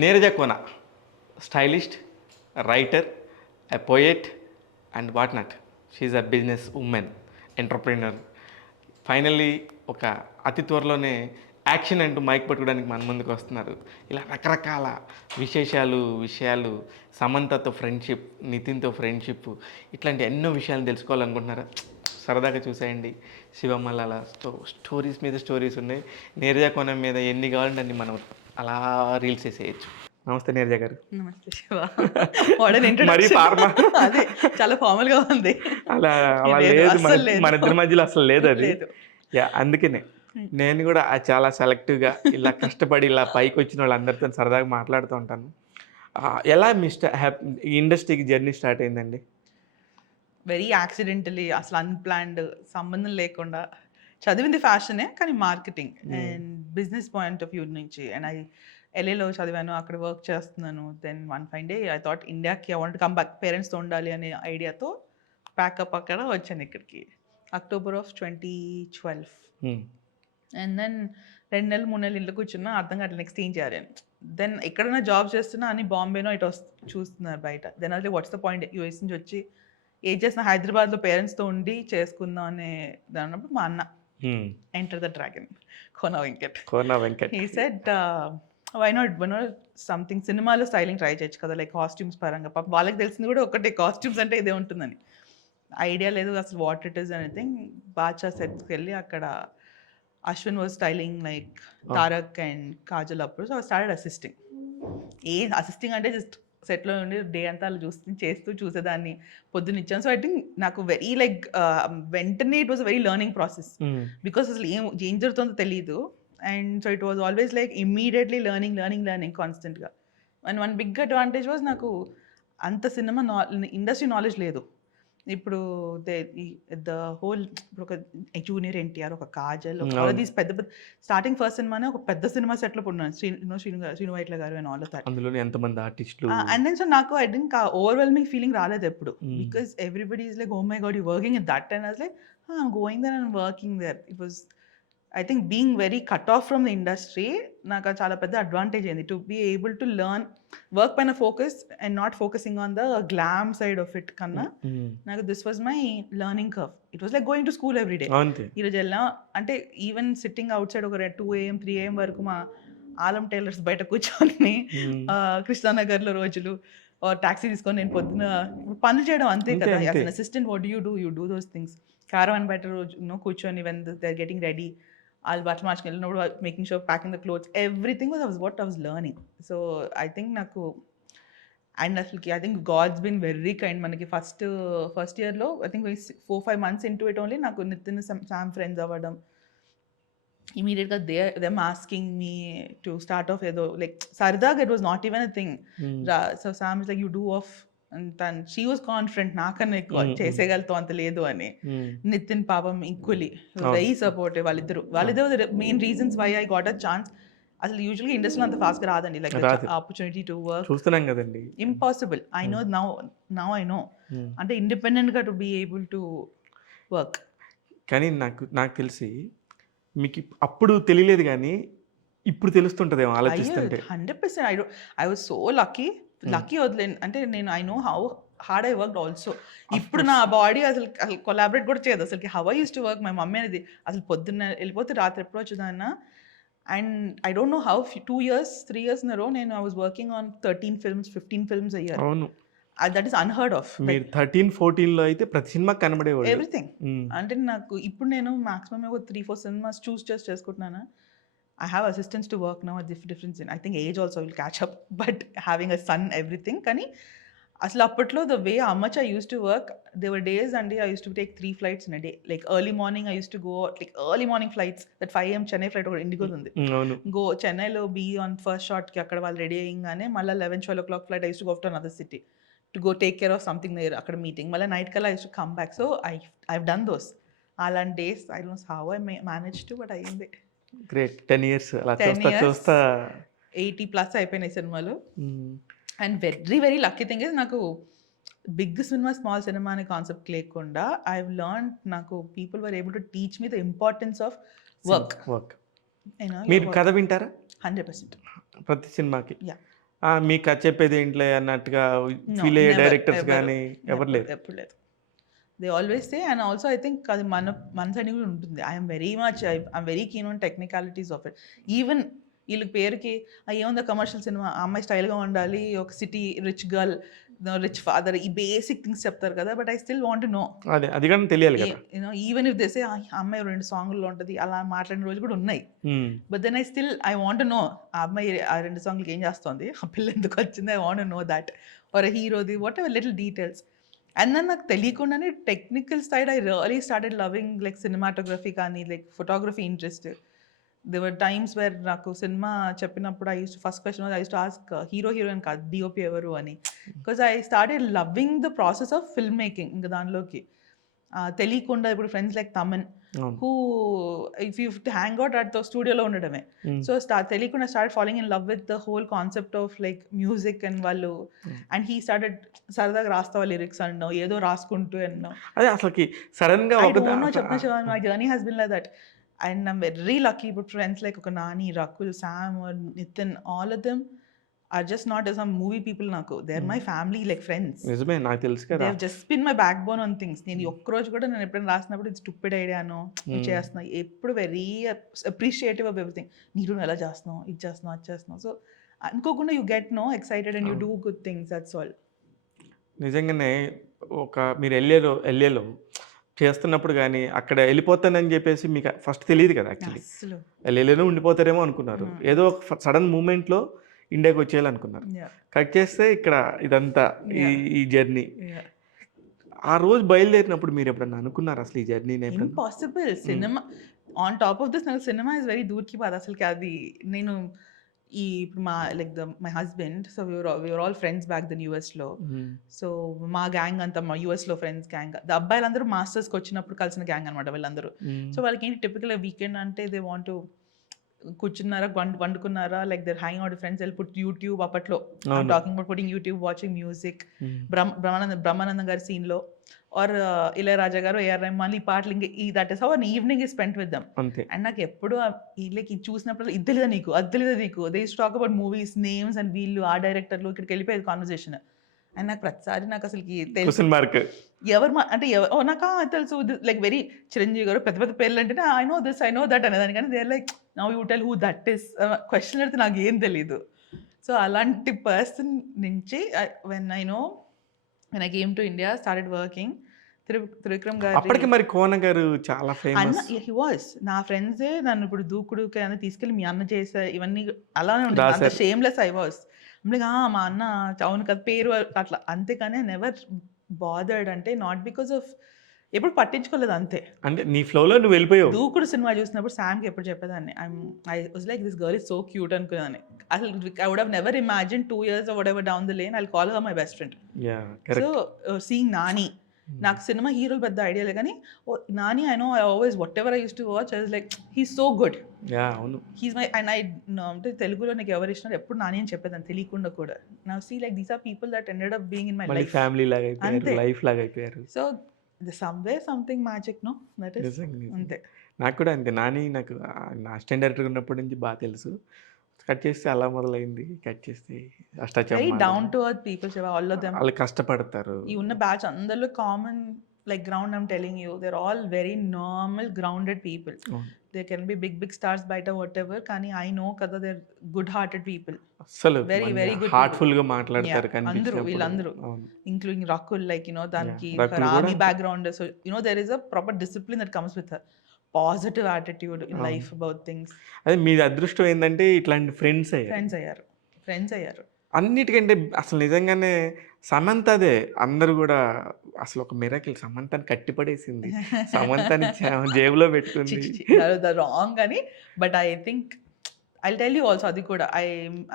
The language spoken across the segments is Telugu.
Neeraja Kona, stylist, writer, a poet, and whatnot. She's a business woman, entrepreneur. Finally ఒక అతి త్వరలోనే యాక్షన్ అంటూ మైక్ పట్టుకోవడానికి మన ముందుకు వస్తున్నారు. ఇలా రకరకాల విషయాలు, సమంతతో ఫ్రెండ్షిప్, నితిన్తో ఫ్రెండ్షిప్, ఇట్లాంటి ఎన్నో విషయాలు తెలుసుకోవాలనుకుంటున్నారా? సరదాగా చూసేయండి. శివమల్లాల స్టోరీస్ మీద స్టోరీస్ ఉన్నాయి. నీరజ కోణం మీద ఎన్ని కావాలంటే అన్ని మనం అలా రీల్స్ వేసేయచ్చు. నమస్తే నీరజ గారు. నమస్తే శివ. మరీ ఫార్మల్, అదే చాలా ఫార్మల్ గా ఉంది. అలా లేదు, మన ఇద్దరి మధ్యలో అసలు లేదు అది. అందుకనే నేను కూడా చాలా సెలెక్టివ్గా ఇలా కష్టపడి ఇలా పైకి వచ్చిన వాళ్ళందరితో సరదాగా మాట్లాడుతూ ఉంటాను. ఎలా మీ ఇండస్ట్రీకి జర్నీ స్టార్ట్ అయిందండి? వెరీ యాక్సిడెంటలీ, అసలు అన్ప్లాన్డ్, సంబంధం లేకుండా చదివింది ఫ్యాషనే, కానీ marketing and business point of view నుంచి. అండ్ LAలో చదివాను, అక్కడ వర్క్ చేస్తున్నాను. Then one fine day I thought ఇండియాకి ఐ వాంట్ కమ్ బ్యాక్, పేరెంట్స్తో ఉండాలి అనే ఐడియాతో ప్యాకప్ అక్కడ వచ్చాను ఇక్కడికి అక్టోబర్ ఆఫ్ 2012. అండ్ దెన్ 2 నెలలు 3 నెలలు ఇంట్లో కూర్చున్నా, అర్థం కావట్లేదు నెక్స్ట్ ఏం చేయాలి అని. దెన్ ఎక్కడైనా జాబ్ చేస్తున్నా అని బాంబేనో ఇటు చూస్తున్నారు బయట. దెన్ అయితే వాట్స్ ద పాయింట్, US నుంచి వచ్చి ఏం చేసిన హైదరాబాద్లో పేరెంట్స్తో ఉండి చేసుకుందాం అనే దాన్నప్పుడు మా అన్న enter the dragon, Kona Venkat. He said why not something, సినిమాలో స్టైలింగ్ ట్రై చేయొచ్చు కదా, లైక్ కాస్ట్యూమ్స్ పరంగా. పాపం వాళ్ళకి తెలిసింది కూడా ఒకటే, కాస్ట్యూమ్స్ అంటే ఇదే ఉంటుందని. ఐడియా లేదు అసలు what it is anything. Baadshah సెట్స్కి వెళ్ళి అక్కడ Ashwin was styling like Tarak and Kajal అప్పుడు. So I started assisting. Assisting అంటే జస్ట్ సెట్లో ఉండి డే అంతా అలా చూసేదాన్ని, పొద్దున్న ఇచ్చాను. సో ఐ థింక్ నాకు వెరీ లైక్ వెంటనే it was very learning process, because అసలు ఏం జరుగుతుందో తెలియదు. And so it was always like immediately learning కాన్స్టెంట్గా. And one big advantage was నాకు అంత సినిమా ఇండస్ట్రీ నాలెడ్జ్ లేదు. ఇప్పుడు ద హోల్, ఇప్పుడు ఒక జూనియర్ ఎన్టీఆర్, ఒక కాజల్, ఆల్ దీస్ పెద్ద స్టార్టింగ్ ఫస్ట్ సినిమానే ఒక పెద్ద సినిమా సెట్లో ఉన్నాను, శ్రీను వైట్ల గారు అండ్ ఆల్ ఆఫ్ దట్. అందులోనే ఎంతమంది ఆర్టిస్టులు. అండ్ దెన్ సో నాకు ఐ డింక్ ఓవర్వెల్మింగ్ ఫీలింగ్ రాలేదు ఎప్పుడు, because everybody is like, oh my God you working in that. And I was like, going there and working there. It was, I think, being very cut off from the industry, నాకు చాలా పెద్ద అడ్వాంటేజ్ అయింది. To be able to learn, work పైన focus and not focusing on the glam side of it కన్నా నాకు this was my learning curve. It was like going to school every day. ఈరోజు వెళ్ళా అంటే ఈవెన్ సిట్టింగ్ అవుట్ సైడ్ ఒక 2 AM 3 AM వరకు మా ఆలం టైలర్స్ బయట కూర్చొని కృష్ణానగర్లో రోజులు టాక్సీ తీసుకొని నేను పొద్దున పనులు చేయడం అంతే కదా. As an assistant what you do those things. Caravan బయట రోజు కూర్చొని when they are getting ready, వాళ్ళు బట్టలు మార్చుకుని వెళ్ళినప్పుడు making sure, packing the clothes, everything was what I was learning. So I think నాకు, అండ్ అసలుకి I think God's been very kind. మనకి ఫస్ట్ ఇయర్లో I think 4-5 months into it only నాకు నితిన్ శామ్ ఫ్రెండ్స్ అవ్వడం. ఇమీడియట్గా them asking me to start of ఏదో లైక్ సరదాగా, it was not even a thing. So Sam is like, you do of, తను షీ వాజ్ కాన్ఫిడెంట్ నాకన్నా ఎక్కువ చేసేయగలుగుతాం అంత లేదు అని. నితిన్ పాపం ఈక్వలీ వెరీ సపోర్టివ్. వాళ్ళిద్దరు main reasons why I got a chance. అసలు యూజువల్గా ఇండస్ట్రీలో అంత ఫాస్ట్గా రాదండి, లైక్ ఆపర్చునిటీ టు వర్క్ చూస్తున్నాం కదండి, impossible. I know now I know, అంటే ఇండిపెండెంట్గా to be able to work. కానీ నాకు తెలిసి మీకు అప్పుడు తెలియలేదు, కానీ ఇప్పుడు తెలుస్తుంటదేమో ఆలోచిస్తుంటే. 100%. ఐ వాజ్ సో లక్కీ వదిలేను అంటే నేను, I know how hard I work also. ఇప్పుడు నా బాడీ అసలు కొలాబరేట్ కూడా చేయదు అసలు. How I use to work, my mummy అనేది అసలు పొద్దున్న వెళ్ళిపోతే రాత్రి ఎప్పుడో వచ్చేదాన్న. And I don't know how 2 years 3 years in a row నేను I was working on 13 films 15 films a year. అవును, దట్ ఈస్ అన్హర్డ్ ఆఫ్. మీరు 13-14లో అయితే ప్రతి సినిమా కనబడేవాడు, ఎవ్రీథింగ్. అంటే నాకు ఇప్పుడు నేను మాక్సిమం ఒక 3-4 cinemas చూస్ చేసుకుంటున్నాను. I have assistants to work now. A difference in, I think age also will catch up, but having a son, everything. Kani asla appatlo the way how much I used to work, there were days and I used to take 3 flights in a day. Like early morning I used to go, like early morning flights, that 5 AM Chennai flight or Indigo undi. Go Chennai lo be on first shot ki akkada వాళ్ళు రెడీ అయ్యింగానే మళ్ళీ 11-12 o'clock flight I used to go to another city to go take care of something there, akkada meeting, malla night kala I used to come back. So I've done those alan days. I don't know how I managed to, but I am there. Great. 10 years అలా చూస్తా 80+ అయిపోయినాయి సినిమాలు. And very very lucky thing is, నాకు బిగ్ సినిమా స్మాల్ సినిమా అనే కాన్సెప్ట్ లేకుండా ఐ హావ్ లెర్న్డ్, నాకు people were able to teach me the importance of work. మీరు కథ వింటారా? 100% ప్రతి సినిమాకి. యా, మీకు కథ చెప్పేది ఏంట్లే అన్నట్టుగా నో, ఫీల్ అయ్యే నెవర్, డైరెక్టర్స్ ఎవరు, కానీ ఎవరు లేరు. ఎప్పుడు లేదు. They always say, and also I think అది మన సైడ్ కూడా ఉంటుంది. I'm very much, I'm very keen on technicalities of it. Even వీళ్ళకి పేరుకి ఏముంది కమర్షియల్ సినిమా, ఆ అమ్మాయి స్టైల్గా ఉండాలి, ఒక city rich girl, rich father, ఈ బేసిక్ థింగ్స్ చెప్తారు కదా, but I still want to no. అదే అది కానీ తెలియాలి కదా. You know even if they say ఆ అమ్మాయి 2 సాంగ్‌లో ఉంటది, అలా మాట్లాడిన రోజులు కూడా ఉన్నాయి. But then I want to know ఆ అమ్మాయి ఆ 2 సాంగ్‌లకి ఏం చేస్తోంది, ఆ పిల్ల ఎందుకు వచ్చింది, I want to know that. Or హీరోది whatever little details. And then నాకు తెలియకుండానే technical side I really started loving like cinematography కానీ like photography interest. There were times where నాకు సినిమా చెప్పినప్పుడు first question was I used to ask hero heroine కాదు డిఓపి ఎవరు అని. Because I started loving the process of film making. ఇంకా దానిలోకి తెలియకుండా ఇప్పుడు friends like Thaman who if you hang out at the స్టూడియోలో ఉండడమే. సో తెలియకుండా start following in love with the whole concept of like music and వాళ్ళు. అండ్ హీ స్టార్టెడ్ సరదాగా రాస్తావా లిరిక్స్ అనడం, ఏదో రాసుకుంటూ అనడం. అదే అసలుకి సడన్ గా ఐ డోంట్ నో, చెప్పిన my journey has been like that. And I'm very lucky ఇప్పుడు ఫ్రెండ్స్ లైక్ ఒక Nani, Rakul, Sam, Nithin, all of them are just not some movie people. నాకు they are my family, like friends. నిజమే, నాకు తెలుసు దే కదా. Have just been my back bone on things. నేను ఒక్కరోజు కూడా నేను ఎప్పుడైనా రాసినప్పుడు ఇది స్టూపిడ్ ఐడియానో చేస్తున్నా, ఎప్పుడు వెరీ అప్రిషియేటివ్ ఆఫ్ ఎవ్రీథింగ్. నీరు ఎలా చేస్తున్నావు, ఇది చేస్తున్నావు, అది చేస్తున్నావు. సో అనుకోకుండా you get no excited and you do good things, that's all. నిజంగానే మీరు ఎల్ఏలో చేస్తున్నప్పుడు కానీ అక్కడ వెళ్ళిపోతానని చెప్పేసి మీకు ఫస్ట్ తెలియదు కదా. యాక్చువల్లీ అసలు ఎల్ఏలోనే ఉండిపోతారేమో అనుకున్నారు. ఏదో ఒక సడన్ మూమెంట్లో ఇండియాకి వచ్చేయాలనుకున్నారు. కట్ చేస్తే ఇక్కడ ఇదంతా ఈ జర్నీ. ఆ రోజు బయలుదేరినప్పుడు మీరు ఎప్పుడన్నా అనుకున్నారు అసలు ఈ జర్నీ ఇంపాసిబుల్? సినిమా ఆన్ టాప్ ఆఫ్ దిస్, నాకు సినిమా ఇస్ వెరీ దూర్ కి బాధ అసలుకి. అది నేను ఇప్పుడు my husband, so we are all friends back then యూఎస్లో. సో మా గ్యాంగ్ అంతా, మా యూఎస్లో ఫ్రెండ్స్ గ్యాంగ్, అబ్బాయిలందరూ మాస్టర్స్కి వచ్చినప్పుడు కలిసిన గ్యాంగ్ అనమాట వీళ్ళందరూ. సో వాళ్ళకి ఏంటి టిపికల్ వీకెండ్ అంటే దే వాంట్ కూర్చున్నారా, వండుకున్నారా, like their hang out friends, వెళ్ళి పుట్ యూట్యూబ్. అప్పట్లో talking about putting YouTube, watching music, Brahmanandam గారి సీన్లో, ఆర్ ఇళయరాజా గారు, ఏఆర్ రెహమాన్, ఈ పాటలు ఇంకా that is how an evening is spent with them. And నాకు ఎప్పుడు వీళ్ళకి చూసినప్పుడు ఇది తెలియదా నీకు, అది తెలియదా నీకు, they use to talk about movies names and వీళ్ళు ఆ డైరెక్టర్లు, ఇక్కడికి వెళ్ళిపోయేది కాన్వర్సేషన్. అండ్ నాకు ప్రతిసారి నాకు అసలుకి తెలుసు ఎవరు అంటే నాకు తెలుసు, లైక్ వెరీ చిరంజీవి గారు పెద్ద పెద్ద పేర్లు అంటే I know this, I know that అనేదాన్ని. కానీ they are like now you tell who that is, question అడితే నాకు ఏం తెలీదు. సో అలాంటి పర్సన్ నుంచి when I came to India, started working. Trivikram garu అప్పటికి మరి కోన గారు చాలా ఫేమస్. హీ వాస్ నా ఫ్రెండ్సే నన్ను ఇప్పుడు దూకుడుకి అని తీసుకెళ్ళి మీ అన్న చేసే ఇవన్నీ అలానే ఉంటుంది. అంత షేమ్లెస్ ఐ వాస్. మా అన్న అవును కదా పేరు అట్లా, అంతేకాని నెవర్ బాదర్డ్. అంటే నాట్ బికాస్ ఆఫ్, ఎప్పుడు పట్టించుకోలేదు అంతే. అంటే నీ ఫ్లోలో నువ్వు వెళ్ళిపోయావు. దూకుడు సినిమా చూసినప్పుడు శామ్కి ఎప్పుడు చెప్పేదాన్ని, I was like this girl is so cute అనుకునేదాన్ని. అసలు I would have never imagine 2 years or whatever down the lane I'll call her my best friend. So seeing Nani, నాకు సినిమా హీరోలు పెద్ద ఐడియా లేదు కానీ Nani I always what ever I use to watch I was like he's so good. He's my and అంటే తెలుగులో నాకు ఎవరు ఇష్టం ఎప్పుడు నాని అని చెప్పేదాన్ని తెలియకుండా కూడా. Now see like these are people that ended up being in my life, family లాగా అయిపోయారు, లైఫ్ లాగా అయిపోయారు. So somewhere something magic, no, that is అంతే. నాకు కూడా అంతే. నాని నాకు నా అసిస్టెంట్ డైరెక్టర్ ఉన్నప్పటి నుంచి బాగా తెలుసు. కట్ చేస్తే అలా మొదలైంది, కట్ చేస్తే very down to earth people, all of them. వాళ్ళు కష్టపడతారు. ఈ ఉన్న బ్యాచ్ అందరిలో common like ground, I'm telling you, they are all very normal grounded people. They can be big stars బయట వాట్ ఎవర్, కానీ ఐ నో కదా they are good hearted people. అసలు వెరీ వెరీ గుడ్ హార్ట్ఫుల్ గా మాట్లాడతారు. అందరూ వీళ్ళందరూ ఇంక్లూడింగ్ రకుల్, లైక్ దానికి army background. So there is a proper discipline that comes with positive attitude in life about things. అదే మీది అదృష్టం ఏంటంటే ఇట్లాంటి ఫ్రెండ్స్ అయ్యారు. అన్నిటికంటే అసలు నిజంగానే సమంతదే అందరూ కూడా అసలు ఒక మిరాకిల్. సమంతని కట్టిపడేసింది, సమంతని జేబులో పెట్టుకుంది. రాంగ్ అని, but I think I'll tell you also, అది కూడా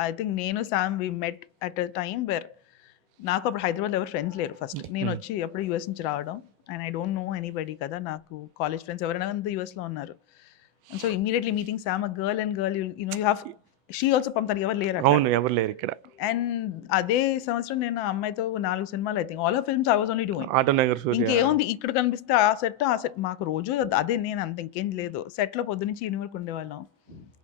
ఐ థింక్ నేను Sam we met at a time where నాకు అప్పుడు హైదరాబాద్లో ఎవరు ఫ్రెండ్స్ లేరు. ఫస్ట్ నేను వచ్చి అప్పుడు యూఎస్ నుంచి రావడం, and I don't no anybody కదా. నాకు కాలేజ్ ఫ్రెండ్స్ ఎవరైనా అంతా యూఎస్లో ఉన్నారు. And so immediately meeting Sam, a girl and girl, you have she also పంపుతారు, ఎవరు లేరు. అవును, ఎవరు లేరు ఇక్కడ. అండ్ అదే సంవత్సరం నేను ఆ అమ్మాయితో 4 సినిమాలు, I think all of films I was only doing. Autonagar Surya, ఇంకేముంది ఇక్కడ కనిపిస్తే ఆ సెట్ మాకు రోజు అదే, నేను అంత ఇంకేం లేదు. సెట్లో పొద్దు నుంచి ఈవినింగ్ వరకు ఉండేవాళ్ళం.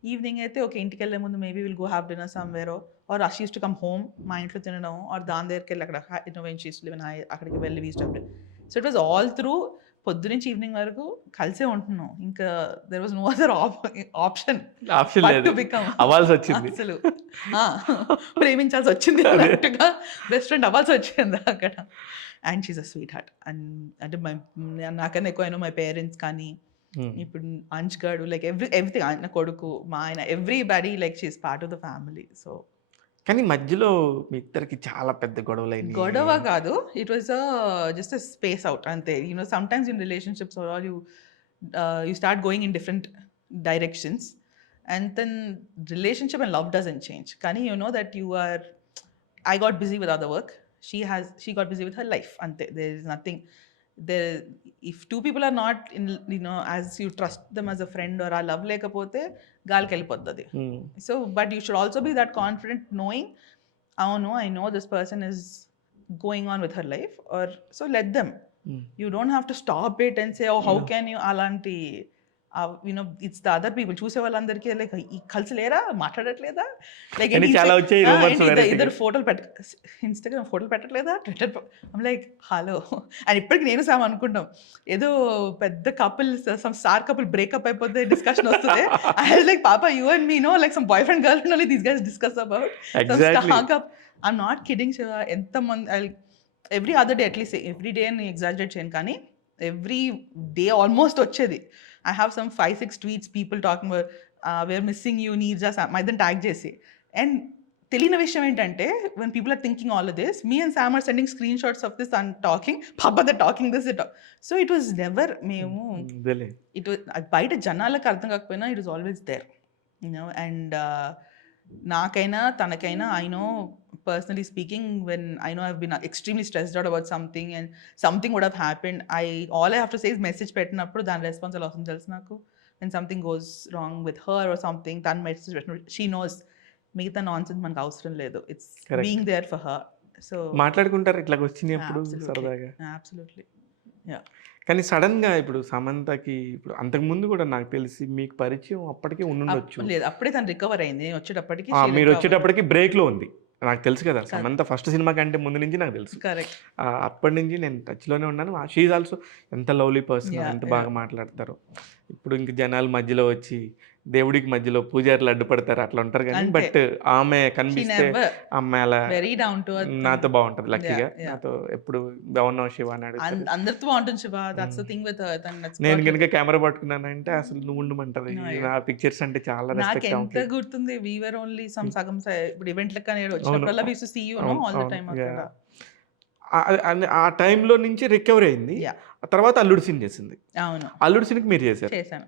ఈవినింగ్ అయితే ఓకే ఇంటికి వెళ్ళే ముందు maybe will go have dinner somewhere or she use to come home మా ఇంట్లో తినడం ఆర్ దాని దగ్గరికి వెళ్ళి అక్కడ వెన్ షీస్ లివ్ ఇన్ అక్కడికి వెళ్ళి వీస్ so it was all through పొద్దు నుంచి ఈవినింగ్ వరకు కలిసే ఉంటున్నాం ఇంకా there was no other option option but లేదు, టు బికమ్ అవ్వాల్సి వచ్చింది. అసలు ఆ, ప్రేమించాల్సి వచ్చింది అన్నట్టుగా బెస్ట్ ఫ్రెండ్ అవ్వాల్సి వచ్చింది అక్కడ. And she's a sweet heart. And అంటే నాకన్నా ఎక్కువ అయినా మై పేరెంట్స్ కానీ ఇప్పుడు అంచ్ గాడు లైక్ ఎవ్రీథింగ్ ఆయన కొడుకు మా ఆయన everybody like she's part of the family. So కానీ మధ్యలో మీ ఇద్దరికి చాలా పెద్ద గొడవలైనయి. గొడవ కాదు, it was just space out అంతే. Sometimes in relationships are you start going in different directions and then relationship and love doesn't change. కానీ that you are I got busy with other work. She got busy with her life. Ante. There is nothing there. If two people are not in, as you trust them as a friend or a love lekapothe gaal kellipoddadi. So but you should also be that confident knowing, oh no, I know this person is going on with her life, or so let them. You don't have to stop it and say, oh, how can you alanti. It's the other people చూసే వాళ్ళందరికీ లైక్ కలిసి లేరా మాట్లాడట్లేదా లైక్ చాలా వచ్చాయి రూమర్స్. ఇద్దరు ఫోటోలు ఇన్స్టాగ్రామ్ ఫోటోలు పెట్టట్లేదా ట్విట్టర్ లైక్ హలో. అండ్ ఇప్పటికి నేను సామ్ అనుకుంటాం ఏదో పెద్ద couple some star couple breakup అయిపోతే డిస్కషన్ వస్తుంది. ఐ లైక్ పాపా you and me no like some boy friend girl friend only these guys discuss about star. I'm not kidding Shiva. ఎంతమంది every other day at least every day అని ఎగ్జాజరేట్ చేయను కానీ ఎవ్రీ డే ఆల్మోస్ట్ వచ్చేది. I have some 5-6 tweets, people talking about we're missing you, Neeraja, Sam. I then tag Jesse. And తెలియని విషయం ఏంటంటే when people are thinking all of this, me and Sam are sending screenshots of this and talking, Papa they're talking this, it. So it was never మేము it was బయట జనాలకు అర్థం కాకపోయినా it was always there, and నాకైనా తనకైనా I know personally speaking, when I know I've been extremely stressed out about something and something would have happened, all I have to say is message పెట్టినప్పుడు దాని రెస్పాన్స్ ఎలా వస్తుందో తెలుసు నాకు. when something goes wrong with her or something, తన మెసేజ్ పెట్టినప్పుడు she knows మిగతా నాన్సెన్స్ మనకు అవసరం లేదు. It's being there for her. So మాట్లాడుకుంటారు ఇట్లా వచ్చినప్పుడు సరదాగా. అబ్సల్యూట్లీ. యా. కానీ సడన్గా ఇప్పుడు సమంతకి ఇప్పుడు అంతకుముందు కూడా నాకు తెలిసి మీకు పరిచయం అప్పటికే ఉండొచ్చు. లేదు, అప్పుడే తను రికవర్ అయింది. నేను వచ్చేటప్పటికి మీరు వచ్చేటప్పటికి బ్రేక్లో ఉంది. నాకు తెలుసు కదా సమంత ఫస్ట్ సినిమా కంటే ముందు నుంచి నాకు తెలుసు. కరెక్ట్. అప్పటి నుంచి నేను టచ్లోనే ఉన్నాను. షీఈ్ ఆల్సో ఎంత లవ్లీ పర్సన్, ఎంత బాగా మాట్లాడతారు. ఇప్పుడు ఇంక జనాలు మధ్యలో వచ్చి దేవుడికి మధ్యలో పూజారులు అడ్డుపడతారు అట్లా ఉంటారు కానీ బట్ ఆమె కనిపిస్తే అమ్మాయి అలా నాతో బాగుంటది. లక్కీగా నాతో ఎప్పుడు బాగున్నావు శివ అని అడుగుతారు. అందరితో బాగుంటుంది Shiva. That's the thing with నేను కనుక కెమెరా పట్టుకున్నానంటే అసలు నువ్వు ఉండమంటది. నా పిక్చర్స్ అంటే చాలా రెస్పెక్ట్. నాకు ఎంత గుర్తుంది, వి వర్ ఓన్లీ సగం ఇప్పుడు ఈవెంట్ లెక్క వచ్చినప్పుడల్లా we use to see you all the time. ఆ టైంలో నుంచి రికవర్ అయింది. ఆ తర్వాత అల్లుడు సీన్ చేసింది. అవును, అల్లుడు సీన్కి మీరు చేశాను.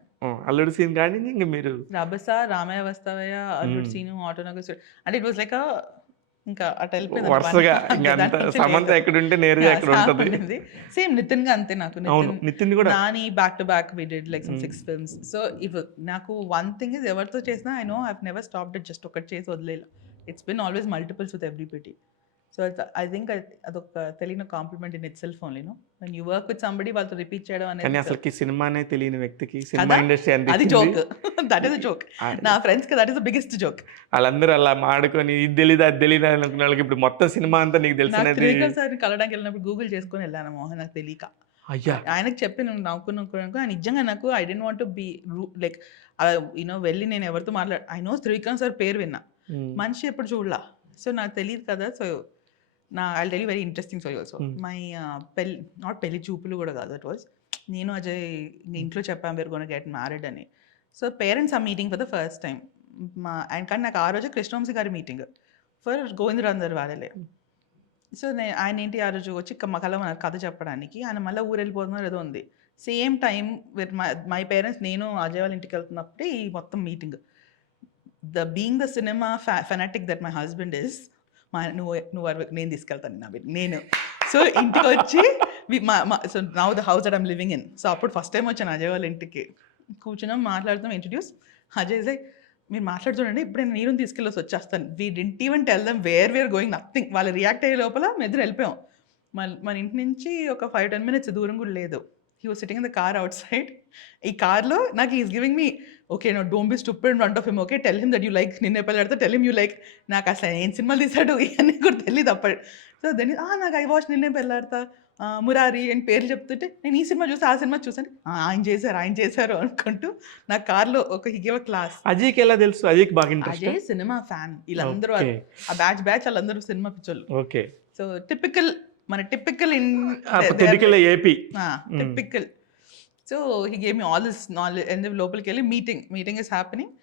అల్లుడు సీన్ కానీ ఇంక మీరు రభస, రామయ్య వస్తావయ్య, అల్లుడు సీను, ఆటోనగర్ అంటే ఇట్ వాస్ లైక్ ఇంకా అటు వెళ్ళిపోయింది వరుసగా. సమంత ఎక్కడుంటే నేరుగా ఎక్కడ ఉంటుంది. సేమ్ నితిన్ గా అంతే. నాకు నితిన్ కూడా Nani back to back we did like some 6 films. So it నాకు వన్ థింగ్ ఇస్ ఎవరితో చేసినా I know I have never stopped it just ఒకటి చేసి వదిలేలా. It's been always multiples with everybody. So I think అదొక తెలియని compliment in it self only. When you work with somebody వాళ్ళతో రిపీట్ చేయడం అనేది అసలుకి సినిమానే తెలియని వ్యక్తికి సినిమా ఇండస్ట్రీ అది joke. That is a joke. నా ఫ్రెండ్స్ కి that is the biggest joke. వాళ్ళందరూ అలా మాడుకొని ఇది తెలీదా అది తెలీదా అనుకున్న వాళ్ళకి ఇప్పుడు మొత్తం సినిమా అంతా నీకు తెలిసినది. సార్ కలడానికి వెళ్ళినప్పుడు గూగుల్ చేసుకొని వెళ్ళాను మోహన్, నాకు తెలియక. ఆయనకు చెప్పి నేను నవ్వుకున్నాను. నిజంగా నాకు I don't want to be like వెళ్ళి నేను ఎవరితో ఐ నో శ్రీకాంత్ సార్ పేరు విన్నా, మనిషి ఎప్పుడు చూడలా. సో నాకు తెలియదు కదా. So I tell you very interesting story also. My పెళ్లి చూపులు కూడా కాదు, ఇట్ వాజ్ నేను అజయ్ ఇంట్లో చెప్పాను వేర్ గోనా గెట్ మ్యారీడ్ అని. సో పేరెంట్స్ ఆ meeting for the first time. కానీ నాకు ఆ రోజు కృష్ణవంశీ గారి మీటింగ్ ఫర్ గోవిందరాందర్ వాళ్ళే. సో ఆయన ఏంటి ఆ రోజు వచ్చి కలవన్నారు కథ చెప్పడానికి. ఆయన మళ్ళీ ఊరు వెళ్ళిపోతున్నారు ఏదో ఉంది. Same time with my parents, నేను అజయ్ వాళ్ళ ఇంటికి వెళ్తున్నప్పుడే ఈ మొత్తం meeting. Being the cinema fanatic that my husband is, నువ్వు నేను తీసుకెళ్తాను నేను. సో ఇంటికి వచ్చి so now the house that I'm living in. So అప్పుడు ఫస్ట్ టైం వచ్చాను అజయ్ వాళ్ళ ఇంటికి. కూర్చున్నాం, మాట్లాడుతాం, ఇంట్రడ్యూస్. అజయ్ సై మీరు మాట్లాడుతుండండి, ఇప్పుడు నేను నీరుని తీసుకెళ్ళి వచ్చేస్తాను. We didn't even tell them where we are going, nothing. వాళ్ళు రియాక్ట్ అయ్యే లోపల మేము ఇద్దరు వెళ్ళిపోయాం. మన ఇంటి నుంచి ఒక 5-10 minutes దూరం కూడా లేదు. He was sitting in the car outside. ఈ కార్లో నాకు is giving me okay no don't be stupid in front of him, okay tell him that you like నిన్నే పెళ్ళాడితే, టెల్ హిమ్ యూ లైక్. నాకు అసలు ఏం సినిమాలు తీసాడు ఇవన్నీ కూడా తెలియదు అప్పుడు. సో దెన్ నాకు ఐ వాచ్ నిన్నే పెళ్ళాడతా, మురారి అని పేర్లు చెప్తుంటే నేను ఈ సినిమా చూసి ఆ సినిమా చూసాను, ఆయన చేశారు అనుకుంటూ నా కార్లో ఒక హీ గివ్ అ క్లాస్. అజయ్కి ఎలా తెలుసు? అజయ్కి బాగా ఇంట్రెస్ట్. అజయ్ సినిమా ఫ్యాన్, వీళ్ళందరూ ఓకే. ఆ బ్యాచ్ వాళ్ళందరూ సినిమా పిచ్చోళ్ళు. ఓకే. సో టిపికల్ మన టిపికల్ తెదికల AP. Typical. So he gave me all this knowledge. And లోపలికి వెళ్ళి మీటింగ్ ఇస్ హ్యాపెనింగ్.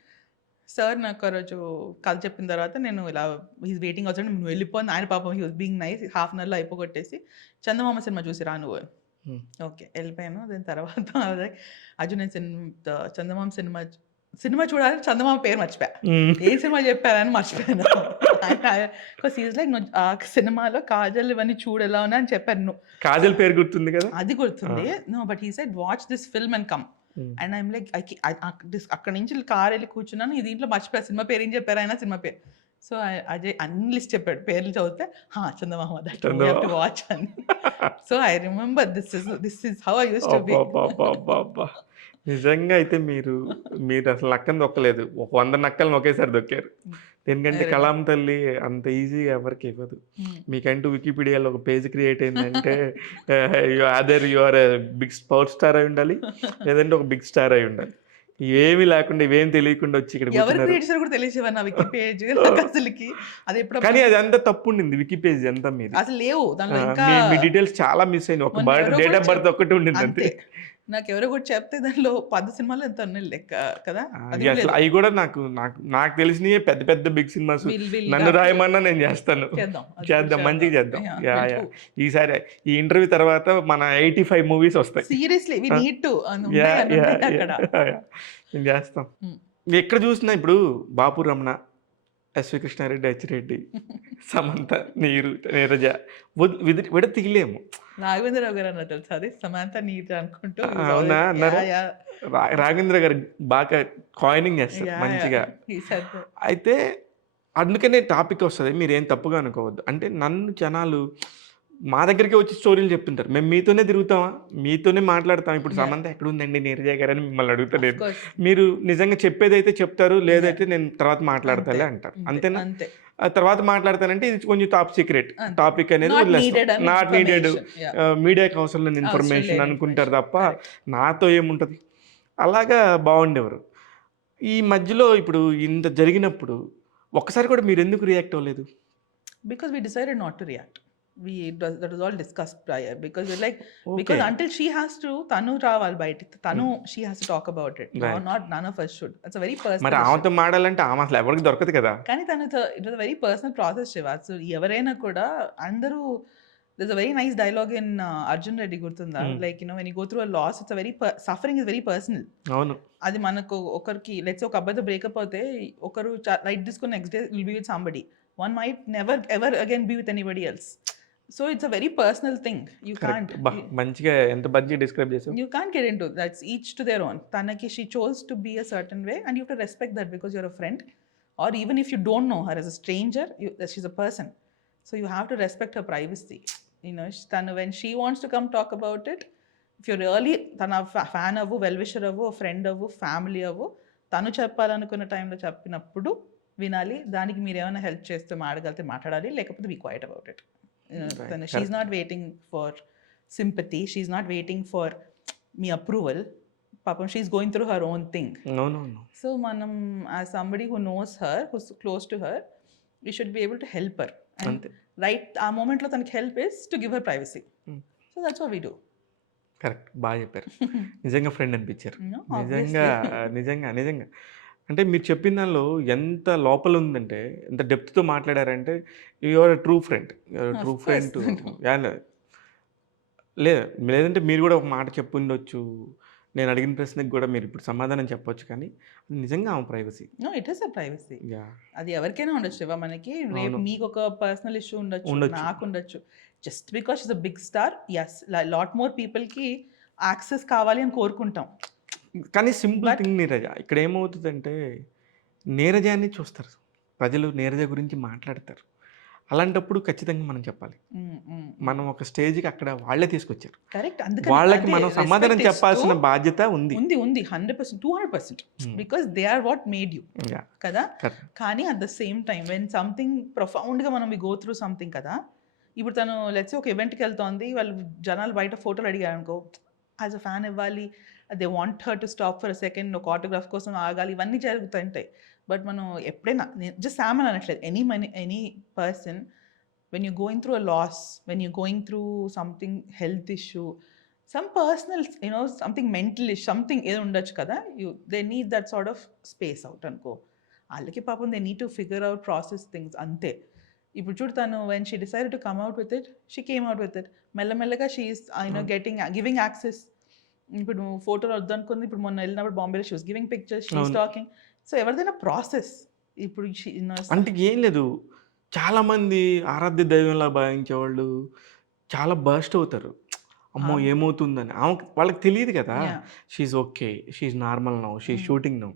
సార్ నాకు ఆ రోజు కథ చెప్పిన తర్వాత నేను ఇలా హీస్ వెయిటింగ్ అవుతాడు, నువ్వు వెళ్ళిపోయింది ఆయన పాపం he was being nice, half an అవర్లో అయిపోగొట్టేసి చందమామ సినిమా చూసిరా నువ్వు. ఓకే వెళ్ళిపోయాను. దాని తర్వాత అర్జున్ నేను చందమామ సినిమా చూడాలి, చందమామ పేరు మర్చిపోయా, ఏ సినిమా చెప్పారని మర్చిపోయాను. ఈజ్ లైక్ ఆ సినిమాలో కాజల్ ఇవన్నీ చూడు ఎలా ఉన్నా అని చెప్పారు. నువ్వు కాజల్ పేరు గుర్తుంది కదా? అది గుర్తుంది. No but he said watch this film and come. And I'm like అక్కడ నుంచి కార్ వెళ్ళి కూర్చున్నాను, ఈ దీంట్లో మర్చిపోయా సినిమా పేరు ఏం చెప్పారు ఆయన సినిమా పేరు. సో అజయ్ అన్ని లిస్ట్ చెప్పాడు, పేర్లు చదివితే Chandamama that you have to watch అని. So I remember this is how I used to be. నిజంగా అయితే మీరు అసలు నక్కని దొక్కలేదు, ఒక 100 నక్కలను ఒకేసారి దొక్కారు. ఎందుకంటే కలాం తల్లి అంత ఈజీగా ఎవరికి ఇవ్వదు. మీకంటూ వికీపీడియాలో ఒక పేజ్ క్రియేట్ అయిందంటే you are big power star అయి ఉండాలి, లేదంటే ఒక బిగ్ స్టార్ అయి ఉండాలి. ఏమీ లేకుండా ఇవేం తెలియకుండా వచ్చి ఇక్కడ కానీ అది అంతా తప్పు ఉండింది. వికీ పేజ్ అంతా మీది అసలు లేవు, మీ డీటెయిల్స్ చాలా మిస్ అయింది. ఒక డేట్ ఆఫ్ బర్త్ ఒక్కటి ఉండింది అంతే. నాకు ఎవరో కూడా చెప్తే దానిలో 10 సినిమాలు ఎంత ఉన్నాయి లెక్క కదా. అవి కూడా నాకు తెలిసినవి పెద్ద పెద్ద బిగ్ సినిమాస్. నన్ను రాయమన్నా నేను చేద్దాం మంచిగా చేద్దాం. ఈసారి ఈ ఇంటర్వ్యూ తర్వాత మన 85 మూవీస్ వస్తాయి. సీరియస్లీ వి నీడ్ టు నేను చేస్తాం. ఎక్కడ చూసినా ఇప్పుడు బాపు రమణ, ఎస్వి కృష్ణారెడ్డి, హెచ్రెడ్డి, సమంత, నీరజ విడతీయలేము. రాఘవేంద్రరావు గారు అన్నారు తెలుసా, అది సమంత నీరు అనుకుంటూ. అవునా అన్నారు. రాఘవేంద్ర గారు బాగా కాయినింగ్ చేస్తారు మంచిగా. అయితే అందుకనే టాపిక్ వస్తుంది, మీరు ఏం తప్పుగా అనుకోవద్దు. అంటే నన్ను జనాలు మా దగ్గరికి వచ్చి స్టోరీలు చెప్తుంటారు, మేము మీతోనే తిరుగుతామా, మీతోనే మాట్లాడతాం. ఇప్పుడు సమంత ఎక్కడుందండి నీరజ గారు అని మిమ్మల్ని అడుగుతలేదు. మీరు నిజంగా చెప్పేదైతే చెప్తారు, లేదైతే నేను తర్వాత మాట్లాడతాలే అంటారు. అంతేనా? తర్వాత మాట్లాడతానంటే ఇది కొంచెం టాప్ సీక్రెట్ టాపిక్ అనేది నాట్ నీడెడ్, మీడియాకి అవసరం లేని ఇన్ఫర్మేషన్ అనుకుంటారు తప్ప నాతో ఏముంటుంది. అలాగా బాగుండేవారు. ఈ మధ్యలో ఇప్పుడు ఇంత జరిగినప్పుడు ఒక్కసారి కూడా మీరు ఎందుకు రియాక్ట్ అవ్వలేదు? Because we decided not to react. That was all discussed prior. Because we're like, because until she has to, tanu raval bayati, she has to talk about it. Right. Not none of us should. It's a very personal. మరి ఆమెతో మాడాలంటే ఆమె అసలు ఎవరికి దొరకదు కదా. కానీ it was a very personal process, Shiva. So ఎవరైనా కూడా అందరూ, there's a very nice dialogue in Arjun Reddy gurtunda. Like when you go through a loss, it's a very suffering is very personal. అవును. అది మనకు ఒకరికి let's say ఒక అబ్బాయితో బ్రేకప్ అవుతే ఒకరు రైట్ తీసుకుని next day will be with somebody. One might never ever again be with anybody else. So it's a very personal thing. You can't. మంచిగా ఎంత మంచిగా డిస్క్రైబ్ చేసావు. You can't get into that's each to their own. Tanaki she chose to be a certain way and you have to respect that because you're a friend, or even if you don't know her as a stranger, she's a person. So you have to respect her privacy. When she wants to come talk about it, if you're really tana fan avu, well wisher avu, a friend avu, family avu, tanu చెప్పాలనుకున్న టైంలో చెప్పినప్పుడు వినాలి. దానికి మీరు ఏమైనా హెల్ప్ చేస్తే మాడగలితే మాట్లాడాలి, లేకపోతే be quiet about it. She's not waiting for sympathy, she's not waiting for me approval. Papam, she's going through her own thing. No. So manam as somebody who knows her, who's close to her, we should be able to help her. And right ఆ moment లో తనకి help is to give her privacy. So that's what we do. Correct, బాగా చెప్పారు. నిజంగా ఫ్రెండ్ అనిపించారు. నిజంగా అంటే మీరు చెప్పిన దానిలో ఎంత లోపల ఉందంటే, ఎంత డెప్త్తో మాట్లాడారంటే యూఆర్ ట్రూ ఫ్రెండ్. లేదంటే మీరు కూడా ఒక మాట చెప్పుండొచ్చు, నేను అడిగిన ప్రశ్నకి కూడా మీరు ఇప్పుడు సమాధానం చెప్పొచ్చు, కానీ నిజంగా ఆమె privacy. It is a privacy. అది ఎవరికైనా ఉండొచ్చు శివ. మనకి రేపు మీకు ఒక పర్సనల్ ఇష్యూ ఉండొచ్చు, నాకు ఉండొచ్చు. Just because she's a big star, as lot more పీపుల్కి యాక్సెస్ కావాలి అని కోరుకుంటాం. కానీ సింపుల్ థింగ్ నీరజ, ఇక్కడ ఏమవుతుందంటే నీరజాన్ని చూస్తారు ప్రజలు, నీరజ గురించి మాట్లాడతారు. అలాంటప్పుడు ఖచ్చితంగా మనం చెప్పాలి. మనం ఒక స్టేజ్కి అక్కడ వాళ్ళే తీసుకొచ్చారు, కరెక్ట్. అందుకని వాళ్ళకి అదే మనం సమాధానం రెస్పెక్ట్ ఇస్తూ చెప్పాల్సిన బాధ్యత ఉంది. ఉంది 100%, 200%, because they are what made you Yeah. కదా. Correct. కానీ at the same time when something ప్రొఫౌండ్గా మనం వి గో త్రూ సంథింగ్ కదా. ఇప్పుడు తను లెట్స్ ఒక ఈవెంట్కి వెళ్తోంది, వాళ్ళు జనాలు బయట ఫోటోలు అడిగారు అనుకో, యాజ్ అ ఫ్యాన్ ఇవ్వాలి, they want her to stop for a second, ఒక ఆటోగ్రాఫ్ కోసం ఆగాలి, ఇవన్నీ జరుగుతుంటాయి. బట్ మనం ఎప్పుడైనా జస్ట్ సామ్ అని అనట్లేదు, any person, when you're going through a loss, when you're going through something health issue, some personal, something mental issue, something ఏదో ఉండొచ్చు కదా, they need that sort of space out అనుకో. వాళ్ళకి పాపం they need to figure out, process things అంతే. ఇప్పుడు చూడు తను when she decided to come out with it, she came out with it. మెల్లమెల్లగా she is giving access. ఇప్పుడు ఫోటోలు వద్దనుకుంది, ఇప్పుడు మొన్న వెళ్ళినప్పుడు బాంబేలో she was giving pictures, she is talking. So ఎవరిదైనా ప్రాసెస్. ఇప్పుడు అంటే ఏం లేదు, చాలామంది ఆరాధ్య దైవంలా భావించేవాళ్ళు చాలా బర్స్ట్ అవుతారు. అమ్మో ఏమవుతుందని, వాళ్ళకి తెలియదు కదా. She's okay, she's normal now, she's shooting now,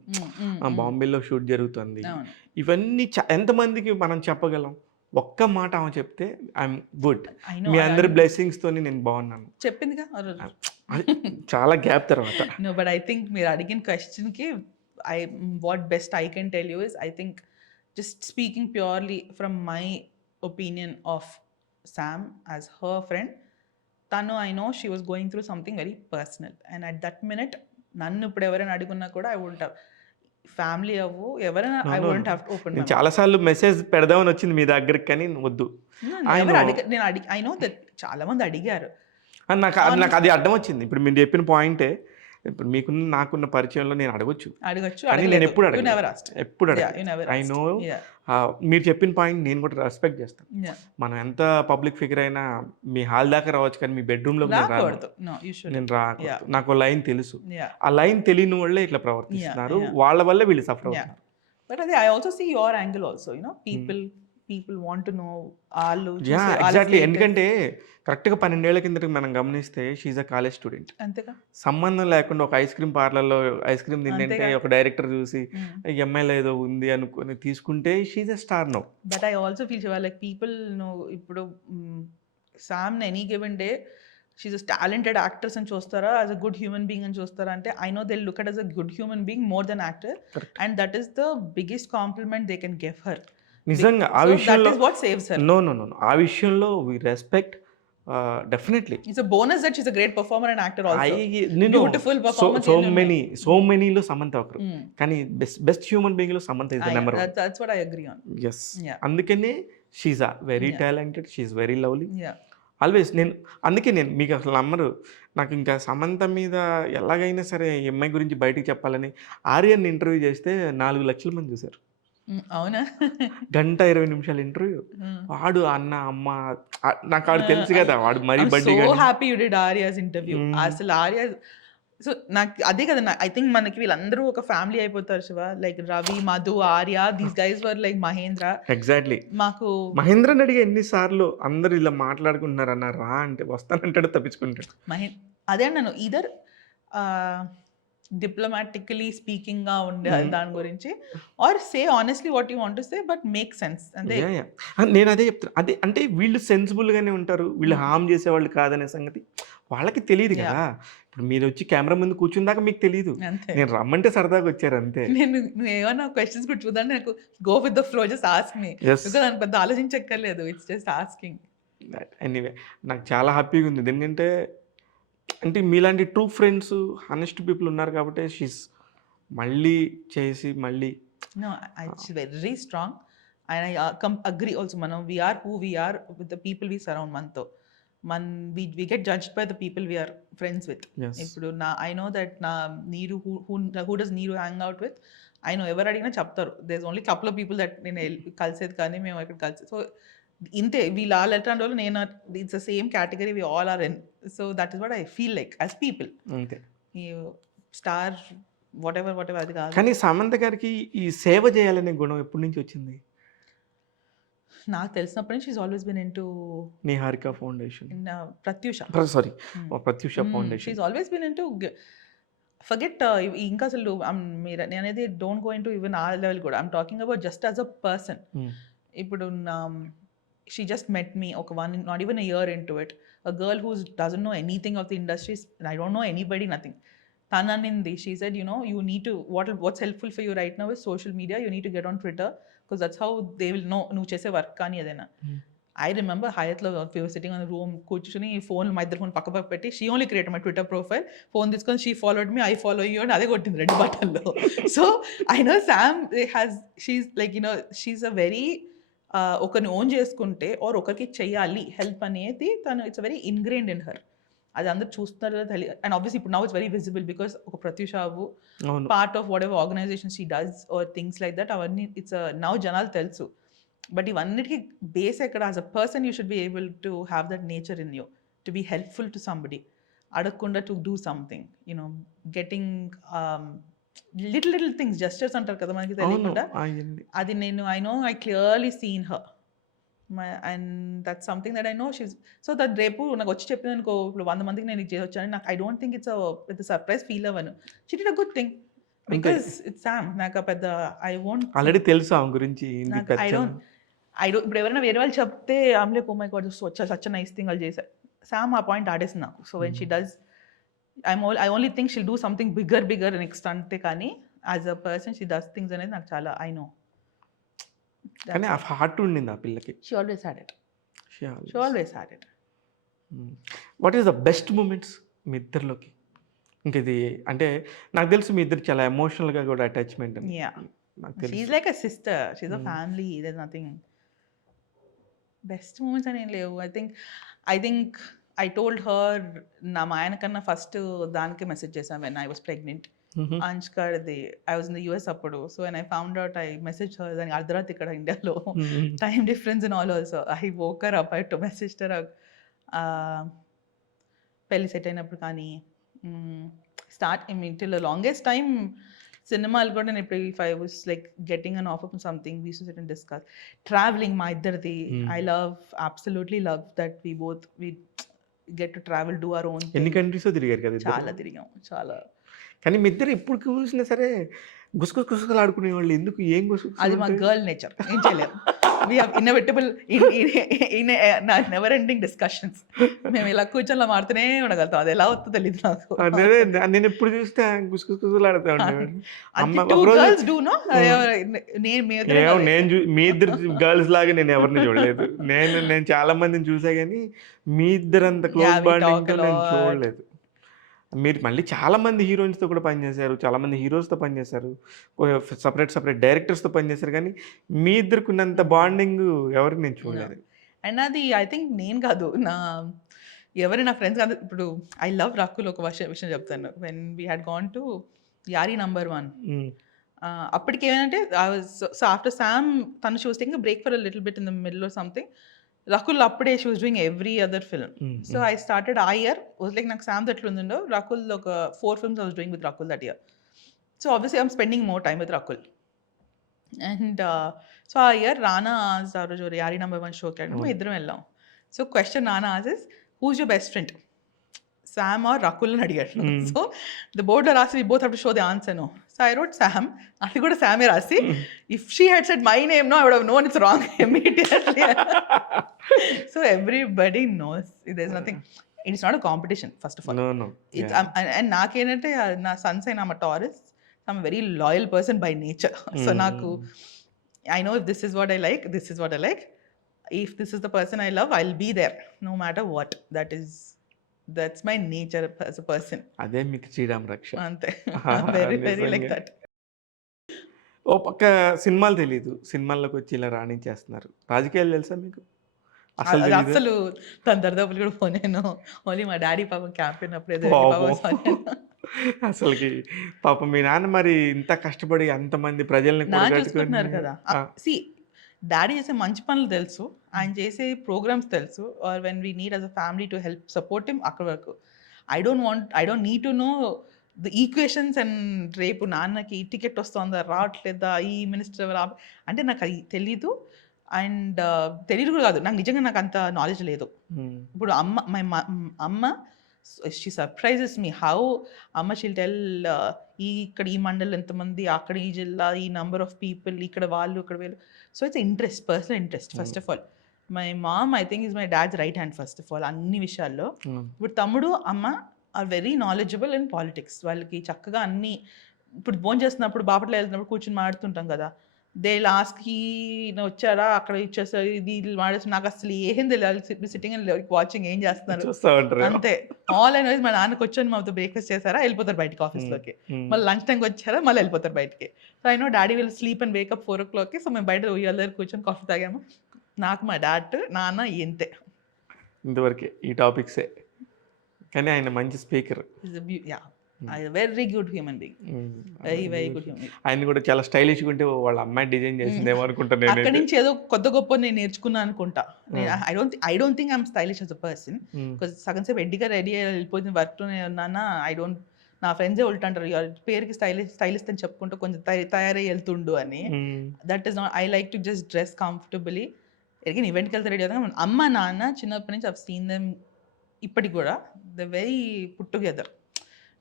బాంబేలో షూట్ జరుగుతుంది. ఇవన్నీ ఎంతమందికి మనం చెప్పగలం? ఒక్క మాట ఆమె చెప్తే ఐఎమ్ గుడ్, మీ అందరి బ్లెస్సింగ్స్తో నేను బాగున్నాను చెప్పిందిగా. చాలా గ్యాప్ తర్వాత. నో, బట్ ఐ థింక్ మీరు అడిగిన క్వశ్చన్కి what best I can tell you is, I think, just speaking purely from my opinion of Sam as her friend, tanu I know she was going through something very personal, and at that minute nannu ippudu evarana adiguna kuda I wouldn't have, family avvu evarana I wouldn't have to open my mouth. చాలా సార్లు మెసేజ్ పెడదామని వచ్చింది మీ దగ్గరికి, కానీ వద్దు. I know that చాలా మంది అడిగారు. నాకు అది అడ్డం వచ్చింది. ఇప్పుడు మీరు చెప్పిన పాయింటే, ఇప్పుడు మీకున్న నాకున్న పరిచయంలో నేను అడగొచ్చు, కానీ నేను ఎప్పుడు ఐ నో. మీరు చెప్పిన పాయింట్ నేను కూడా రెస్పెక్ట్ చేస్తాను. మనం ఎంత పబ్లిక్ ఫిగర్ అయినా మీ హాల్ దాకా రావచ్చు, కానీ మీ బెడ్రూమ్లో నేను రాకూడదు. నాకు లైన్ తెలుసు, ఆ లైన్ తెలియని వాళ్ళే ఇట్లా ప్రవర్తిస్తున్నారు, వాళ్ళ వల్ల వీళ్ళు సఫర్ అవుతున్నారు. బట్ అదే I also see your angle also, people want to know వాళ్ళు. ఎగ్జాక్ట్లీ. ఎందుకంటే కరెక్ట్గా 12 ఏళ్ల కిందకి మనం గమనిస్తే షీఈ్ అ కాలేజ్ స్టూడెంట్. అంతేగా, సంబంధం లేకుండా ఒక ఐస్ క్రీమ్ పార్లర్లో ఐస్ క్రీమ్ తింటే ఒక డైరెక్టర్ చూసి ఎంఐలో ఏదో ఉంది అనుకుని తీసుకుంటే she's a star now. But I also feel like people know, ఇప్పుడు Sam any given day she's a talented actress అని చూస్తారా, as a good human being అని చూస్తారా అంటే, I know they look at as a good human being more than actor, and that is the biggest compliment they can give her. నిజంగా ఆ విషయంలో నో ఆ విషయంలో we respect definitely. It's a bonus that she is a great performer and actor also. Beautiful performance. So మెనీలో సమంత ఒకరు, కానీ బెస్ట్ హ్యూమన్ బీయింగ్ లో Samantha is the number 1. That's what I agree on. yes, అందుకనే she is a very talented, she is very lovely. Always అందుకే నేను మీకు అసలు నమ్మరు, నాకు ఇంకా సమంత మీద ఎలాగైనా సరే ఎంఐ గురించి బయటికి చెప్పాలని ఆర్యన్ ఇంటర్వ్యూ చేస్తే 4 లక్షల మంది చూశారు. అవునా? 1 గంట 20 నిమిషాల ఇంటర్వ్యూ. వాడు అన్న అమ్మ నాకు వాడు తెలుసు కదా, వాడు మరీ బడ్డీ. So happy you did Arya's interview. అసలు ఆర్యా, సో నాకు అదే కదా, ఐ థింక్ మనకి వీళ్ళందరూ ఒక ఫ్యామిలీ అయిపోతారు Shiva, like Ravi, Madhu, Arya, these guys were like Mahendra. Exactly. మాకు మహేంద్రని అడిగి ఎన్నిసార్లు అందరు ఇలా మాట్లాడుకుంటున్నారు అన్న, రా అంటే వస్తానంటాడు, తప్పించుకుంటాడు. అదే అన్నాను, ఇదర్ డిప్లొమాటికలీ స్పీకింగ్ గా ఉండే దాని గురించి, or say honestly what you want to say, but make sense. అంటే నేను అదే చెప్తాను, అదే అంటే వీళ్ళు సెన్సిబుల్ గానే ఉంటారు, వీళ్ళు హామ్ చేసేవాళ్ళు కాదనే సంగతి వాళ్ళకి తెలియదు కదా. ఇప్పుడు మీరు వచ్చి కెమెరా ముందు కూర్చుందాక మీకు తెలియదు, నేను రమ్మంటే సరదాగా వచ్చారు అంతే. నేను ఏమన్నా క్వశ్చన్స్ కూడా చూద్దాం, నాకు go with the flow, just ask me, because నేను పెద్ద ఆలోచించక్కర్లేదు, ఇట్స్ జస్ట్ ఆస్కింగ్. ఎనీవే నాకు చాలా హ్యాపీగా ఉంది, ఎందుకంటే అంటే మీలాంటి ట్రూ ఫ్రెండ్స్, హానెస్ట్ పీపుల్ ఉన్నారు కాబట్టి షీస్ మళ్ళీ చేసి మళ్ళీ. No, it's very strong and I agree also. మనం we're who we're with the people we surround మనతో. we get judged by the people we are friends with. ఇప్పుడు ఐ నో దట్ నా నీరు, who does నీరు hang out with, I know ఎవరు అడిగినా చెప్తారు, there is only couple of people that నేను కలిసేది, కానీ మేము ఇక్కడ కలిసి. సో ఇంతే, వీళ్ళు ఆల్ ఎట్లాంటి వాళ్ళు, నేను it's the same category, we all are in. So that is what I feel like as people. అంతే, ఈ స్టార్ వాట్ ఎవర్ అది కాదు. కానీ సమంత గారికి ఈ సేవ చేయాలనే గుణం ఎప్పటి నుంచి వచ్చింది? నాకు తెలిసినప్పటి నుంచి she's always been into Niharika foundation, Pratyusha foundation. She's always been into forget. ఇంకా అసలు మీరు నేను అనేది డోంట్ గో ఇంటూ ఈవెన్ ఆ లెవెల్ కూడా, I'm talking about just as a person. ఇప్పుడు she just met me, okay, not even a year into it, a girl who doesn't know anything of the industries, and I don't know anybody, nothing. Tananindi, she said, you know, you need to, what's helpful for you right now is social media. You need to get on Twitter, because that's how they will know నువ్వు చేసే వర్క్ కానీ ఏదైనా. I remember హయత్లో we were sitting on the room, కూర్చుని ఫోన్, మా ఇద్దరు ఫోన్ పక్క పెట్టి, she only create my Twitter profile, phone తీసుకొని she followed me, I follow you అని అదే కొట్టింది 2 బటన్లో. So I know Sam has, she's like you know, she's a very, ఒకరిని ఓన్ చేసుకుంటే ఆర్ ఒకరికి చెయ్యాలి హెల్ప్ అనేది తను, it's very ingrained in her. అది అందరు చూస్తున్నారో తెలియదు. అండ్ ఆబ్వియస్లీ ఇప్పుడు now it's very visible because ఒక ప్రత్యూషావు part of whatever organisation she does or things like that, అవన్నీ ఇట్స్ నౌ జనాలు తెలుసు. బట్ ఇవన్నిటికీ బేస్ ఎక్కడ, as a person you should be able to have that nature in you to be helpful to somebody, అడగకుండా to do something, you know, getting little things, gestures అంటారు కదా మనకి తెలియకుండా. అది నేను, I know, I clearly seen her, and that's something that I no she's. So that రేపు నాకు వచ్చి చెప్పింది అనుకో, ఇప్పుడు 100 మందికి నేను ఇది వచ్చాను, నాకు I don't think it's surprise feel అవ్వను. She did a good thing because it's Sam. నాకు ఆ పెద్ద ఐ వోంట్ ఆల్రెడీ తెలుసు ఆమె గురించి. ఐ డోంట్ ఇప్పుడు ఎవరైనా వేరే వాళ్ళు చెప్తే ఆమె oh my god such a nice thing వాళ్ళు చేశారు. శామ్ ఆ పాయింట్ ఆడేసింది నాకు. So when she does, I only think she'll do something bigger next అంతే, కానీ as a person she does things అనేది నాకు చాలా, ఐ నో. కానీ ఆ హార్ట్ ఉండింది ఆ పిల్లకి. She always had it. She always had it. What is the best moments మీ ఇద్దరిలోకి? ఇంక ఇది అంటే నాకు తెలుసు మీ ఇద్దరు చాలా ఎమోషనల్గా కూడా attachment. She's like a sister, she's a family, there nothing. Best moments అని ఏం లేవు. I think I told her, నా మా ఆయన కన్నా ఫస్ట్ దానికే మెసేజ్ చేశాను వెన్ ఐ వాస్ ప్రెగ్నెంట్. అంష్కర్ది, I was in the US అప్పుడు. So when I found out, I message her. దానికి అర్ధరాత్రి ఇక్కడ ఇండియాలో time difference in all also. I woke up, I to message her. పెళ్ళి సెట్ అయినప్పుడు కానీ, start till the longest time సినిమాలు కూడా నేను ఇప్పుడు, if I was like getting an offer from something, we used to SIT and discuss. Travelling మా ఇద్దరిది, I love, absolutely love that we get to travel, do our own thing. ఎన్ని కంట్రీస్ తిరిగారు కదా? చాలా తిరిగాం, చాలా. కానీ మీ ఇద్దరు ఎప్పుడు చూసినా సరే గుసగుసలు ఆడుకునేవాళ్ళు. ఎందుకు? ఏం గుసగుసలు? అది మా గర్ల్ నేచర్, ఏం చేయలేము. we have inevitable in never ending discussions. మేము ఇలా కూర్చొని మాడుతూనే ఉండగలుగుతాం. అది ఎలా అవుతుందో తెలియదు నాకు. నేను ఎప్పుడు చూస్తే గుసగుసలు ఆడుతూ మీ ఇద్దరు గర్ల్స్ లాగా నేను ఎవరిని చూడలేదు. నేను చాలా మందిని చూసా, కానీ మీ ఇద్దరు అంత క్లోజ్ బాండింగ్ నేను చూడలేదు. మీరు మళ్ళీ చాలామంది హీరోయిన్స్తో కూడా పనిచేశారు, చాలామంది హీరోస్తో పనిచేశారు, సపరేట్ డైరెక్టర్స్తో పనిచేశారు, కానీ మీ ఇద్దరికి ఉన్నంత బాండింగ్ ఎవరికి నేను చూడలేదు. అండ్ అది ఐ థింక్ నేను కాదు, నా ఫ్రెండ్స్ కాదు. ఇప్పుడు ఐ లవ్ రాకుల్. ఒక విషయం చెప్తాను. When we had gone to Yaari #1, అప్పటికి ఏమంటే సో ఆఫ్టర్ శామ్ తను she was taking a break for a little bit in the middle or something. Rakul అప్పుడే she was doing every other film. So I started ఆ ఇయర్, వాజ్ లైక్ నాకు శామ్ ఎట్లుందో, రాకుల్ ఒక 4 films I was doing with Rakul that year. So obviously I'm spending more time with Rakul. And so ఆ ఇయర్ రానా ఆ రోజు యారీ #1 షోకి వెళ్ళడం, ఇద్దరం వెళ్ళాం. సో క్వశ్చన్ రానా ఆస్, who's your best friend, Sam or Rakul అని అడిగాడు. సో ద బోర్డ్లో రాసి we both have to show the answer. No. So I wrote Sam, అది కూడా శామే రాసి, if she had said my name no, I would have known it's wrong immediately. So everybody knows there's nothing, it's not a competition first of all. No. It's and నాకేంటంటే నా sun sign, I'm a Taurus, so I'm a very loyal person by nature. So నాకు, I know if this is what I like, this is what I like. If this is the person I love, I'll be there no matter what. That's my nature as a person. అదే మీకు శ్రీరామ్ రక్ష అంతే. very like that. ఓ పక్క సినిమాలు తెలీదు, సినిమాల్లోకి వచ్చి ఇలా రాణించేస్తున్నారు. రాజకీయాలు తెలుసా మీకు? అసలు తన దర్దాపులు కూడా పోనేను. ఓన్లీ మా డాడీ పాపం క్యాంపెయిన్ అప్పుడు అసలుకి పాపం మీ నాన్న మరి ఇంత కష్టపడి అంతమంది ప్రజల్ని చూసుకుంటున్నారు కదా. సి డాడీ చేసే మంచి పనులు తెలుసు, ఆయన చేసే ప్రోగ్రామ్స్ తెలుసు, or when we need as a family to help support him, అక్కడ వరకు. I don't need to know the equations. And రేపు నాన్నకి టికెట్ వస్తుందా రావట్లేదా, ఈ మినిస్టర్ అంటే నాకు అది తెలీదు. అండ్ తెలియదు కూడా కాదు, నాకు నిజంగా నాకు అంత నాలెడ్జ్ లేదు. ఇప్పుడు అమ్మ షీ సర్ప్రైజెస్ మీ హౌ. అమ్మ షీల్ టెల్, ఇక్కడ ఈ మండలం ఎంతమంది, అక్కడ ఈ జిల్లా ఈ నంబర్ ఆఫ్ పీపుల్, ఇక్కడ వాళ్ళు ఇక్కడ వీళ్ళు. So it's interest, personal interest first of all. My mom I think is my dad's right hand first of all అన్ని విషయాల్లో. ఇప్పుడు తమ్ముడు అమ్మ are very knowledgeable in politics. వాళ్ళకి చక్కగా అన్ని ఇప్పుడు భోజనం చేస్తున్నప్పుడు బాపట్ల వెళ్తున్నప్పుడు కూర్చొని మాడుతుంటాం కదా, దే లాస్ట్కి వచ్చారా అక్కడ ఇచ్చేసారు ఇది మాడేసి నాకు అసలు ఏం తెలియదు, సిట్టింగ్ అండ్ వాచింగ్ ఏం చేస్తున్నారు అంతే. ఆల్ ఐ నో ఇస్ మా నాన్నకి వచ్చాను మాతో బ్రేక్ఫాస్ట్ చేశారా వెళ్ళిపోతారు బయటకి ఆఫీస్లోకి, మళ్ళీ లంచ్ టైంకి వచ్చారా మళ్ళీ వెళ్ళిపోతారు బయటికి. So I no daddy will sleep and wake up 4 o'clock. So మేము బయట ఉయ్యాల దగ్గర కూర్చొని కాఫీ తాగాము. నాకు మా డాడ్ నాన్న ఇంతే ఇంతవరకే ఈ టాపిక్సే. కానీ ఆయన మంచి speaker, very good human being, very very good human. ఆయన కూడా చాలా స్టైలిష్గా ఉంటే వాళ్ళ అమ్మాయి డిజైన్ చేసిందేమో అనుకుంటాను. అక్కడి నుంచి ఏదో కొత్త గొప్ప నేను నేర్చుకున్నాను అనుకుంటా. I don't think I'm stylish as a person, because సగం సేపు ఎడ్డిగా రెడీ వెళ్ళిపోయింది వర్క్లోనే ఉన్నానా. నా ఫ్రెండ్సే ఉల్టా అంటారు పేరుకి స్టైలిస్ట్ అని చెప్పుకుంటూ కొంచెం తయారై వెళ్తుండు అని. That is not, I like to just dress comfortably. ఎరిగిన ఈవెంట్కి వెళ్తే రెడీ అవుతాను. అమ్మ నాన్న చిన్నప్పటి నుంచి ఐవ్ సీన్ దెమ్, ఇప్పటికి కూడా ద వెరీ పుట్ టుగెదర్,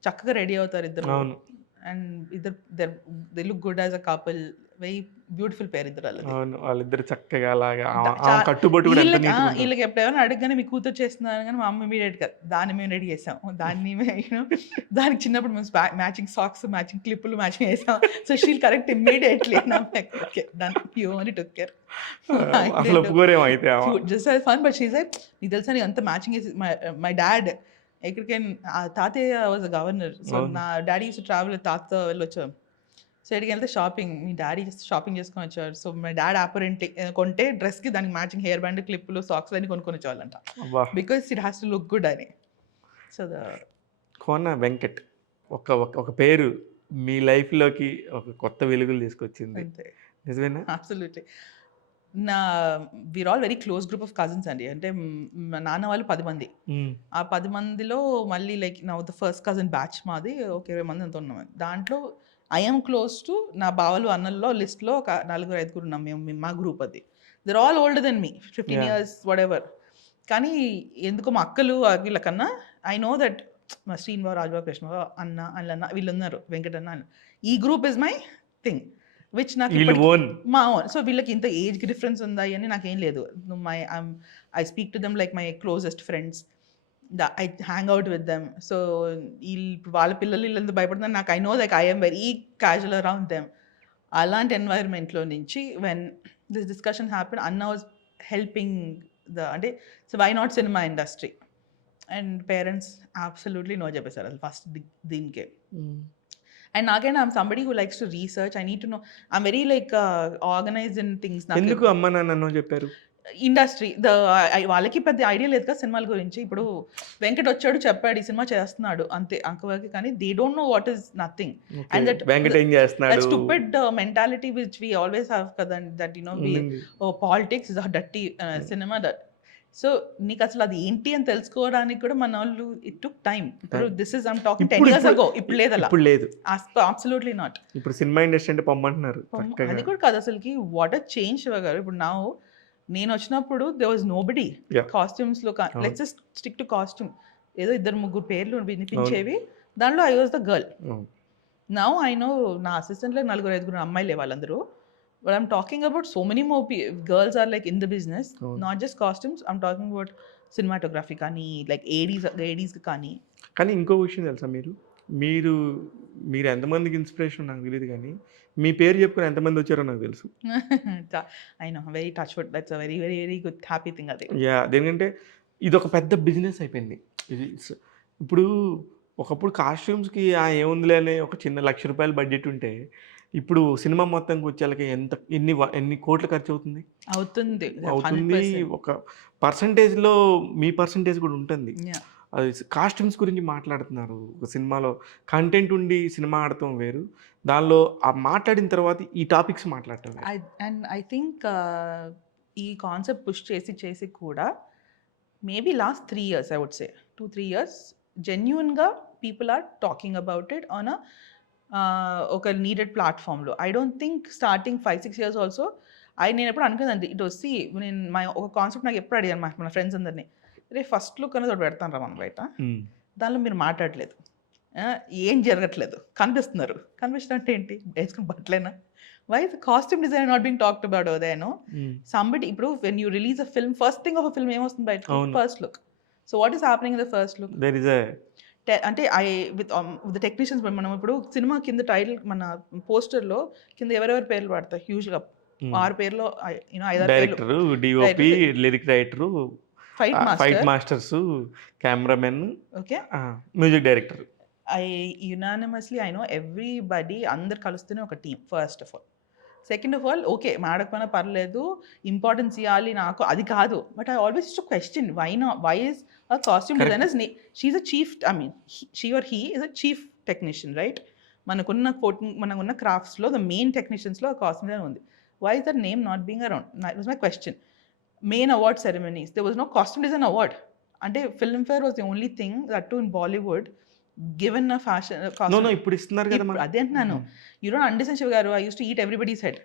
చక్కగా రెడీ అవుతారు ఇద్దరు. అండ్ ఇద్దరు they look good as a couple, very beautiful పేరు ఇద్దరు. వాళ్ళిద్దరు చక్కగా అలాగా కట్టుబొట్టు కూడా ఎంత నీట్గా ఉందో. వీళ్ళకి ఎప్పుడైనా అడగగానే మీ కూతురు చేస్తున్నారు కానీ మా అమ్మ ఇమీడియట్గా దాన్ని మేము రెడీ చేసాం, దాన్ని దానికి చిన్నప్పుడు మేము మ్యాచింగ్ సాక్స్ మ్యాచింగ్ క్లిప్పులు మ్యాచింగ్ చేసాం. So she'll correct immediately. Okay done, you only took care. అసలు ఒప్పుకోరేమో అయితే. Just as fun, but she's like నీకు తెలుసా నీకు అంత మ్యాచింగ్ చేసి. మై డాడ్ ఎక్కడికైనా తాతయ్య వాజ్ అ గవర్నర్, సో నా డాడీ యూస్ టు ట్రావెల్ తాతతో వెళ్ళొచ్చాం. సో ఎక్కడికి వెళ్తే షాపింగ్, మీ డాడీ షాపింగ్ చేసుకొని వచ్చారు. సో మై డాడ్ అపరెంట్లీ కొంటే డ్రెస్కి దానికి మ్యాచింగ్ హెయిర్ బ్యాండ్ క్లిప్పులు సాక్స్ అన్ని కొనుక్కొని వచ్చేవాళ్ళంట, because it has to look good అని. సో కోన వెంకట్ ఒక పేరు మీ లైఫ్లోకి ఒక కొత్త వెలుగులు తీసుకొచ్చింది, నిజమేనా? Absolutely. We're all very close group of cousins అండి. అంటే మా నాన్న వాళ్ళు 10 మంది. ఆ 10 మందిలో మళ్ళీ లైక్ నా ద ఫస్ట్ కజిన్ బ్యాచ్ మాది ఒక 20 మంది అంత ఉన్నాం. దాంట్లో ఐఎమ్ క్లోజ్ టు నా బావలు అన్నల్లో లిస్ట్లో ఒక 4-5 ఉన్నాం మేము, మా గ్రూప్ అది. They're all older then me, 15 years whatever. కానీ ఎందుకో మా అక్కలు వీళ్ళకన్నా ఐ నో దట్ మా శ్రీనివారు, రాజుబాబు, కృష్ణబాబు, అన్న వీళ్ళు ఉన్నారు, వెంకటన్న, ఈ group is my thing, which నాకు మా ఓన్. సో వీళ్ళకి ఇంత ఏజ్ డిఫరెన్స్ ఉందా అని నాకేం లేదు. I speak to them like my closest friends, I hang out with them. So వాళ్ళ పిల్లలు వీళ్ళంతా భయపడుతున్నారు, నాకు I know like I'm very casual around them. అలాంటి ఎన్వైర్న్మెంట్లో నుంచి వెన్ దిస్ డిస్కషన్ హ్యాపెన్, అన్న వాజ్ హెల్పింగ్ అంటే so why not cinema industry, and parents absolutely no చెప్పేశారు అసలు ఫస్ట్ దీనికే. And again, I'm somebody who likes to research. I need to know. I'm very like organized in things. ఎందుకు అమ్మ నాన్న చెప్పారు? ఇండస్ట్రీ వాళ్ళకి పెద్ద ఐడియా లేదు కదా సినిమాల గురించి. ఇప్పుడు వెంకట్ వచ్చాడు చెప్పాడు ఈ సినిమా చేస్తున్నాడు అంతే అంకవరకు, కానీ they don't know what is nothing. And that Venkat ఏం చేస్తున్నాడు, stupid mentality which we always have కదా, that you know politics is a dirty cinema. That so నీకు అసలు అది ఏంటి అని తెలుసుకోవడానికి కూడా మన వాళ్ళు ఇట్ టుక్ టైం. ఇప్పుడు this is I'm talking 10 years ago. ఇప్పుడు లేదు అలా, ఇప్పుడు లేదు, అబ్సల్యూట్లీ నాట్. ఇప్పుడు సినిమా ఇండస్ట్రీ అంటే పొమ్మంటున్నారు, అది కూడా కాదు అసలుకి. వాట్ అ చేంజ్ శివ గారు. ఇప్పుడు నా నేను వచ్చినప్పుడు దేర్ వాజ్ నోబడీ కాస్ట్యూమ్స్ లో. Let's just stick to costume. ఏదో 2-3 పేర్లు వినిపించేవి, దానిలో I was the girl. Now I no నా అసిస్టెంట్లో 4-5 అమ్మాయిలే వాళ్ళందరూ. But I'm talking about so many more girls are like in the business, not just costumes. I'm talking about cinematography కానీ like ADs కానీ. కానీ ఇంకో విషయం తెలుసా, మీరు ఎంతమందికి ఇన్స్పిరేషన్ నాకు తెలియదు, కానీ మీ పేరు చెప్పుకుని ఎంతమంది వచ్చారో నాకు తెలుసు. I know, very touch wood. That's a very very very good happy thing అది. ఎందుకంటే ఇది ఒక పెద్ద బిజినెస్ అయిపోయింది. ఇప్పుడు ఒకప్పుడు కాస్ట్యూమ్స్కి ఏముందిలే అనే ఒక చిన్న ₹1,00,000 బడ్జెట్ ఉంటే, ఇప్పుడు సినిమా మొత్తానికి వచ్చేళ్ళకి ఎన్ని కోట్లు ఖర్చు అవుతుంది. ఒక పర్సంటేజ్లో మీ పర్సంటేజ్ కూడా ఉంటుంది. అది కాస్ట్యూమ్స్ గురించి మాట్లాడుతున్నారు. ఒక సినిమాలో కంటెంట్ ఉండి సినిమా ఆడటం వేరు, దానిలో ఆ మాట్లాడిన తర్వాత ఈ టాపిక్స్ మాట్లాడటం. అండ్ ఐ థింక్ ఈ కాన్సెప్ట్ పుష్ చేసి కూడా maybe last 3 years I would say 2-3 years జెన్యూన్గా people are talking about it on ఒక నీడెడ్ ప్లాట్ఫామ్లో. I don't think starting 5-6 years also నేను ఎప్పుడు అనుకున్నాను ఇట్ వచ్చి నేను ఒక కాన్సెప్ట్ నాకు ఎప్పుడు అడిగాను మన ఫ్రెండ్స్ అందరినీ, రే ఫస్ట్ లుక్ అనేది ఒకటి పెడతాను రా మనం బయట, దానిలో మీరు మాట్లాడలేదు, ఏం జరగట్లేదు, కనిపిస్తున్నారు అంటే ఏంటి వేసుకుని బట్టలేనా, Why is the costume designer not being talked about over there, no? Somebody, ఇప్పుడు when you release a film, first thing of a film ఏమొస్తుంది బయటకి? అవును. First look. So what is happening in the first look? There is a అంటే విత్ ద టెక్నీషియన్స్ మనం ఇప్పుడు సినిమా కింద టైటిల్ మన పోస్టర్లో కింద ఎవరెవరి పేర్లు పడతాయి హ్యూజ్గా 6 పేర్లు 5-6 పేర్లు director, DOP, lyric writer, fight fight master, masters, cameramen, okay, music director. I unanimously I know everybody, అందరు కలుస్తూనే ఒక team first of all. Second of all, okay మాడకపోయినా పర్లేదు, ఇంపార్టెన్స్ ఇవ్వాలి నాకు, అది కాదు. But I always to question why is a costume designers, she's a chief, I mean she or he is a chief technician, right? మనకున్న క్రాఫ్ట్స్లో ద మెయిన్ టెక్నీషియన్స్లో ఆ కాస్ట్యూమ్ డిజైనర్ ఉంది. Why is that name not being around? It was my question. Main award ceremonies there was no costume design award. అంటే Filmfare was the only thing that to in Bollywood given a fashion no ఇప్పుడు ఇస్తున్నారు కదా మనకి. అదే అంటున్నాను. యూ డోంట్ అండర్స్టాండ్ శివ గారు, I use to eat everybody's head.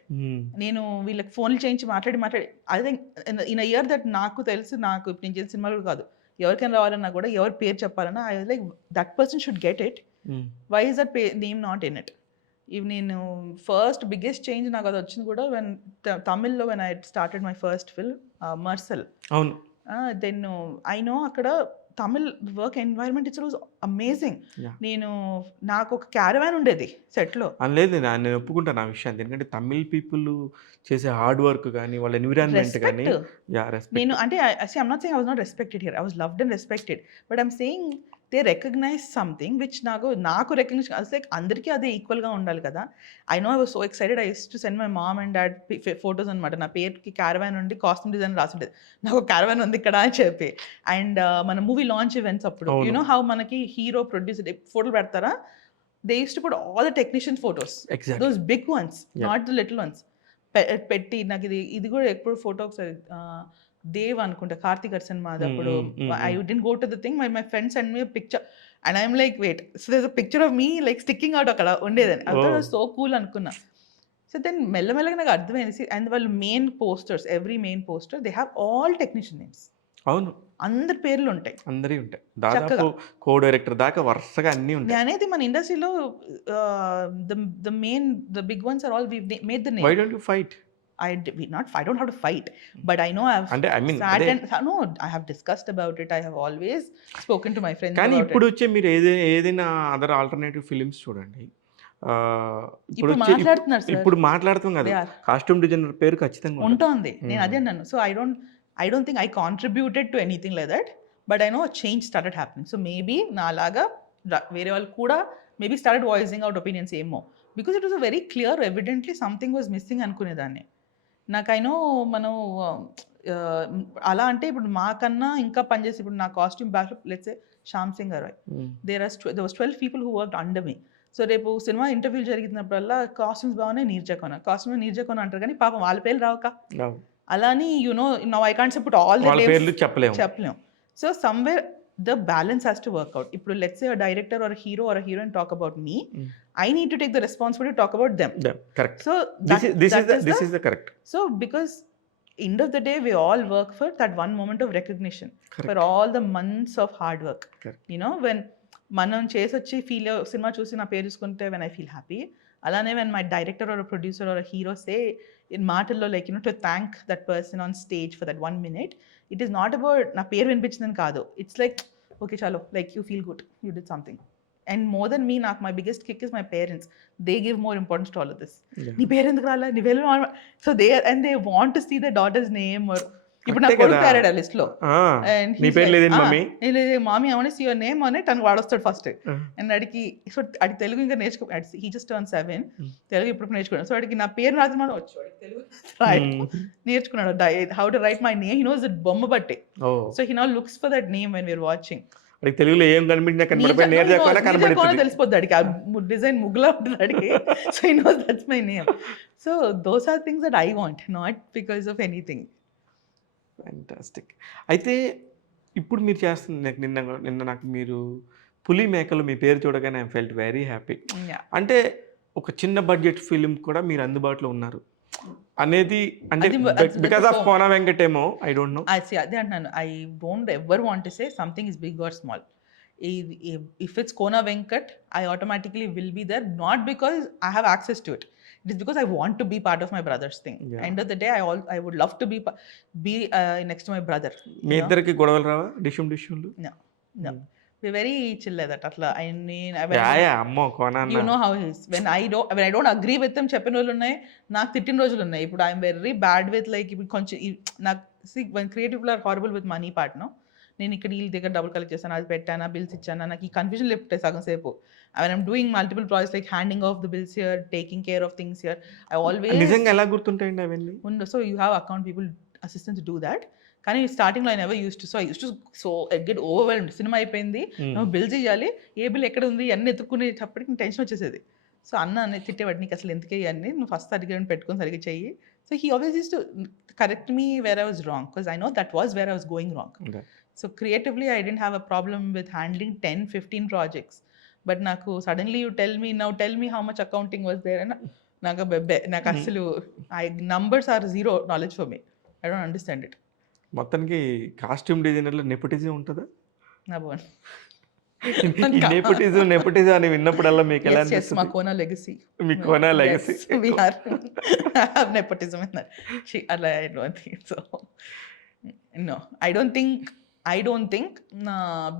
నేను వీళ్ళకి ఫోన్లు చేయించి మాట్లాడి అదే ఇన్ అ ఇయర్ దట్ నాకు తెలుసు, నాకు ఇప్పుడు నేను చేసిన సినిమాలు కాదు, ఎవరికైనా రావాలన్నా కూడా ఎవరి పేరు చెప్పాలన్నా I was like that person should get it. Why is that name not in it? ఇవి నేను ఫస్ట్ బిగ్గెస్ట్ చేంజ్ నాకు అది వచ్చింది కూడా వెన్ తమిళ్లో when I started my first film Mersal. అవును. దెన్ ఐ నో అక్కడ Tamil work environment it's was amazing. నేను నాకు ఒక క్యారవాన్ ఉండేది సెట్లో. లేదు, నేను ఒప్పుకుంటాను ఆ విషయాన్ని. ఎందుకంటే తమిళ్ పీపుల్ చేసే హార్డ్ వర్క్ కానీ వాళ్ళ ఎన్విరాన్మెంట్ కానీ నేను అంటే I'm not saying I was not respected here, I was loved and respected, but I'm saying they recognize something which నాకు రికగ్నైజ్ లైక్ అందరికీ అదే ఈక్వల్గా ఉండాలి కదా. I know I was so excited, I use to send my mom and dad photos అనమాట. నా పేరుకి క్యారవాన్ ఉండి కాస్ట్యూమ్ డిజైన్ రాసిండేది, నాకు క్యారవాన్ ఉంది ఇక్కడ అని చెప్పి. అండ్ మన మూవీ లాంచ్ ఈవెంట్స్ అప్పుడు యూనో హౌ మనకి హీరో ప్రొడ్యూసర్ ఫోటోలు పెడతారా, they use to put all the technician photos, those big ones, not the little ones పెట్టి. నాకు ఇది కూడా ఎప్పుడు ఫోటో ఒకసారి దేవ్ అనుకుంటా కార్తీక్ అర్సన్ మాది అప్పుడు, I didn't go to the thing, my friend send me picture and I'm like wait, so there is a picture of me like sticking out అక్కడ ఉండేదని. అది సో కూల్ అనుకున్నా. సో దెన్ మెల్లమెల్లగా నాకు అర్థమైంది. అండ్ వాళ్ళు main posters, every main poster they have all technician names. అవును, అందరి పేర్లు ఉంటాయి, అందరి ఉంటాయి, దాదాపు కో డైరెక్టర్ దాకా వరుసగా అన్ని ఉంటాయి. అనేది మన ఇండస్ట్రీలో the big ones are all we made the name. Why don't you fight? I don't have to fight, but I know I've I have discussed about it. I have always spoken to my friends కానీ about ఇప్పుడు వచ్చే మీరు ఏదైనా అదర్ ఆల్టర్నేటివ్ ఫిలిమ్స్ చూడండి, ఇప్పుడు మాట్లాడుతాం కదా, కాస్ట్యూమ్ డిజైనర్ పేరు ఖచ్చితంగా ఉంటుంది. నేను అదే అన్నాను. So I don't think I contributed to anything like that, but I know a change started happening. So maybe నాలాగా వేరే వాళ్ళు కూడా maybe started voicing out opinions ఏమో, because it was a very clear, evidently something was missing అనుకునేదాన్ని. నాకు ఐ నో మనం అలా అంటే ఇప్పుడు మాకన్నా ఇంకా పనిచేసి, ఇప్పుడు నా costume back let's say Shyam Singh garu, there was 12 people who worked under me. So రేపు సినిమా ఇంటర్వ్యూ జరిగినప్పుడల్లా కాస్ట్యూమ్స్ బాగున్నాయి, నీరజా కోన అంటారు, కానీ పాపం వాళ్ళ పేర్లు రావుక. అలా అని now I can't say put all the names, చెప్పలేం. So somewhere the balance has to work out. ఇప్పుడు let's say a director or a hero or a heroine talk about me, I need to take the responsibility to talk about them. Correct. So this is the correct. So because end of the day we all work for that one moment of recognition. Correct. For all the months of hard work. Correct. When మనం చేసొచ్చి ఫీల్ సినిమా చూసి నా పేరు చూసుకుంటే when I feel happy, అలానే when my director or a producer or a hero say in మాటల్లో like to thank that person on stage for that 1 minute, it is not about నా పేరు వినిపించిందని కాదు, it's like okay chalo, like you feel good, you did something. And more than me, my biggest kick is my parents. They give more importance to all of this. నీ పేరు ఎందుకు రాలా, నీ పేరు, so they want to see their daughter's name. Or ఇప్పుడు నా కొడుకు పేరాడు ఆ లిస్ట్ లో, మామీ అవన్నీ సీ యువర్ నేమ్ అని తనకు వాడొస్తాడు ఫస్ట్. అండ్ అడిగి సో అడిగి తెలుగు ఇంకా నేర్చుకో, హీ జస్ట్ టర్న్ 7, తెలుగు ఇప్పుడు నేర్చుకున్నాడు. సో అడిగి నా పేరు రాత్రి మాత్రం వచ్చు, తెలుగు నేర్చుకున్నాడు, how to write my name, he knows it బొమ్మ బట్టి. So he now looks for that name when we are watching. తెలుగులో ఏం కనిపించినా తెలిసిపోద్ది అడిగి, ఆ డిజైన్ ముగ్గులా ఉంటుంది అడిగి. So he knows that's my name. So those are things that I want, not because of anything. Fantastic. అయితే ఇప్పుడు మీరు చేస్తుంది, నిన్న నాకు మీరు పులి మేకలు మీ పేరు చూడగానే ఐ ఫెల్ట్ వెరీ హ్యాపీ. అంటే ఒక చిన్న బడ్జెట్ ఫిలిం కూడా మీరు అందుబాటులో ఉన్నారు అనేది, అంటే బికాస్ ఆఫ్ కోన వెంకటేమో ఐ డోంట్ నో. అదే అంటున్నాను, I don't ever want to say something is big or small. If it's Kona Venkat, I automatically will be there, not because I have access to it. It is because I want to be part of my brother's thing. Yeah. End of the day, I would love to be next to my brother. మీ ఇద్దరికి గొడవలు రావా? డిష్యూలు? No, no. We're very chill like that. Atla, I mean, yeah అమ్మో Kona you know how he is. When I don't agree with him, చెప్పిన రోజులు ఉన్నాయి, నాకు తిట్టిన రోజులు ఉన్నాయి. ఇప్పుడు I'm very bad with like ఇప్పుడు కొంచెం నాకు when creative people are horrible with money part, no? నేను ఇక్కడ వీళ్ళ దగ్గర డబ్బులు కలెక్ట్ చేస్తాను, అది పెట్టానా, బిల్స్ ఇచ్చానా, నాకు ఈ కన్ఫ్యూజన్ లేపుతాయి సగం సేపు. And I'm doing multiple projects like handing off the bills here, taking care of things here. I always నిజంగా ఎలా గుర్తుంటాయండి అవన్నీ? So you have account people, assistants to do that. కానీ స్టార్టింగ్లో I never use to. So I get overwhelmed. Cinema అయిపోయింది, బిల్ చేయాలి, ఏ బిల్ ఎక్కడ ఉంది అన్నీ ఎత్తుక్కునేటప్పటికి టెన్షన్ వచ్చేసేది. సో అన్న తిట్టేవాడు, నీకు అసలు ఎందుకే అన్నీ, నువ్వు ఫస్ట్ సరిగ్గా పెట్టుకొని సరిగ్గా చెయ్యి. So he always used to correct me where I was wrong, because I know that was where I was going wrong. So creatively I didn't have a problem with handling 10-15 projects. But నాకు suddenly you tell me how much accounting was there అని నాకు బెబ్బే. నాకు అసలు numbers or zero knowledge for me. I don't understand it. మొత్తానికి కాస్ట్యూమ్ డిజైనర్లో నెపోటిజం ఉంటుందా? ఈ నెపోటిజం అని విన్నప్పుడల్లా మీకు ఎలా మా Kona legacy. Me Kona legacy. We have nepotism in that. I don't think so. No, I don't think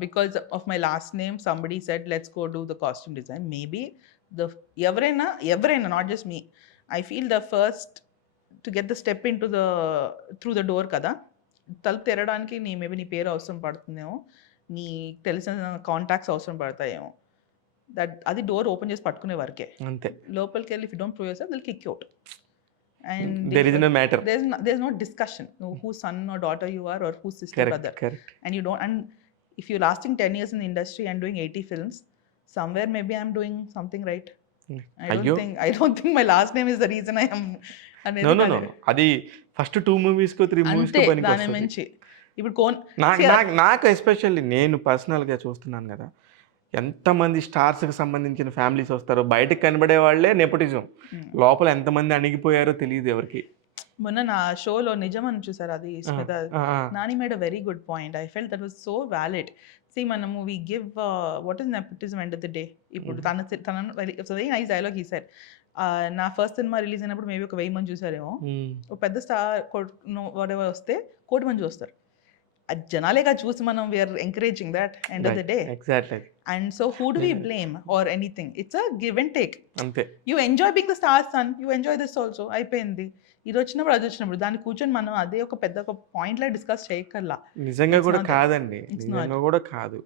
because of my last name somebody said let's go do the costume design. Maybe ఎవరైనా not just me. I feel the first to get the step into through the door కదా, తలుపు తెరడానికి మేబీ నీ పేరు అవసరం పడుతుందేమో, నీ తెలిసిన కాంటాక్ట్స్ అవసరం పడతాయేమో. అది డోర్ ఓపెన్ చేసి పట్టుకునే వరకే. అంతే. లోపలికి వెళ్ళి if you don't prove yourself they'll kick you out. And there is no matter. There's no discussion whose son or daughter you are or whose sister brother. Correct. And if you're lasting 10 years in the industry and doing 80 films, somewhere maybe I'm doing something right. I don't think my last name is the reason I am. No. అది ఫస్ట్ 2 movies కో 3 movies కో పనికి దాని మంచి. ఇప్పుడు నాకు ఎస్పెషల్లీ నేను పర్సనల్గా చూస్తున్నాను కదా, ఎంతమంది స్టార్స్కి సంబంధించిన ఫ్యామిలీస్ వస్తారో, బయటకు కనబడే వాళ్ళే నెపోటిజం, లోపల ఎంతమంది అణిగిపోయారో తెలియదు ఎవరికి. మొన్న నా షోలో నిజం అని చూసారు, అది Nani made a very good point. I felt that was so valid. మనము we give what is nepotism end of the day. ఇప్పుడు తన వెరీ నైస్ డైలాగ్ ఈ సెడ్. నా ఫస్ట్ సినిమా రిలీజ్ అయినప్పుడు మేబీ ఒక 1000 మంది చూసారేమో. ఒక పెద్ద స్టార్ వాట్ ఎవర్ వస్తే 1,000,000 మంది చూస్తారు. అది జనాలేగా చూసి మనం we're encouraging that end of the day. Exactly. And so who do we blame or anything? It's a give and take. అంతే. You enjoy being the star son, you enjoy this also. అయిపోయింది. ఇది వచ్చినప్పుడు అది వచ్చినప్పుడు దాన్ని కూర్చొని మనం అదే ఒక పెద్ద ఒక పాయింట్ లా డిస్కస్ చేయకల్లా. నిజంగా కూడా కాదండి, నిజంగా కూడా కాదు.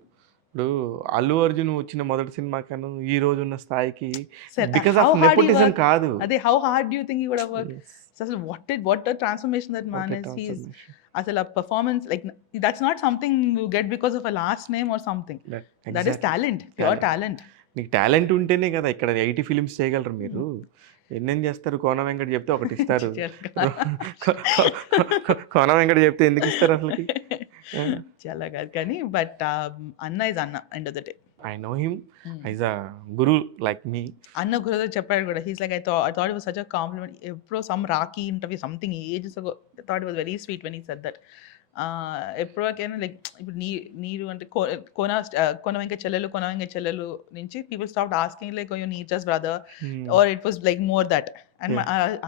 ఇప్పుడు అల్లు అర్జున్ వచ్చిన మొదటి సినిమా కన్నా ఈ రోజు ఉన్న స్థాయికి బికాజ్ ఆఫ్ నెపోటిజం కాదు. అదే how hard do you think he would have worked? అసలు what the transformation that man is. అసలు ఆ performance like that's not something you get because of a last name or something. That is talent, pure talent. నీకు టాలెంట్ ఉంటేనే కదా ఇక్కడ 80 ఫిల్మ్స్ చేయగలరు మీరు. ఎన్నేం చేస్తారు? కోన వెంకట చెప్తే ఒకటి ఇస్తారు, కోన వెంకట చెప్తే ఎందుకు ఇస్తారు అసలుకి? చాలా కాదు కానీ బట్ అన్న ఇస్ అన్న end of the day. I know him. He's a guru like me. అన్న గురుతో చెప్పాడు కూడా. He's like, I thought it was such a compliment. ఎప్పుడో some Rocky interview something ages ago, I thought it was very sweet when he said that. ఎప్పుడోకైనా లైక్ ఇప్పుడు నీరు అంటే కొన వెంకట చెల్లెలు నుంచి people stop asking like you Neeraja's brother or it was like more that. And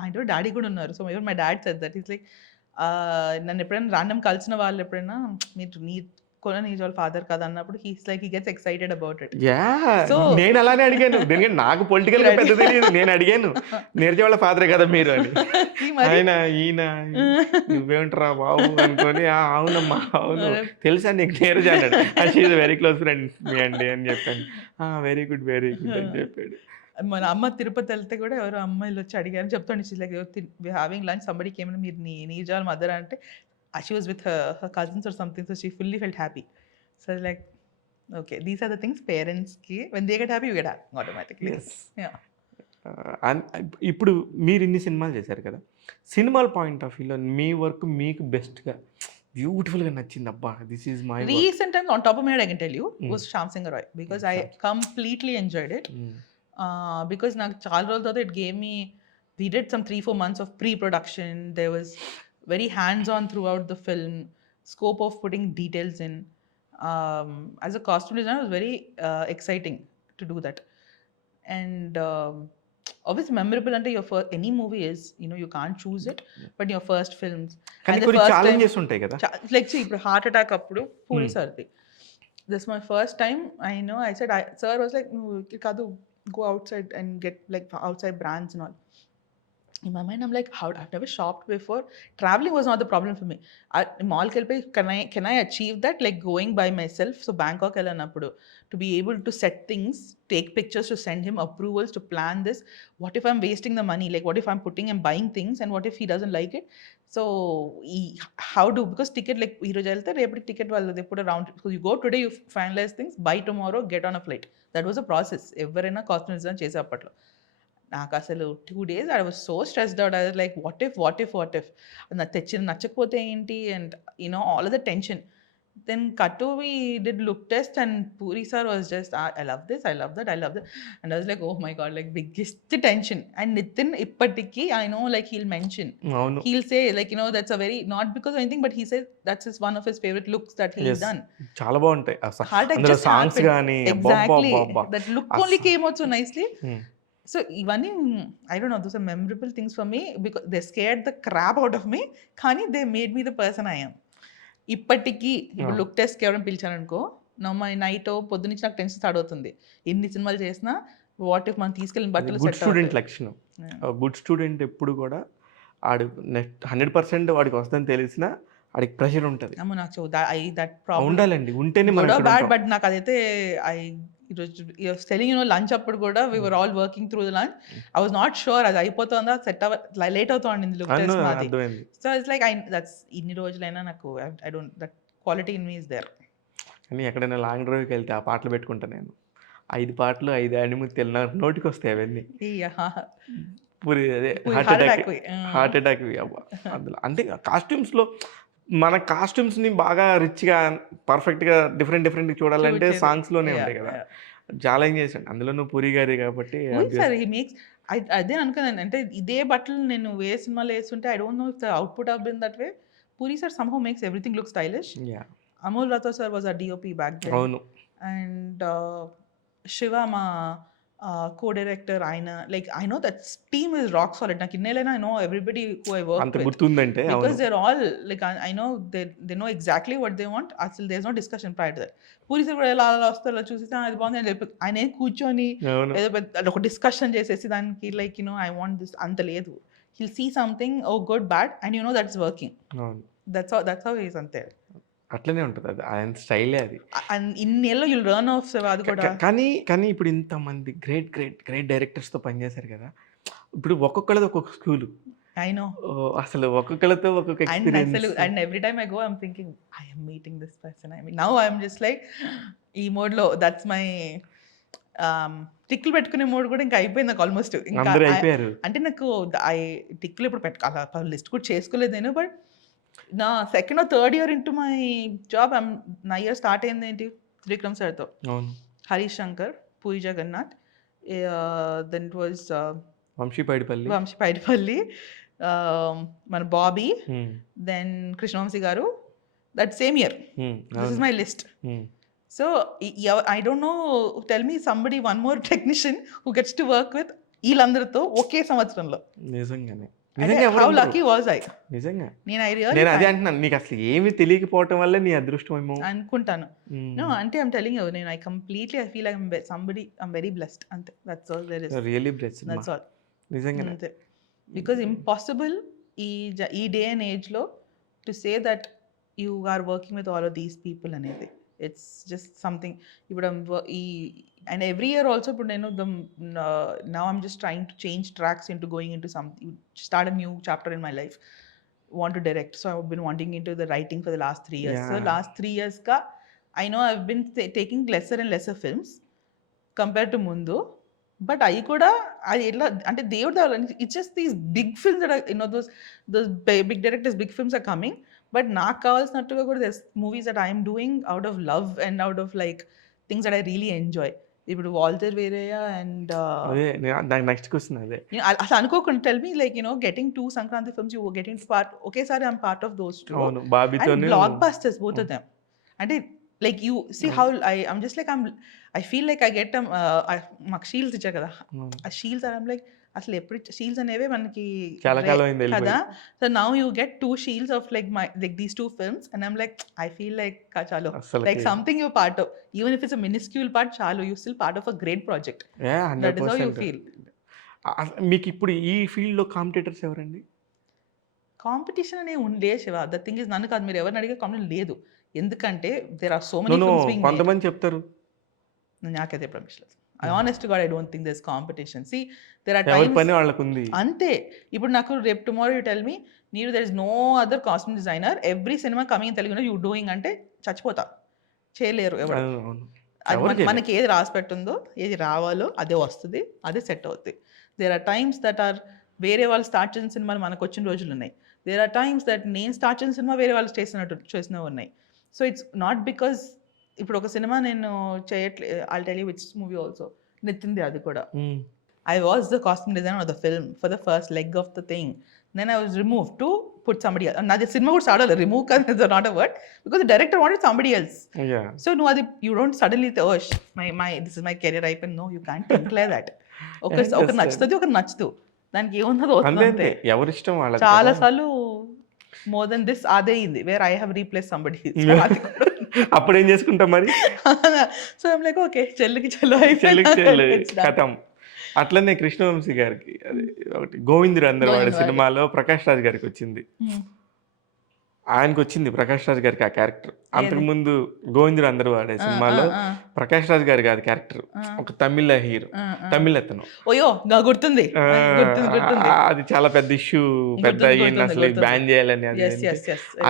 అంటే డాడీ కూడా ఉన్నారు. So my dad said that. Is like నన్ను ఎప్పుడైనా ర్యాండమ్ కలిసిన వాళ్ళు ఎప్పుడైనా మీరు కొన నీరజ్ వాళ్ళ ఫాదర్ కదా అన్నప్పుడు he's like he gets excited about it. So నేను అలానే అడిగాను, దీనికి నాకు పొలిటికల్ గా పెద్ద తెలియదు. నేను అడిగాను నీరజ్ వాళ్ళ ఫాదరే కదా మీరు అని. ఈయన నువ్వేంటరా బాబు అనుకొని అవునమ్మా అవును తెలుసా నీకు నీరజ్ అన్నాడు. షీఈ్ వెరీ క్లోజ్ ఫ్రెండ్ మీ అండి అని చెప్పాను. వెరీ గుడ్ అని చెప్పాడు. మన అమ్మ తిరుపతి వెళ్తే కూడా ఎవరో అమ్మాయిలు వచ్చి అడిగారు చెప్తాను. She's like having lunch somebody came, మీరు నీరజ్ వాళ్ళ మదర్ అంటే she was with her cousins or something, so she fully felt happy. So I was like, okay, these are the things parents ki when they get happy you get happy automatically. Yes. Yeah. ఇప్పుడు మీరు ఇన్ని సినిమాలు చేశారు కదా, సినిమాల పాయింట్ ఆఫ్ వ్యూలో మీ వర్క్ మీకు బెస్ట్గా బ్యూటిఫుల్గా నచ్చింది, అబ్బా this is my recent times on top of my head I can tell you was Shyam Singh Roy, because I completely enjoyed it. Because నాకు చాలా రోజుల తర్వాత it gave me, we did some 3-4 months of pre-production. There was very hands-on throughout the film, scope of putting details in. As a costume designer, it was very exciting to do that. And obviously memorable అంటే your first any movie is, you can't choose it, but your first films కానీ and the కొన్ని first time ఛాలెంజెస్ ఉంటాయి కదా. like see ఇప్పుడు హార్ట్ అటాక్ అప్పుడు puri సార్ది, this my first time. I know I said sir was like no kadu, go outside and get like outside brands and all. In my mind I'm like, how, I've never shopped before, traveling was not the problem for me. Mall ki vellipoyi can I achieve that, like going by myself? So Bangkok ellanappudu to be able to set things, take pictures, to send him approvals, to plan this, what if I'm wasting the money, like what if I'm putting and buying things and what if he doesn't like it? So how do, because ticket like ee roju velte repati ticket vallu they put around, because you go today, you finalize things, buy tomorrow, get on a flight. That was a process ఎవరైనా కాస్ట్ డిజైన్ చేసే అప్పట్లో. నాకు అసలు 2 days I was so stressed out. I was like what if నాకు తెచ్చింది నచ్చకపోతే ఏంటి, and all of the tension. Then cut to we did look test and Puri sir was just I love this, I love that, I love that, and I was like oh my God, like biggest tension. And Nithin ఇప్పటికీ I know like he'll mention, అవును. Heal say like that's a very, not because anything, but he says that's is one of his favourite looks that he Yes. Done. చాలా బాగుంటాయి అసలు. హార్ట్ అందులో just సాంగ్స్ happened. కానీ Exactly. That look only came out so nicely. Hmm. So ఇవన్నీ I don't know, those are memorable things for me because they scared the crap out of me, కానీ they made me the person I am. ఇప్పటికీ ఇప్పుడు లుక్ టెస్ట్కి ఎవరైనా పిలిచారనుకో, నమ్మ నైట్ పొద్దునుంచి నాకు టెన్షన్ స్టార్ట్ అవుతుంది. ఎన్ని సినిమాలు చేసినా వాట్ ఇఫ్ మనం తీసుకెళ్ళిన బట్టలు గుడ్ సెట్ స్టూడెంట్ లక్షణం. గుడ్ స్టూడెంట్ ఎప్పుడు కూడా ఆడు 100% వాడికి వస్తుందని తెలిసినా వాడికి ప్రెషర్ ఉంటుంది. అమ్మో నాకు దట్ ప్రాబ్లం ఉండాలండి, ఉంటేనే మనం ఇక్కడ బ్యాడ్. ఉంటాం. బట్ నాకు అదైతే ఈరోజు టెలింగ్ లంచ్ అప్పుడు కూడా we were all working through the lunch. I was not sure అది అయిపోతుందా, సెట్ లేట్ అవుతుంది లుక్ టెస్ట్ మాది. అర్థమైంది. సో ఇట్స్ లైక్ దట్స్ ఇన్ని రోజులైనా నాకు I don't, that quality in me is there. కానీ ఎక్కడైనా లాంగ్ డ్రైవ్కి వెళ్తే ఆ పాటలు పెట్టుకుంటా నేను. 5 పాటలు 5 ఆణిముత్యాలు నా నోటికి వస్తాయి అవన్నీ. పూరి అదే హార్ట్ అటాక్ అందులో. అంటే కాస్ట్యూమ్స్లో మన కాస్ట్యూమ్స్ని బాగా రిచ్గా పర్ఫెక్ట్గా డిఫరెంట్ చూడాలంటే సాంగ్స్లోనే ఉంటాయి కదా. ఛాలెంజ్ చేసాడు అందులో నువ్వు పూరి గారి కాబట్టి. అదే అనుకున్నాను, అంటే ఇదే బట్టలు నేను ఏ సినిమాలో వేస్తుంటే I don't know if the output have been that way. Puri sir somehow makes everything look stylish. Amol Rathod sir was a DOP back then. అవును. అండ్ శివ మా కో-డైరెక్టర్, ఆయన like I know that team is rock solid. నాకు ఇన్నేళ్ళైనా I know everybody who I work with, గుర్తుందంటే because they are all like I know they know exactly what they want. అసలు there is no discussion prior to that. Puri sir ఎలా వస్తారో చూసి అది బాగుంది అని చెప్పి ఆయన కూర్చొని ఏదో పెద్ద ఒక డిస్కషన్ చేసేసి దానికి లైక్ ఐ వాంట్ దిస్ అంత లేదు. he'll see something, oh good bad, and that's working. That's how he is అంతే. అట్లనే ఉంటుంది అది, ఆయన స్టైలే అది. అండ్ ఇన్నేళ్ళు you'll learn of అది కూడా. కానీ ఇప్పుడు ఇంతమంది గ్రేట్ డైరెక్టర్స్తో పనిచేశారు కదా, ఇప్పుడు ఒక్కొక్కళ్ళది ఒక్కొక్క స్కూలు. I know. అసలు ఒక్కొక్కళ్ళతో ఒక్కొక్క experience. And every time I go I'm thinking I am meeting this person. I mean now I'm just like ఈ మోడ్ లో, that's my టిక్లు పెట్టుకునే మోడ్ కూడా ఇంకా అయిపోయింది నాకు ఆల్మోస్ట్. ఇంకా అంటే నాకు టిక్లు ఇప్పుడు పెట్టుకోవాలి లిస్ట్ కూడా చేసుకోలేదు నేను. బట్ నా second or third year into my job, నా ఇయర్ స్టార్ట్ అయింది ఏంటి త్రివిక్రమ్ సార్తో, Harish Shankar, Puri Jagannath, then it was Vamshi Paidipally, మన బాబీ, దెన్ కృష్ణవంశీ గారు. That same year. This is my list. So I don't know, tell me somebody, one more technician who gets to work with వీళ్ళందరితో ఒకే సంవత్సరంలో. నిజంగానే how lucky was I? నిజంగా నేను అదే అంటున్నాను, నీకు అసలు ఏమి తెలియకపోవటం వల్ల నీ అదృష్టం ఏమో అనుకుంటాను. No, అంటే I'm telling you, నేను I feel like I'm very blessed. అంతే, that's all there is. Really blessed. That's all. నిజంగా అంతే. Because impossible ఈ డే అండ్ ఏజ్ లో to say that you are working with all of these people అనేది. It's just something. And every year also, now I'm just trying to change tracks into going into something, start a new chapter in my life. Want to direct. So I've been wanting into the writing for the last 3 years. So last 3 years I know I've been taking lesser and lesser films compared to mundu. But I kuda ante దేవుడు, it's just these big films that are, those big directors, big films are coming. But నాకు కావాల్సినట్టుగా కూడా there's movies that I am doing out of love and out of like things that I really enjoy. ఇప్పుడు వాల్టర్ వేరేయా అండ్ నెక్స్ట్ క్వశ్చన్ అదే అసలు అనుకోకుండా tell me like getting 2 Sankranti films, you were getting part ఒకేసారి I'm part of those 2. అవును, బాబీతో blockbusters both of them. అంటే like you see how I'm just like I feel like I get them మాకు షీల్డ్స్ ఇచ్చారు కదా, ఆ షీల్డ్స్ I'm like అసలు ఎప్పుడు షీల్డ్స్ అనేవే మనకి చాలా కాలం అయింది కదా. వెళ్ళిపోయి. So now you get 2 shields of like these 2 films and I'm like I feel like చాలు లైక్ అస్సలకి something you part of, even if it's a miniscule part, చాలు you still part of a great project. That is how you 100%. Feel. మీకు ఇప్పుడు ఈ ఫీల్డ్లో కాంపిటేటర్స్ ఎవరండి? కాంపిటీషన్ అనే ఉండే శివ. ద థింగ్ ఇస్ నన్ను కాదు, మీరు ఎవరిని అడిగే కాంపిటీషన్ లేదు. ఎందుకంటే there are so many films being made. కొంతమంది చెప్తారు. నాకైతే ఎప్పుడు అనిపించలేదు. I honest to god I don't think there is competition. See there are ఎవరి టైమ్స్ పని వాళ్ళకుంది. అంతే. ఇప్పుడు నాకు రేపు tomorrow you tell me Neeru there is no other costume designer every cinema coming in Telugu you doing అంటే చచ్చిపోతా. చేయలేరు ఎవరు. అవును. అది ఎవరు చేయలేరు. మనకి ఏది రాసి పెట్టుందో, ఏది రావాలో అదే వస్తుంది, అదే సెట్ అవుతుంది. There are times that are వేరే వాళ్ళు స్టార్ట్ చేసిన సినిమాలు మనకు వచ్చిన రోజులు ఉన్నాయి. దేర్ ఆర్ టైమ్స్ దట్ నేను స్టార్ట్ చేసిన సినిమా వేరే వాళ్ళు చేసినవి ఉన్నాయి. సో ఇట్స్ నాట్ బికాస్ ఇప్పుడు ఒక సినిమా నేను చేయట్లేదు. I'll tell you which movie also, నితిన్ది అది కూడా. I was the costume designer of the film for the first leg of the thing. Then I was removed to put somebody else. Now the cinema would start a remove is not a word because the director wanted somebody else. Yeah. So no, you don't suddenly my this is my career ripe and no, you can't think like that. ఒక నచ్చుతుంది, ఒక నచ్చదు. దానికి ఏమున్నదో అంతే. ఎవరిష్టం వాళ్ళది. చాలా సార్లు మోర్ దెన్ దిస్ అదే అయింది where I have replace somebody. అప్పుడు ఏం చేసుకుంటాం మరి? సో ఐమ్ లైక్ ఓకే, చెల్లికి చెల్లు కథం. అట్లనే కృష్ణవంశీ గారికి అది ఒకటి గోవిందుడు అందరు వాడి సినిమాలో ప్రకాష్ రాజ్ గారికి వచ్చింది. ఆయనకు వచ్చింది ప్రకాష్ రాజ్ గారికి ఆ క్యారెక్టర్. అంతకుముందు గోవిందుడు అందరు వాడే సినిమాలో ప్రకాష్ రాజ్ గారి కాదు క్యారెక్టర్, ఒక తమిళ హీరో, తమిళ అతను. ఓయో గుర్తుంది. అది చాలా పెద్ద ఇష్యూ, పెద్ద అయ్యింది అసలు బ్యాన్ చేయాలని.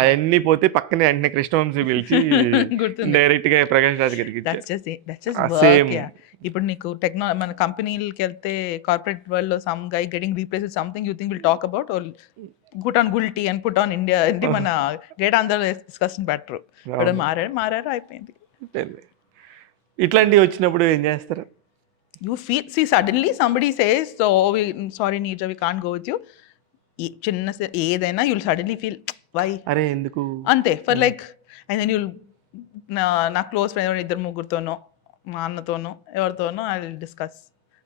అవన్నీ పోతే పక్కనే వెంటనే కృష్ణవంశీ పిలిచి డైరెక్ట్ గా ప్రకాష్ రాజ్ గారికి సేమ్. ఇప్పుడు నీకు మన కంపెనీలకి వెళ్తే కార్పొరేట్ వరల్డ్ లో some guy getting replace with something you think will talk about or put on గుల్టీ అండ్ పుట్ ఆన్ ఇండియా అంటే మన గేట్ అందరూ డిస్కషన్ బెటర్. ఇప్పుడు మారారు అయిపోయింది. ఇట్లాంటివి వచ్చినప్పుడు ఏం చేస్తారు? You feel suddenly somebody says so sorry Neeraja we can't go with you. చిన్న ఏదైనా యుల్ సడన్లీ ఫీల్ వై అరే ఎందుకు అంతే for like and then you'll నా క్లోజ్ ఫ్రెండ్ ఇద్దరు ముగ్గురుతోనో మా అన్నతోనో ఎవరితోనో I will discuss,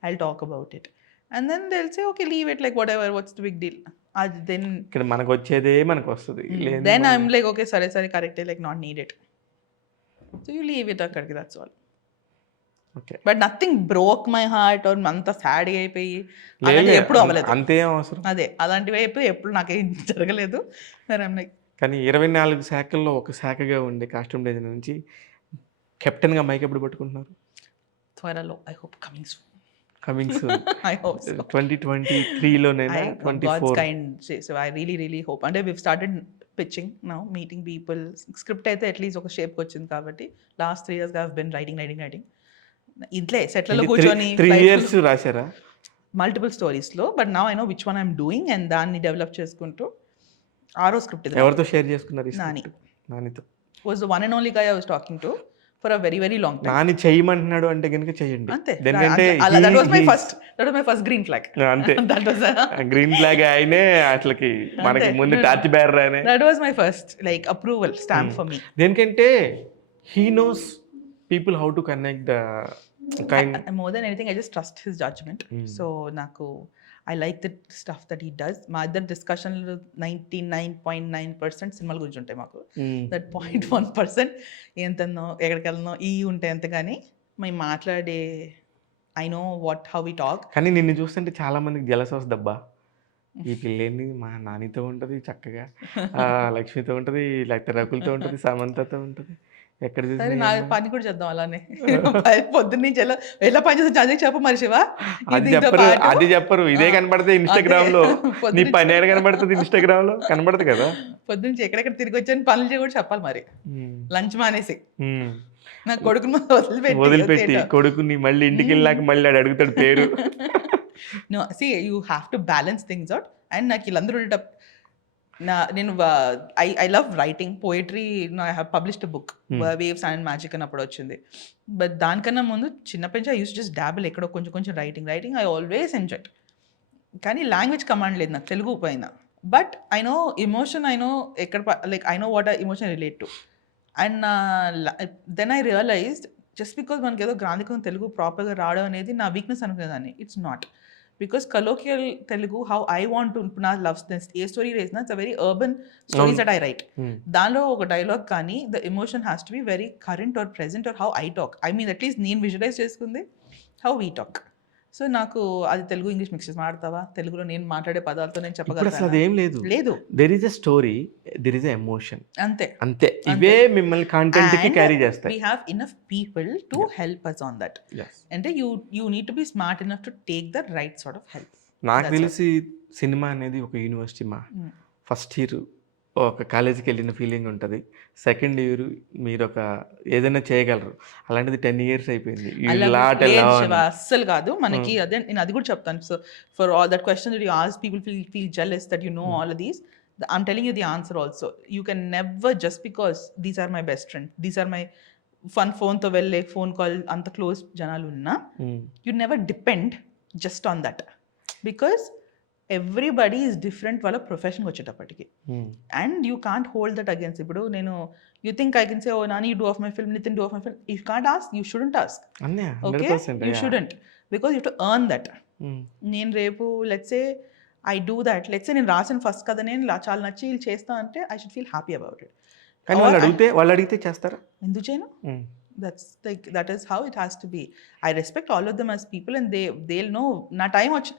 I will talk about it and then they will say okay leave it like whatever what's the big deal. అది దెన్ ఇక్కడ మనకు వచ్చేదే మనకు వస్తుంది. దెన్ ఐఎమ్ లైక్ ఓకే సరే కరెక్టే like not need it, so you leave it అక్కడికి, that's all. But nothing broke my heart or అంత సాడ్ అయిపోయి ఎప్పుడు అవ్వలేదు. అంతే అవసరం. అదే అలాంటివి అయిపోయి ఎప్పుడు నాకేం జరగలేదు. లైక్ కానీ 24 శాఖల్లో ఒక శాఖగా ఉండే కాస్ట్యూమ్ డిజైనర్ నుంచి కెప్టెన్గా మైక్ ఎప్పుడు పట్టుకుంటున్నారు? త్వరలో, I hope coming soon. I hope so. 2023లోనేనా 24? So I really hope. And we've started pitching now, meeting people. Script అయితే అట్లీస్ట్ ఒక షేప్కి వచ్చింది కాబట్టి last 3 years I've been writing. ఇంట్లో సెట్లలో కూర్చొని 3 years రాశారా? మల్టిపుల్ స్టోరీస్లో, but now I know which one I'm doing and దాన్ని డెవలప్ చేసుకుంటూ 6వ స్క్రిప్ట్ ఇది. ఎవరితో షేర్ చేసుకున్నారు? నానితో. Was the one and only guy I was talking to for a very long time. Nani చేయమంటున్నాడు అంటే కనుక చేయండి. అంతే. ఎందుకంటే that was my first green flag. అంతే. గ్రీన్ ఫ్లాగ్ ఆయనే అసలుకి మనకి ముందు టార్చ్ బేరర్ ఆయనే. That was my first like approval stamp for me. దేనికంటే he knows people how to connect the kind. More than anything I just trust his judgment. So నాకు I like the stuff that he does. మా ఇద్దరు డిస్కషన్లు 99.9% సినిమాల గురించి ఉంటాయి మాకు. దట్ 0.1% ఎంతనో ఎక్కడికి వెళ్ళనో ఈ ఉంటాయి అంతే. కానీ మేము మాట్లాడే I know how we talk. కానీ నిన్ను చూస్తుంటే చాలా మందికి జలస్ వస్తుందబ్బా, ఈ పిల్లేంది మా నానితో ఉంటుంది చక్కగా, లక్ష్మితో ఉంటుంది, లేకపోతే రకులతో ఉంటుంది, సమంతతో ఉంటుంది, ఎక్కడ సరే నా పని కూడా చేద్దాం అలానే. పొద్దున్న నుంచి ఎలా పని చేస్తా అదే చెప్పు మరి శివ. అది చెప్పరు, ఇదే కనబడితే ఇన్స్టాగ్రామ్ లో. నీ పని ఏడ కనబడుతుంది ఇన్స్టాగ్రామ్ లో? కనబడుతుంది కదా. పొద్దున్నుంచి ఎక్కడెక్కడ తిరిగి వచ్చాను పనులు చేయ కూడా చెప్పాలి మరి. లంచ్ మానేసి నా కొడుకుని వదిలిపెట్టి కొడుకుని మళ్ళీ ఇంటికి వెళ్ళాక మళ్ళీ ఆడు అడుగుతాడు పేరు. No see you have to balance things out. And నాకు వీళ్ళందరూ ఉండేటప్పుడు నేను I love writing poetry. I have published book waves and magic అని అప్పుడు వచ్చింది. బట్ దానికన్నా ముందు చిన్నప్పటి నుంచి ఐ యూస్ జస్ట్ డాబుల్ ఎక్కడో కొంచెం రైటింగ్ ఐ ఆల్వేస్ ఎంజాయ్. కానీ లాంగ్వేజ్ కమాండ్ లేదు నాకు తెలుగు పైన. But I know emotion, I know ఎక్కడ like I know what emotion relate to. And then I realised just because మనకి ఏదో గ్రాంధికం తెలుగు ప్రాపర్గా రావడం అనేది నా వీక్నెస్ అనుకునేదాన్ని. It's not. Because colloquial Telugu how I want to నా లవ్ ఏ స్టోరీ రేసిన it's a very urban stories that I write. దానిలో ఒక డైలాగ్ కానీ the emotion has to be very current or present or how I talk. I mean at least నేను విజువలైజ్ చేసుకుంది హౌ వీ టాక్. సో నాకు అది తెలుగు ఇంగ్లీష్ మిక్స్ చేసి మాడతావా, తెలుగులో నేను మాట్లాడే పదాలతో నేను ఇప్పుడు అసలు చెప్పగలను అదేం లేదు. లేదు, there is a story, there is a emotion, అంతే. అంతే. ఇవే మిమ్మల్ని కంటెంట్ కి క్యారీ చేస్తాయి. We have enough people to help us on that. Yes. అంటే you need to be smart enough to take the right sort of help. నాకు తెలిసి సినిమా అనేది ఒక యూనివర్సిటీ మా. ఫస్ట్ ఇయర్ ఒక కాలేజీకి వెళ్ళిన ఫీలింగ్ ఉంటుంది, సెకండ్ ఇయర్ మీరు ఒక ఏదైనా చేయగలరు, అలాంటిది 10 years అయిపోయింది. అస్సలు కాదు మనకి. అదే నేను అది కూడా చెప్తాను. So for all that question that you ask, people feel jealous that you know all of these. I'm telling you the answer also. You can never, just because these are my best friend, these are my fun phone తో వెళ్ళే ఫోన్ కాల్ అంత క్లోజ్ జనాలు ఉన్నా, you never depend just on that, because everybody is different వాళ్ళ ప్రొఫెషన్కి వచ్చేటప్పటికి. And you can't hold that against. ఇప్పుడు నేను you think I can say, oh Nani you do of my film, Nitin do of my film. You can't ask, you shouldn't ask. Okay, you shouldn't, because you to earn that. నేను రేపు let's say I do that, let's say నేను రాసిన ఫస్ట్ కథ నేను చాలా నచ్చి వీళ్ళు చేస్తా అంటే I should feel happy about it. కానీ వాళ్ళు అడిగితే చేస్తారా? ఎందుకు చేయను? that is how it has to be. I respect all of them as people, and they'll know నా టైం వచ్చి.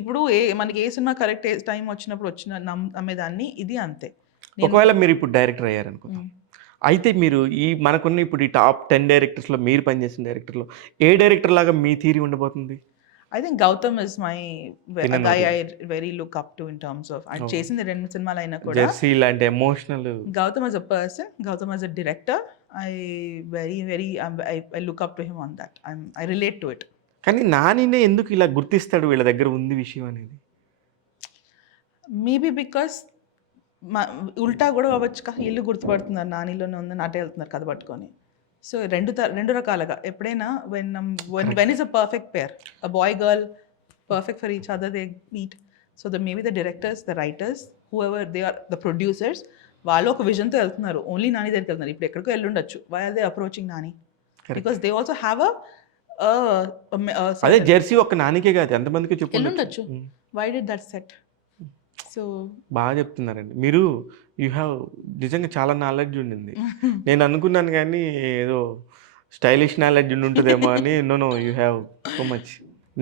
ఇప్పుడు మనకి ఏ సినిమా కరెక్ట్ టైం వచ్చినప్పుడు వచ్చిన నమ్మేదాన్ని, ఇది అంతే. ఒకవేళ మీరు ఇప్పుడు డైరెక్టర్ అయ్యారనుకుందాం, అయితే మీరు ఈ మనకున్న ఇప్పుడు ఈ టాప్ 10 డైరెక్టర్స్లో, మీరు పనిచేసిన డైరెక్టర్లో ఏ డైరెక్టర్ లాగా మీ థియరీ ఉండబోతుంది? I think Gautam is my guy I very look up to in terms of చేసింది 2 సినిమాలు అయినా కూడా. జెర్సీ లాంటి emotional. Gautam as a person, Gautam as a director, I look up to him on that. I relate to it. కానీ నానినే ఎందుకు ఇలా గుర్తిస్తాడు వీళ్ళ దగ్గర ఉంది విషయం అనేది? మేబీ బికాస్ ఉల్టా కూడా అవ్వచ్చు. ఇల్లు గుర్తుపడుతున్నారు, నానిలోనే ఉంది, నాటే వెళ్తున్నారు కథ పట్టుకొని. సో రెండు రకాలుగా ఎప్పుడైనా when is a perfect pair, a boy girl perfect for each other, they meet. So maybe the directors, the writers, whoever they are, the producers, వాళ్ళు ఒక విజన్తో వెళ్తున్నారు, ఓన్లీ నాని దగ్గరికి వెళ్తున్నారు. ఇప్పుడు ఎక్కడికో వెళ్ళుండొచ్చు, why are they approaching Nani? Because they also have అదే జెర్సీ ఒక నానికే కాదు, ఎంతమందికి వెళ్ళుండొచ్చు. why did that set? So బాగా చెప్తున్నారండి మీరు. యూ హ్యావ్ నిజంగా చాలా నాలెడ్జ్ ఉండింది. నేను అనుకున్నాను కానీ ఏదో స్టైలిష్ నాలెడ్జ్ ఉంటుందేమో అని. No you have so much.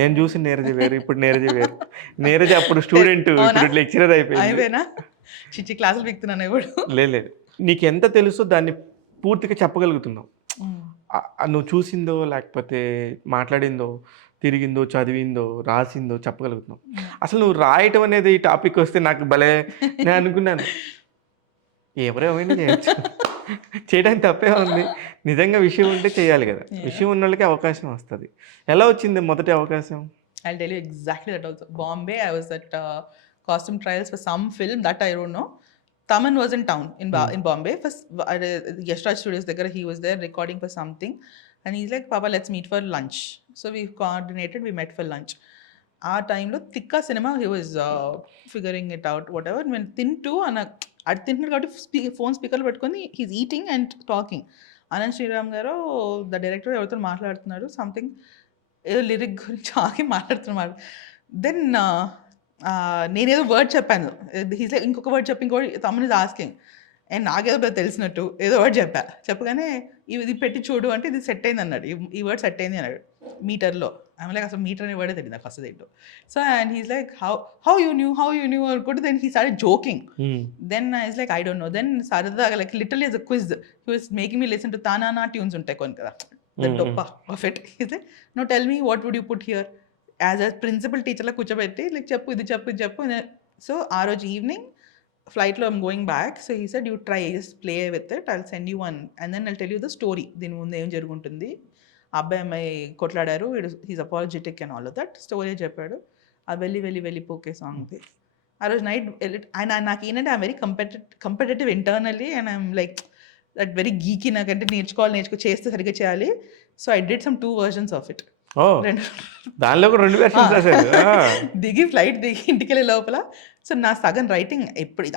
నేను చూసి నీరజ వేరు, ఇప్పుడు నీరజ వేరు. నీరజ అప్పుడు స్టూడెంట్, ఇప్పుడు లెక్చరర్ అయిపోయింది. చిచ్చి క్లాసులు పిక్తున్నాను ఇప్పుడు. లేదు, నీకు ఎంత తెలుసో దాన్ని పూర్తిగా చెప్పగలుగుతున్నావు. నువ్వు చూసిందో లేకపోతే మాట్లాడిందో, తిరిగిందో, చదివిందో, రాసిందో చెప్పగలుగుతున్నావు. అసలు నువ్వు రాయటం అనేది ఈ టాపిక్ వస్తే నాకు భలే, నేను అనుకున్నాను ఎవరేమైనా చేయొచ్చు, చేయడానికి తప్పే ఉంది. నిజంగా విషయం ఉంటే చేయాలి కదా, విషయం ఉన్న వాళ్ళకి అవకాశం వస్తుంది. ఎలా వచ్చింది మొదటి అవకాశం? I'll tell you exactly that also. Bombay, I was at costume trials for some film that I don't know. Taman was in town in Bombay. First, Yashraj Studios దగ్గర he was there recording for something. And he's like, Papa, let's meet for lunch. So we coordinated, we met for lunch. ఆ టైంలో తిక్కా cinema, he was figuring it out, whatever. నేను తింటూ అది తింటున్నాడు కాబట్టి ఫోన్ స్పీకర్లో పెట్టుకొని he's eating and talking. Ananth Sriram garu the director ఎవరితో మాట్లాడుతున్నారు, సంథింగ్ ఏదో లిరిక్ గురించి ఆగి మాట్లాడుతున్నారు. దెన్ నేనేదో వర్డ్ చెప్పాను, హీస్ లైక్ ఇంకొక వర్డ్ చెప్పి ఇంకోటి తమన్ ఇస్ ఆస్కింగ్, అండ్ నాకేదో తెలిసినట్టు ఏదో వర్డ్ చెప్పగానే ఇది పెట్టి చూడు అంటే ఇది సెట్ అయింది అన్నాడు, ఈ వర్డ్ సెట్ అయింది అన్నాడు మీటర్లో. ఆమె లైక్ అసలు మీటర్ అనే వర్డే తెలియదు నాకు ఫస్ట్ ఏంటో. So and he's like how you knew అనుకుంటే then he started joking. Then I's like I don't know. Then సరదాగా like literally is a quiz, he was making me listen to తానా ట్యూన్స్ ఉంటాయి కొన్ని కదా, ద డొప్ప of it. He's like no tell me what would you put here. As a principal టీచర్లా కూర్చోబెట్టి లైక్ చెప్పు ఇది చెప్పు. సో ఆ రోజు ఈవినింగ్ ఫ్లైట్లో I'm going back. So he said you try, just play with it, I'll send you one and then I'll tell you the story. దీని ముందు ఏం జరుగుతుంది, అబ్బాయి అమ్మాయి కొట్లాడారు, he's apologetic and all of that story చెప్పాడు. ఆ వెళ్ళి పోకే సాంగ్ది ఆ రోజు నైట్. అండ్ నాకు ఏంటంటే I'm very competitive internally and I'm like that very geeky. నాకంటే నేర్చుకో చేస్తే సరిగ్గా చేయాలి. So I did some 2 versions of it. దానిలో కూడా 2 versions దిగి ఫ్లైట్ దిగి ఇంటికి వెళ్ళే లోపల. సో నా సగం రైటింగ్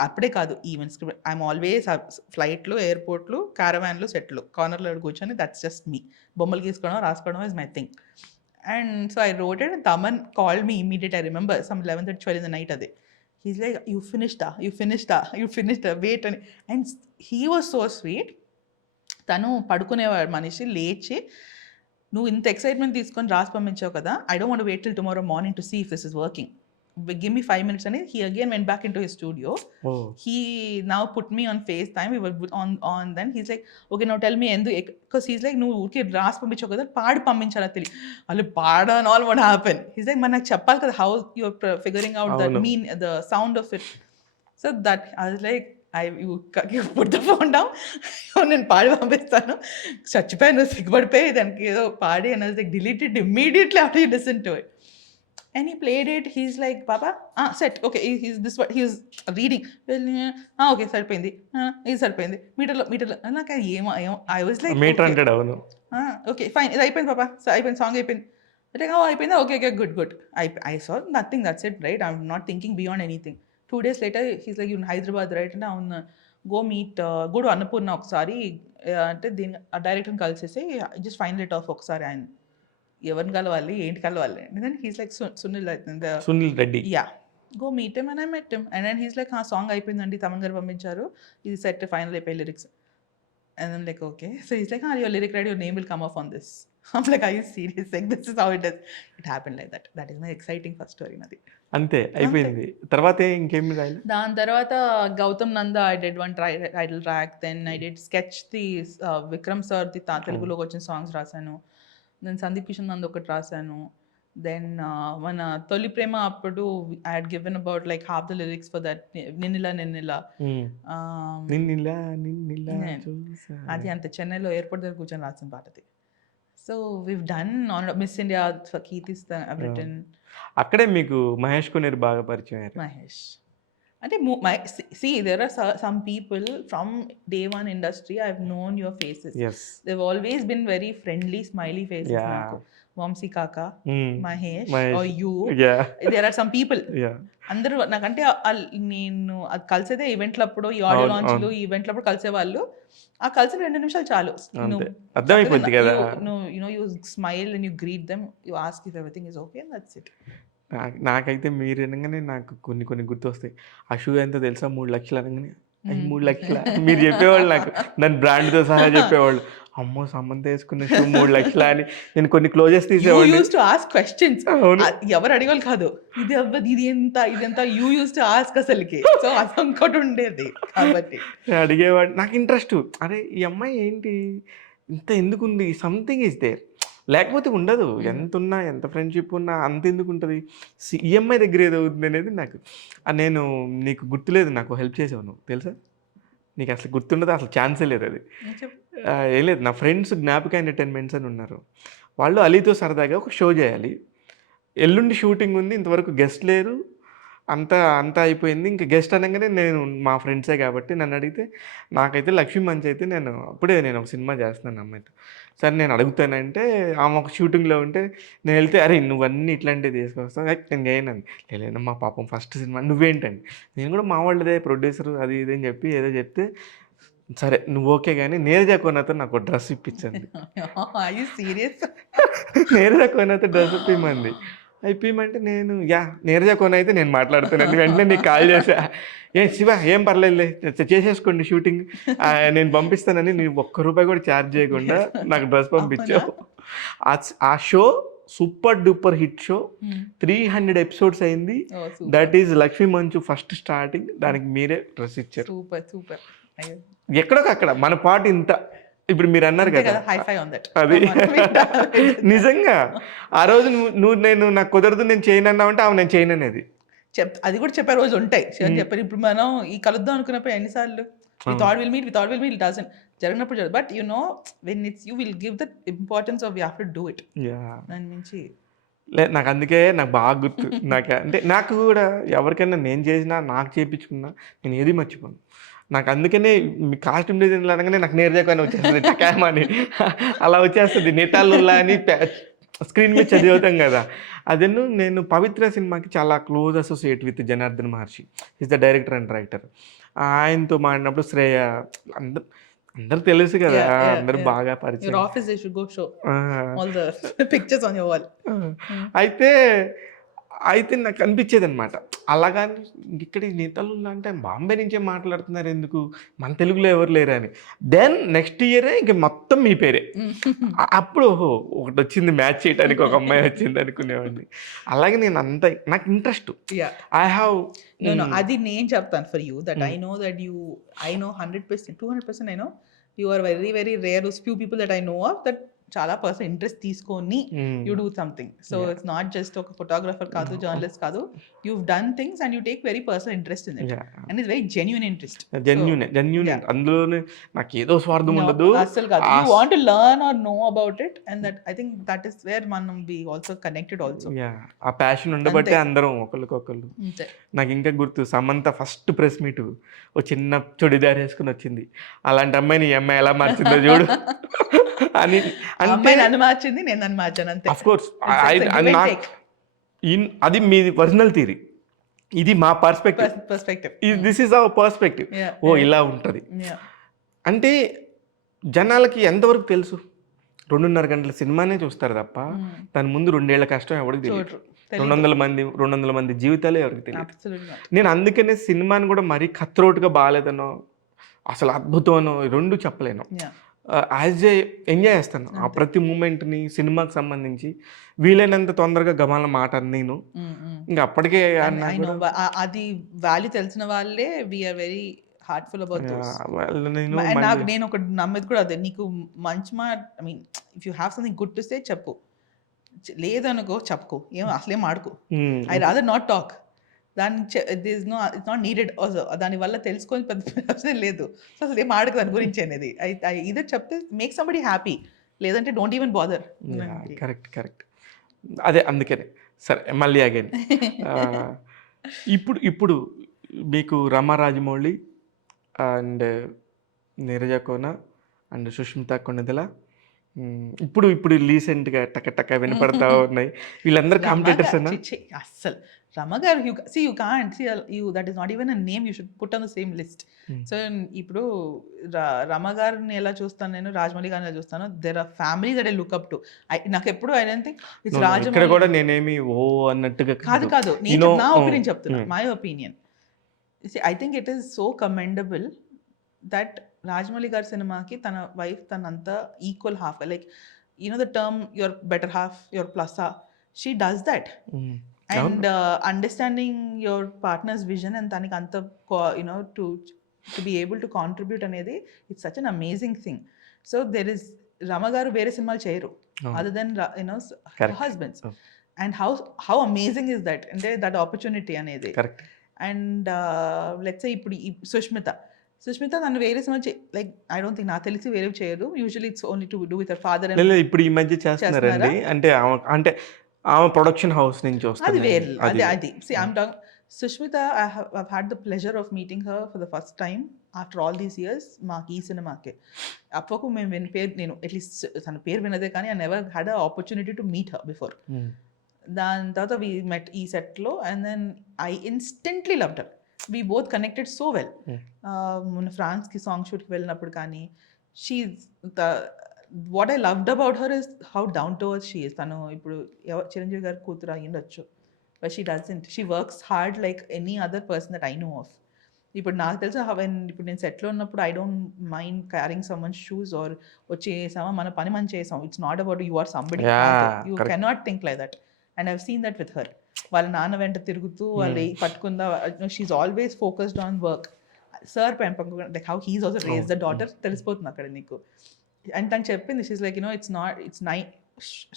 అప్పుడే కాదు, ఈవెన్ స్క్రిప్ట్ ఐఎమ్ ఆల్వేస్ ఫ్లైట్లు, ఎయిర్పోర్ట్లు, క్యారవాన్లు, సెట్లు, కార్నర్లో కూర్చొని దట్స్ జస్ట్ మీ. బొమ్మలు గీసుకోవడం, రాసుకోవడం is my thing. And so I wrote it, and Taman called me immediately. I remember some 11:30, 12 in the night ade. He's like, you finished, wait. And he was so sweet. తను పడుకునేవాడు మనిషి, లేచి నువ్వు ఇంత ఎక్సైట్మెంట్ తీసుకొని రాసి పంపించావు కదా, I don't want wait till tomorrow morning to see if this is working, give me 5 minutes అని he again went back into his studio. He now put me on FaceTime, we were on then he's like, okay now tell me endu, because he's like నువ్వు ఊరికే రాసి పంపించావు కదా, పాడి పంపించాలా తెలియదు. వాళ్ళు పాడా and all what happened. He's like నాకు చెప్పాలి కదా how you're figuring out the mean, the sound of it. So that I was like, you put the phone down. నేను పాడి పంపిస్తాను, చచ్చిపోయాను సిగ్గుపడిపోయి దానికి ఏదో పాడి, and I was like, delete it immediately after you listen to it. And he played it. He's like, Papa, set. Okay, he's this what he was reading. Okay, సరిపోయింది, ఇది సరిపోయింది, మీటర్లో నాకు I was like, మీటర్ అంటే అవును, okay fine, ఇది అయిపోయింది పాపా, అయిపోయింది, సాంగ్ అయిపోయింది. Like, అయిపోయిందా, okay good. I saw nothing, that's it, right? I'm not thinking beyond anything. 2 days later he's like, you in Hyderabad, right? And అవును, go to అన్నపూర్ణ ఒకసారి అంటే దీని డైరెక్టర్ని కలిసేసి just find it off ఒకసారి, ఆయన ఎవరిని కలవాలి, ఏంటి కలవాలి. And then he's like, Sunil Reddy, yeah, go meet him. And I met him. And then he's like, song అయిపోయిందండి, తమన్ గారు పంపించారు, ఇది సెట్ ఫైనల్ అయిపోయి lyrics. And I'm like, okay. So he's like, your lyric ready, your name will come off on this. I'm like, are you serious? Like, this is how it does. It happened like that. That is my exciting first story, Nadi. అంతే అయిపోయింది. తర్వాత ఇంకేమి రాయలే? దాని తర్వాత Gautham Nanda I did one title track. Then I did sketch the Vikram sir the తెలుగులోకి వచ్చిన సాంగ్స్ రాశాను. దెన్ సందీప్ కిషన్ నంద్ ఒకటి రాశాను. దెన్ మన తొలి ప్రేమ అప్పుడు I had given about like half the lyrics for that Ninnila అది అంత చెన్నైలో ఎయిర్పోర్ట్ దగ్గర కూర్చొని రాసిన పాటది. So we've done on Miss India for Keerthi I've written. అక్కడే మీకు మహేష్ కొనేరు బాగా పరిచయం అయ్యారు. మహేష్ అంటే see there are some people from day one industry I've known your faces. Yes. They've always been very friendly, smiley faces. Yeah. Naku Vamsi Kaka, Mahesh or you. Yeah. There are some people. Yeah. అందరూ నాకంటే నేను అది కలిసేదే ఈవెంట్లప్పుడు, ఈ ఆడియో లాంచ్లు ఈ ఈవెంట్లప్పుడు కలిసేవాళ్ళు. ఆ కలిసిన 2 నిమిషాలు చాలు, అర్థమైపోద్ది కదా. you smile and you greet them, you ask if everything is okay, and that's it. నాకైతే మీరు అనగానే నాకు కొన్ని గుర్తొస్తాయి. ఆ షూ ఎంత తెలుసా, 3 లక్షలు అనగానే 3 లక్షల మీరు చెప్పేవాళ్ళు, నాకు దాని బ్రాండ్తో సహా చెప్పేవాళ్ళు. అమ్మో సమంత వేసుకున్న షూ 3 లక్షల అని నేను కొన్ని క్లోజెస్ తీసేవాళ్ళు. ఎవరు అడిగేవాళ్ళు కాదు, ఇది ఎంత యూ యూస్ టు ఆస్క్ అసలుకి. సో అదొకటి ఉండేది కాబట్టి అడిగేవాడు. నాకు ఇంట్రెస్ట్, అరే ఈ అమ్మాయి ఏంటి ఇంత ఎందుకుంది, సంథింగ్ ఇస్ దేర్, లేకపోతే ఉండదు. ఎంత ఉన్నా, ఎంత ఫ్రెండ్షిప్ ఉన్నా అంత ఎందుకు ఉంటుంది, ఈఎంఐ దగ్గర ఏదో అవుతుంది అనేది నాకు. నేను నీకు గుర్తులేదు, నాకు హెల్ప్ చేసావు నువ్వు తెలుసా, నీకు అసలు గుర్తుండదు, అసలు ఛాన్సే లేదు అది. ఏం లేదు, నా ఫ్రెండ్స్ జ్ఞాపిక ఎంటర్టైన్మెంట్స్ అని ఉన్నారు, వాళ్ళు అలీతో సరదాగా ఒక షో చేయాలి, ఎల్లుండి షూటింగ్ ఉంది, ఇంతవరకు గెస్ట్ లేరు, అంతా అయిపోయింది. ఇంకా గెస్ట్ అనగానే నేను మా ఫ్రెండ్సే కాబట్టి నన్ను అడిగితే, నాకైతే లక్ష్మీ మంచి అయితే నేను ఒక సినిమా చేస్తున్నాను అమ్మాయితో, సరే నేను అడుగుతానంటే ఆమె ఒక షూటింగ్లో ఉంటే నేను వెళ్తే, అరే నువ్వన్నీ ఇట్లాంటివి తీసుకొస్తావు, నేను చేయనండి, లేదన్నా మా పాపం ఫస్ట్ సినిమా నువ్వేంటండి, నేను కూడా మా వాళ్ళదే ప్రొడ్యూసర్ అది ఇది అని చెప్పి ఏదో చెప్తే, సరే నువ్వు ఓకే కానీ నీరజా కోనాతో నాకు డ్రెస్ ఇప్పించండి. నీరజా కోనాతో డ్రెస్ ఇప్పిమంటే నేను నీరజా కోన అయితే నేను మాట్లాడుతున్నాను, వెంటనే నీకు కాల్ చేసా, శివ ఏం పర్లేదులే చేసేసుకోండి షూటింగ్, నేను పంపిస్తానని నీవు ₹1 కూడా ఛార్జ్ చేయకుండా నాకు డ్రెస్ పంపించావు. ఆ show super duper hit show, 300 episodes అయింది. దట్ ఈజ్ లక్ష్మీ మంచు ఫస్ట్ స్టార్టింగ్, దానికి మీరే డ్రెస్ ఇచ్చారు. సూపర్. ఎక్కడొకక్కడ మన పాట ఇంత, ఇప్పుడు మీరు అన్నారు కదా అది నిజంగా ఆ రోజు నేను నాకు కుదరదు నేను చేయను అన్నావంటే అవును నేను చేయను అనేది అది కూడా చెప్పే రోజు ఉంటాయి చెప్పారు. ఇప్పుడు మనం ఈ కలుద్దాం అనుకున్నప్పుడు ఎన్నిసార్లు we thought we'll meet, it doesn't జరిగినప్పుడు జరగదు. But you know when it's you will give the importance of you have to do it. దాని నుంచి నాకు అందుకే నాకు బాగా గుర్తు, నాకు కూడా ఎవరికైనా నేను చేసినా నాకు చేయించుకున్నా నేను ఏది మర్చిపోను. నాకు అందుకనే మీ కాస్ట్యూమ్ డిజైన్ అనగానే నాకు నేర్జాకొని వచ్చేస్తుంది టకామా అని, అలా వచ్చేస్తుంది నేతాలుల్లా అని స్క్రీన్ మీద చదివుతాం కదా. అదెన్ను నేను పవిత్ర సినిమాకి చాలా close associate with Janardhan Maharshi, is the director and writer. ఆయనతో మాడినప్పుడు శ్రేయ అందరు తెలుసు కదా, Yeah, yeah, అందరు yeah. బాగా Your పరిచయం. office, they should go show ఆ. all the pictures on your wall. అయితే అయితే నాకు అనిపించేది అనమాట, అలాగని ఇక్కడ ఈ నేతలు అంటే బాంబే నుంచే మాట్లాడుతున్నారు ఎందుకు, మన తెలుగులో ఎవరు లేరు అని. దెన్ నెక్స్ట్ ఇయరే ఇంక మొత్తం మీ పేరే. అప్పుడు ఓహో ఒకటి వచ్చింది మ్యాచ్ చేయడానికి, ఒక అమ్మాయి వచ్చింది అనుకునేవాడిని. అలాగే నేను అంత నాకు interest Yeah. I have. No, అది నేను చెప్తాను for you that I know that you, I know 100%, 200% I know you are very very rare few people that I know of that చాలా పర్సన్ ఇంట్రెస్ట్ తీసుకొని you do something. So it's not just ఒక ఫోటోగ్రఫర్ కాదు, జర్నలిస్ట్ కాదు, you done things and you take very personal interest in it and it's very genuine interest. Genuine అందులోనే నాకు ఏదో స్వార్థం ఉండదు అసలు కాదు, you want to learn or know about it and that I think that is where మనం వి ఆల్సో కనెక్టెడ్ ఆల్సో. ఆ ప్యాషన్ ఉండబట్టే అందరం ఒకరికొకళ్ళు. నాకు ఇంకా గుర్తు, సమంత ఫస్ట్ ప్రెస్ మీట్ ఓ చిన్న చుడిదార్ వేసుకుని వచ్చింది, అలాంటి అమ్మాయిని ఈ అమ్మాయి ఎలా మార్చిందో చూడు అని. అమ్మాయి నన్ను మార్చింది, నేను నన్ను మార్చాను అంతే. అఫ్ కోర్స్ అది మీది పర్సనల్ థియరీ, ఇది మా perspective, this is our perspective. ఓ ఇలా ఉంటుంది అంటే జనాలకి ఎంతవరకు తెలుసు, 2.5 గంటల సినిమానే చూస్తారు తప్ప దాని ముందు 2 ఏళ్ల కష్టం ఎవరికి తెలియదు. 200 మంది జీవితాలే ఎవరికి తెలియదు. నేను అందుకనే సినిమాని కూడా మరీ కత్రోట్గా బాగాలేదనో అసలు అద్భుతం అనో రెండు చెప్పలేను. యాజ్ ఏ ఎంజాయ్ చేస్తాను ఆ ప్రతి మూమెంట్ని, సినిమాకి సంబంధించి వీలైనంత తొందరగా గమాల మాట నేను ఇంకా అప్పటికే అది వాల్యూ తెలిసిన వాళ్ళే వీఆర్ వెరీ హార్ట్ఫుల్ అబౌట్ నేను ఒక నమ్మేది కూడా అదే, నీకు మంచి మాట, I mean if you have something good to say చెప్పు, లేదనుకో చెప్పుకో, ఏం అసలేం ఆడుకో, ఐ రాదర్ నాట్ టాక్. దాని ఇట్స్ నాట్ నీడెడ్ ఆల్సో, దానివల్ల తెలుసుకొని పెద్ద లేదు. సో అసలు ఏం ఆడకు దాని గురించి అనేది, ఇదే చెప్తే మేక్ సంబడి హ్యాపీ, లేదంటే డోంట్ ఈవెన్ బాదర్. కరెక్ట్ అదే అందుకనే. సరే మళ్ళీ అగైన్ ఇప్పుడు మీకు Rama Rajamouli and Neeraja Kona and Sushmita Konidela ఇప్పుడు రీసెంట్గా టక వినపడతా ఉన్నాయి, వీళ్ళందరూ కాంపిటేటర్స్ అన్న. అస్సలు Rama garu, you can't see you, that is not even a name you should put on the same list. So ఇప్పుడు రమ గారిని ఎలా చూస్తాను నేను, రాజమౌళి గారిని ఎలా చూస్తాను, there are family that I look up to. నాకు ఎప్పుడు I don't think it's Rajamouli ఇక్కడ కూడా నేనేమి ఓ అన్నట్టుగా కాదు, నేను నా ఒపీనియన్ చెప్తున్నా, my opinion. I think it is so commendable that Rajamouli గారి సినిమాకి తన వైఫ్ తనంతా equal half, like you know the term your better half, your plus half, she does that. And understanding your partner's vision and తనకి అంత you know to be able to contribute అనేది it's such an amazing thing. So there is, Rama garu వేరే సినిమాలు చేయరు other than you know husbands, and how amazing is that, అంటే దట్ ఆపర్చునిటీ అనేది. అండ్ లెట్స్ సే ఇప్పుడు సుష్మిత నన్ను వేరే cinema like I don't think, నాకు తెలిసి వేరే చేయదు, usually it's only to do with her father. ఇప్పుడు ఈ మధ్య చేస్తున్నారండి, అంటే ఆమె ప్రొడక్షన్ హౌస్ నుంచి వస్తుంది, అది వేరే, అది see I'm talking Sushmita, I've had the pleasure of meeting her for the first time after all these years మాకు ఈ సినిమాకే. అప్పకు మేము నేను అట్లీస్ట్ తన పేరు వినదే కానీ I never had a opportunity to meet her before. దాని తర్వాత వి మెట్ ఈ సెట్లో and then I instantly loved her. We both connected so well. మొన్న ఫ్రాన్స్కి సాంగ్ షూట్కి వెళ్ళినప్పుడు కానీ what I loved about her is how down to earth she is. తను ఇప్పుడు చిరంజీవి గారి కూతురు అయ్యిండొచ్చు, but she doesn't, she works hard like any other person that I know of. ఇప్పుడు నాకు తెలుసు ఇప్పుడు నేను సెట్లో ఉన్నప్పుడు I don't mind carrying someone's shoes or వచ్చి చేసామా మన పని మనం చేసాం. It's not about you are somebody, you cannot think like that. And I've seen that with her. వాళ్ళ నాన్న వెంట తిరుగుతూ వాళ్ళు పట్టుకుందా, she's always focused on work. Sir like how he's also raise the daughter తెలిసిపోతుంది అక్కడ నీకు. అండ్ తను చెప్పింది, షీఈ్ లైక్ యునో ఇట్స్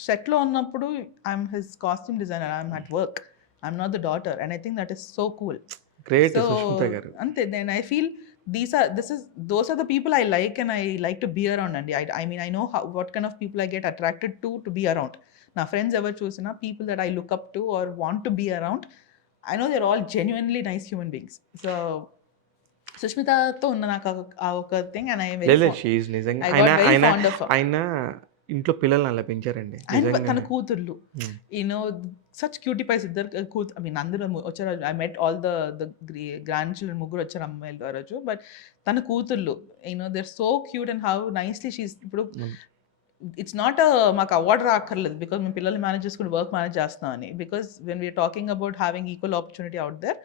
సెట్లో ఉన్నప్పుడు I'm his costume designer, I'm at work, I'm not the daughter. And I think that is so cool. అంతే, నేను I feel those are the people I like and I like to be around. And I mean I know what kind of people I get attracted to be around. నా ఫ్రెండ్స్ ఎవరు చూసినా people that I look up to or want to be around, I know they are all genuinely nice human beings. So సుష్మితతో ఉన్న నాకు ఆ ఒక thing and I very fond of her. ఆయన ఇంట్లో పిల్లల్ని అలా పెంచారండి అండ్ నిజంగా. తన కూతుర్లు Hmm. You know such cutie pies ఇద్దరు ఐ మీన్ అందరూ వచ్చారు. I met all the grand children ముగ్గురు వచ్చారు అమ్మాయిలు ఆ రోజు. బట్ తన కూతుర్లు they're so cute and how nicely she's. ఇప్పుడు ఇట్స్ నాట్ మాకు అవార్డ్ రాక్కర్లేదు బికాస్ మేము పిల్లల్ని మేనేజ్ చేసుకుని వర్క్ మేనేజ్ చేస్తున్నామని. Because when we're talking about having equal opportunity out there,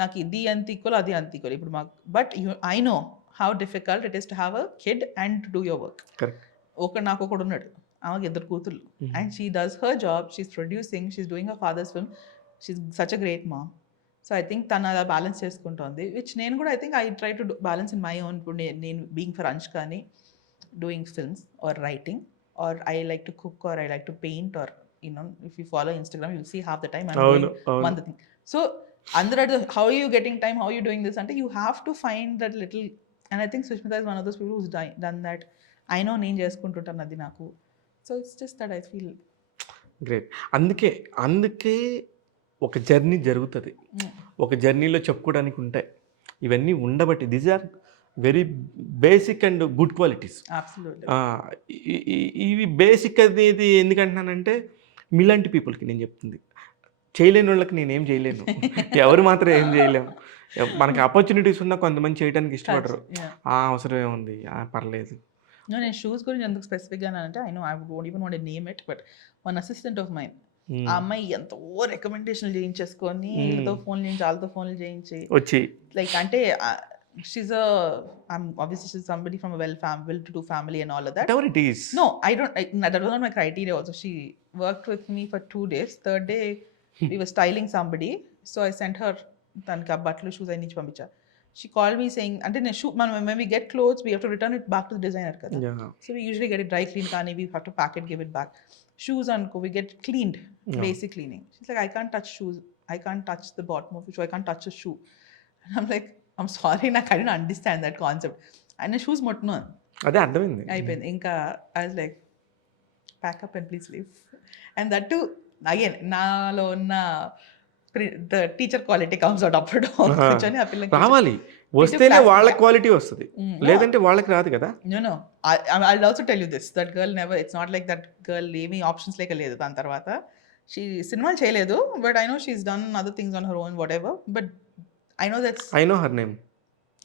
నాకు ఇది అంత ఈక్వల్ అది అంత ఈక్వల్. ఇప్పుడు మాకు but I know how difficult it is to have a kid and to do your work. నాకు ఒకడు ఉన్నాడు, ఆమెకి ఇద్దరు కూతుర్లు. And she does her job, she's producing, she's doing her father's film, she's such a great mom. So I think తను అలా బ్యాలెన్స్ చేసుకుంటుంది, విచ్ నేను కూడా I think I try to balance in my own. ఇప్పుడు నేను బీయింగ్ ఫర్ అంచ్ కానీ doing films or writing or I like to cook are I like to paint or if you follow Instagram you'll see half the time I'm doing one thing. So under how are you getting time, how are you doing this, and you have to find that little. And I think Sushmita is one of those people who's done that. I know నేను చేసుకుంటుంటాను అది నాకు. So it's just that I feel great. అందుకే ఒక జర్నీ జరుగుతుంది, ఒక జర్నీలో చెప్పుకోవడానికి ఉంటాయి, ఇవన్నీ ఉండబట్టి these are very basic and good qualities. Absolutely ఇవి బేసిక్ అనేది ఎందుకంటున్నానంటే మీలాంటి పీపుల్కి నేను చెప్తుంది, చేయలేని వాళ్ళకి నేనేం చేయలేను, ఎవరు మాత్రం ఏం చేయలేము. మనకి ఆపర్చునిటీస్ ఉన్నా కొంతమంది చేయడానికి ఇష్టపడరు, అవసరం ఏముంది, పర్లేదు. నేను షూస్ గురించి ఎందుకు స్పెసిఫిక్గా అంటే I know I don't even want to name it, but one assistant of mine, ఆ అమ్మాయి ఎంతో రికమెండేషన్లు చేయించేసుకొని వీళ్ళతో ఫోన్లు చేయించి వాళ్ళతో ఫోన్లు చేయించి వచ్చి లైక్ అంటే she's obviously she's somebody from a well-to-do family and all of that. Whatever it is. No, that was not my criteria also. She worked with me for 2 days. Third day we were styling somebody, so I sent her tanka butler shoes I need to pampicha. She called me saying ante when we get clothes we have to return it back to the designer kada. Yeah. So we usually get it dry cleaned kani we have to pack it, give it back. Shoes anko we get cleaned, basic cleaning. She's like I can't touch shoes, I can't touch the bottom of the shoe, I can't touch a shoe. And I'm like I'm sorry, I didn't understand that concept. And the shoes mutnu అదే అర్థమైంది అయిపోయింది. ఇంకా I was like pack up and please leave. And that too again నాలో ఉన్న the teacher quality comes out అప్పుడు కూర్చొని ఆ పిల్లకి రావాలి, వస్తేనే వాళ్ళ క్వాలిటీ వస్తుంది, లేదంటే వాళ్ళకి రాదు కదా. No, I'll also tell you this, that girl never, it's not like that girl ఏమీ ఆప్షన్స్ లేక లేదు. దాని తర్వాత she సినిమాలు చేయలేదు, but I know she's done other things on her own whatever, but I know her name.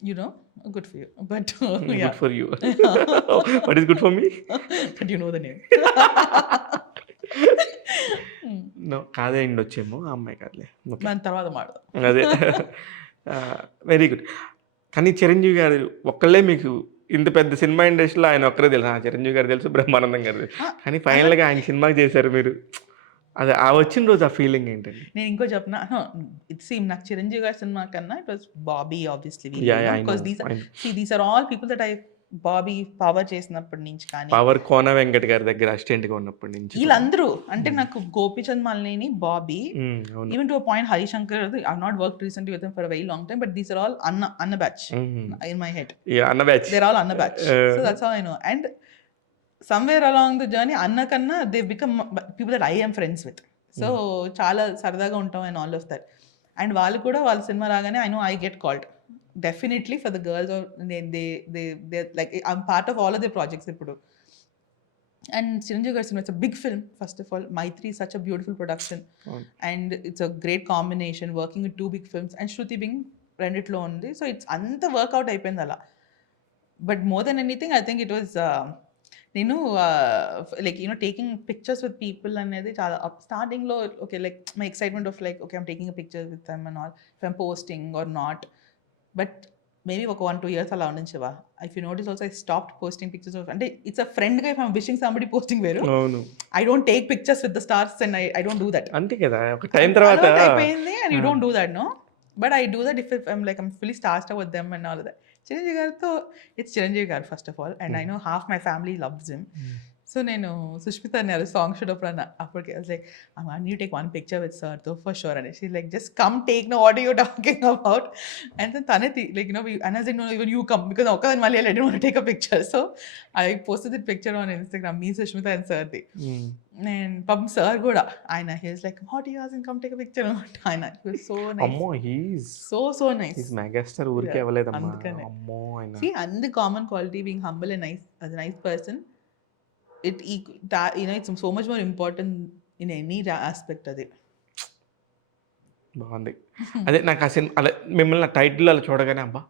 You know, good for you. But yeah. Good for you. What is good for me? But you know the name. No, కాదే ఉండొచ్చేమో, ఆ అమ్మాయి కాదులే. మన తర్వాత మాట్లాడదాం. అదే వెరీ గుడ్. కానీ చిరంజీవి గారు ఒక్కళ్ళే మీకు ఇంత పెద్ద సినిమా ఇండస్ట్రీలో ఆయన ఒక్కరే తెలుసు. చిరంజీవి గారు తెలుసు, బ్రహ్మానందం గారు తెలుసు, కానీ ఫైనల్గా ఆయన సినిమాకి చేశారు మీరు. అదే ఆ వచ్చిన రోజు ఆ ఫీలింగ్ ఏంటండి? నేను ఇంకో చెప్పిన ఇట్ సీమ్ నాకు చిరంజీవి గారి సినిమా కన్నా it was Bobby obviously, because these are all people that I Bobby Power చేసినప్పటి నుంచి కానీ పవర్ కోన వెంకట్ గారి దగ్గర అసిస్టెంట్ గా ఉన్నప్పటి నుంచి వీళ్ళందరూ అంటే నాకు Gopichand Malineni, Bobby, even to a point Harishankar, I have not worked recently with him for a very long time, but these are all అన్న బ్యాచ్ ఇన్ మై హెడ్. అన్న బ్యాచ్, దే ఆర్ ఆల్ అన్న batch. So that's how I know. And somewhere along the journey అన్న కన్నా they become people that I am friends with. So చాలా సరదాగా ఉంటాం and all of that. And వాళ్ళు కూడా వాళ్ళ సినిమా రాగానే I know I get called definitely for the girls, they like I'm part of all of the projects ఇప్పుడు. అండ్ చిరంజీవి గారి సినిమా it's a big film. First of all Mythri is such a beautiful production and it's a great combination working with 2 big films and Shruti being రెండిట్లో ఉంది. సో ఇట్స్ అంత వర్కౌట్ అయిపోయింది అలా. But more than anything I think it was నేను like taking pictures with people అనేది చాలా స్టార్టింగ్లో okay like my excitement of like okay I'm taking a picture with them and all, if I'm posting or not. But maybe ఒక 1-2 years అలా ఉండించేవా. If you notice also I stopped posting pictures off, అంటే ఇట్స్ అ ఫ్రెండ్గా if I'm wishing somebody posting వేరు. I don't take pictures with the stars and I don't do that. అంతే కదా, ఒక టైం తర్వాత అయిపోయింది and you don't do that. No, but I do that if I'm like I'm fully starstruck with them and all that. Chiranjeevi గారితో it's Chiranjeevi garu first of all, and I know half my family loves him. So నేను సుష్మిత అన్నారు సాంగ్ షూట్ అప్పుడు అప్పటికి like I need take 1 picture with sir తో ఫర్ షూర్ అని. She like just come take no what you talking about. And తనే like announcing no even you come because ఒక్కదాని మళ్ళీ I don't want to take a picture. So I posted that picture on Instagram, me Sushmita and సార్ది. అండ్ పాపం సార్ కూడా ఆయన he was like what you asking come take a picture ఆయన. He was so nice. అమ్మో he is so nice. He is megastar, ఊరికే అవ్వలేదమ్మా. అందుకనే అమ్మో ఆయన see and the common quality being humble and nice, as a nice person it's so much more important in any aspect అది. బాగుంది. అదే నాకు ఆ సినిమా అలా మిమ్మల్ని టైటిల్ అలా చూడగానే అబ్బా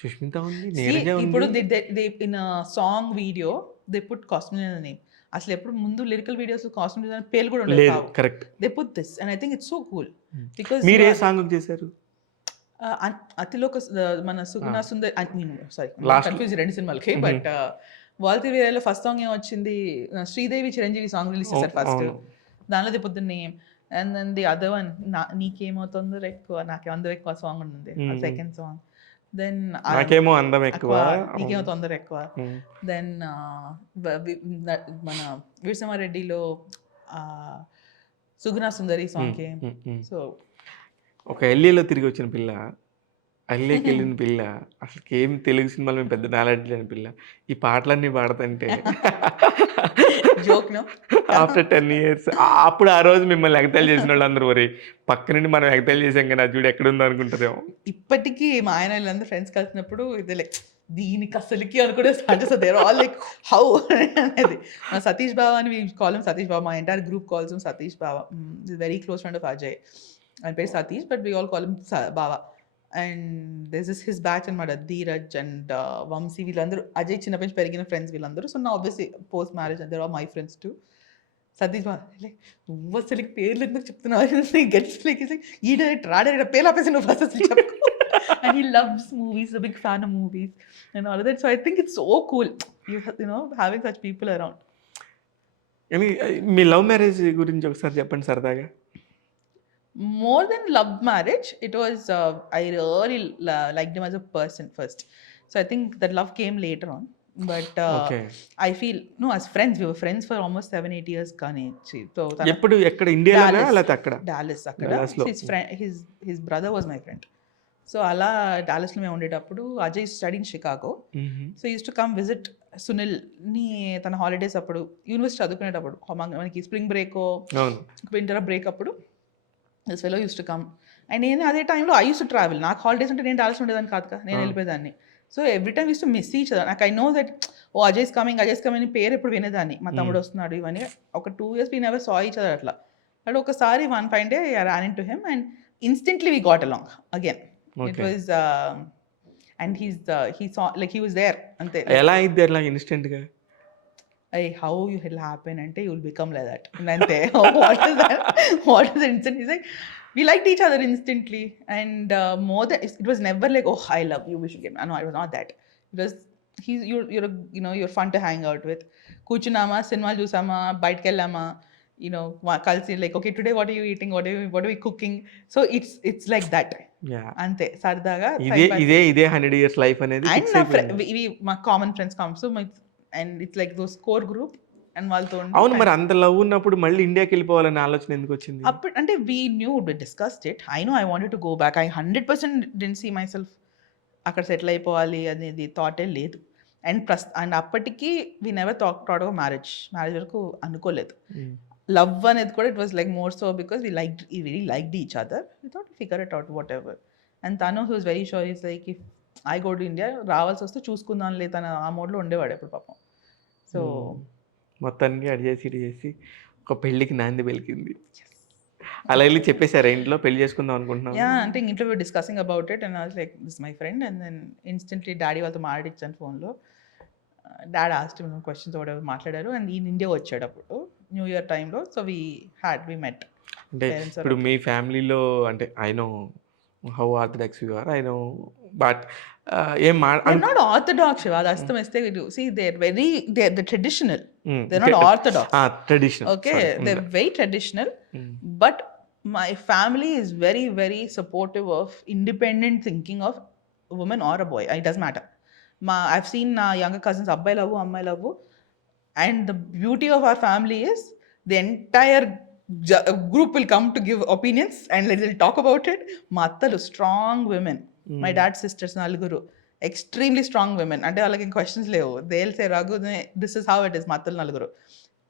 సుష్మిత ఉంది, నీరజ ఇప్పుడు ఉంది. They in song video they put costume designer name. అసలు ఎప్పుడు ముందు లిరికల్ వీడియోస్ కాస్ట్యూమ్ డిజైనర్ పేర్లు కూడా ఉండేవి లేదు కావు. Correct. They put this and I think it's so cool because మీరు ఏ సాంగ్ చేశారు? అతిలోక మన సుగుణ సుందరి సారీ Last- కన్ఫ్యూజ్ రెండు సినిమాలకి. బట్ వాల్తి వీరలో ఫస్ట్ సాంగ్ ఏమొచ్చింది, శ్రీదేవి చిరంజీవి సాంగ్ రిలీజ్ చేశారు ఫస్ట్. అవును. దానిలో they put the name and then the other one నీకేమవుతుందో ఎక్కువ నాకేమందో ఎక్కువ సాంగ్ ఉంది సెకండ్ సాంగ్. దెన్ నాకేమో అందం ఎక్కువ, నీకేమో తొందర ఎక్కువ. దెన్ మన వీరసింహారెడ్డిలో సుగుణ సుందరి సాంగ్కి. సో ఒక ఎల్ఏలో తిరిగి వచ్చిన పిల్ల, అల్లేకి వెళ్ళిన పిల్ల, అసలు ఏం తెలుగు సినిమాలు మేము పెద్ద నాలెడ్జ్ లేని పిల్ల ఈ పాటలన్నీ పాడుతుంటే జోక్ నో ఆఫ్టర్ 10 years అప్పుడు ఆ రోజు మిమ్మల్ని ఎగతాళి చేసిన వాళ్ళు అందరూ వరి పక్క నుండి మనం ఎగతాళి చేసాం కానీ అది చూడు ఎక్కడుందో అనుకుంటారేమో. ఇప్పటికీ మా ఆయన వీళ్ళందరూ ఫ్రెండ్స్ కలిసినప్పుడు ఇది లైక్ దీనికి అసలుకి అనుకుంటే స్టార్ట్ చేస్తారు. దేర్ ఆల్ లైక్ హౌ అనేది. మా సతీష్ బావ అని కాలం సతీష్ బావ, మా entire group calls Satish Bava. Is very close friend of Ajay. ఆయన పేరు Satish but we all call him Bava. And this is his batch అనమాట. ధీరజ్ అండ్ వంశీ వీళ్ళందరూ అజయ్ చిన్నప్పటి నుంచి పెరిగిన ఫ్రెండ్స్ వీళ్ళందరూ. సో నా obviously post marriage there are my friends too. Satish బావ లైక్ నువ్వు అసలు పేర్లు ఎందుకు చెప్తున్నావు గెట్స్ లైక్ ఈ డైరెక్టర్ ఆ డైరెక్టర్ పేర్లు ఆపేసి నువ్వు ఫస్ట్ అసలు చెప్పు. And he loves movies, a big fan of movies and all of that. So I think it's so cool, you know, having such people around. కానీ మీ లవ్ మ్యారేజ్ గురించి ఒకసారి చెప్పండి సరదాగా. More than love marriage, it was I really liked him as a person first. So I think that love came later on. But Okay. I feel no, as friends we were friends for almost 7-8 years కానీ. So ఎప్పుడు ఎక్కడ ఇండియాలోనా Dallas. లేకపోతే అక్కడ? డాలస్ అక్కడ. Dallasలో. his brother was my friend. So అలా డాలస్లో మేము ఉండేటప్పుడు Ajay study in Chicago. So use to come visit సునీల్ని తన హాలిడేస్ అప్పుడు యూనివర్సిటీ చదువుకునేటప్పుడు మనకి స్ప్రింగ్ బ్రేక్ వింటర్ బ్రేక్ అప్పుడు this fellow use to come. And నేను అదే టైంలో ఐ యూస్ టు ట్రావెల్. నాకు హాలిడేస్ ఉంటే నేను డాలస్ ఉండేదాన్ని కాదు కదా, నేను వెళ్ళిపోయేదాన్ని. So every time use to miss each other. నాకు I know that oh Ajay's coming పేరు ఎప్పుడు వినేదాన్ని, మా తమ్ముడు వస్తున్నాడు ఇవన్నీ. ఒక 2 years we never saw each other అట్లా. బట్ ఒకసారి one fine day I ran into him and instantly we got along again. It was and he saw like he was there ante. ఎలా అయింది అట్లా ఇన్స్టెంట్ గా? How you will happen ante you will become like that ante. What is that? What is the instant? He's like we liked each other instantly and more than it was never like oh I love you we should get. No, it was not that. It was you're you know you're fun to hang out with. కూర్చున్నామా, సినిమా చూసామా, బయటకు వెళ్ళామా, you know, కలిసి like okay today what are you eating, what are we cooking. So it's like that. అంతే సరదాగా ఇదే 100 years లైఫ్ అనేది. అండ్ మా common friends come so and it's like those core group and వాళ్ళతో. అవును, మరి అంత లవ్ ఉన్నప్పుడు మళ్ళీ ఇండియాకి వెళ్ళిపోవాలనే ఆలోచన ఎందుకు వచ్చింది? అప్పుడు అంటే we discussed it. I know I wanted to go back. I 100% didn't see myself అక్కడ సెటిల్ అయిపోవాలి అనేది థాటే లేదు. అండ్ అప్పటికి we never talked about marriage వరకు అనుకోలేదు. లవ్ అనేది కూడా it was like more so because we really liked each other. We thought to figure it out whatever. And తను he was very sure. He's like if I go to India రావాల్సి వస్తే చూసుకుందాం లే, తన ఆ మోడ్లో ఉండేవాడు ఎప్పుడు పాపం. సో మొత్తానికి అడిగేసి ఒక పెళ్ళికి నాంది పలికింది. అలా వెళ్ళి చెప్పేశారా ఇంట్లో పెళ్లి చేసుకుందాం అనుకుంటున్నాను? యా, అంటే ఇంట్లో we were discussing about it and I was like this is my friend and then instantly daddy వాళ్ళతో మాట్లాడిచ్చాను ఫోన్లో. Dad asked him questions whatever మాట్లాడారు అండ్ ఈ ఇండియా వచ్చాడు అప్పుడు న్యూ ఇయర్ టైంలో. So we met. అంటే ఇప్పుడు మీ ఫ్యామిలీలో అంటే I know how orthodox you are, I know but ఏం not orthodox Shiva, that's the mistake we do. See they're traditional. They're not orthodox. Traditional. Okay, they're very traditional. But my family is very very supportive of independent thinking of a woman or a boy. It doesn't matter. I've seen younger cousins abbai love ammai love and the beauty of our family is the entire group will come to give opinions and they'll talk about it. Ma attalu strong women. My dad's sisters naluguru extremely strong women. Ante వాళ్ళకి questions levu. They'll say Raghu this is how it is. Ma attalu naluguru.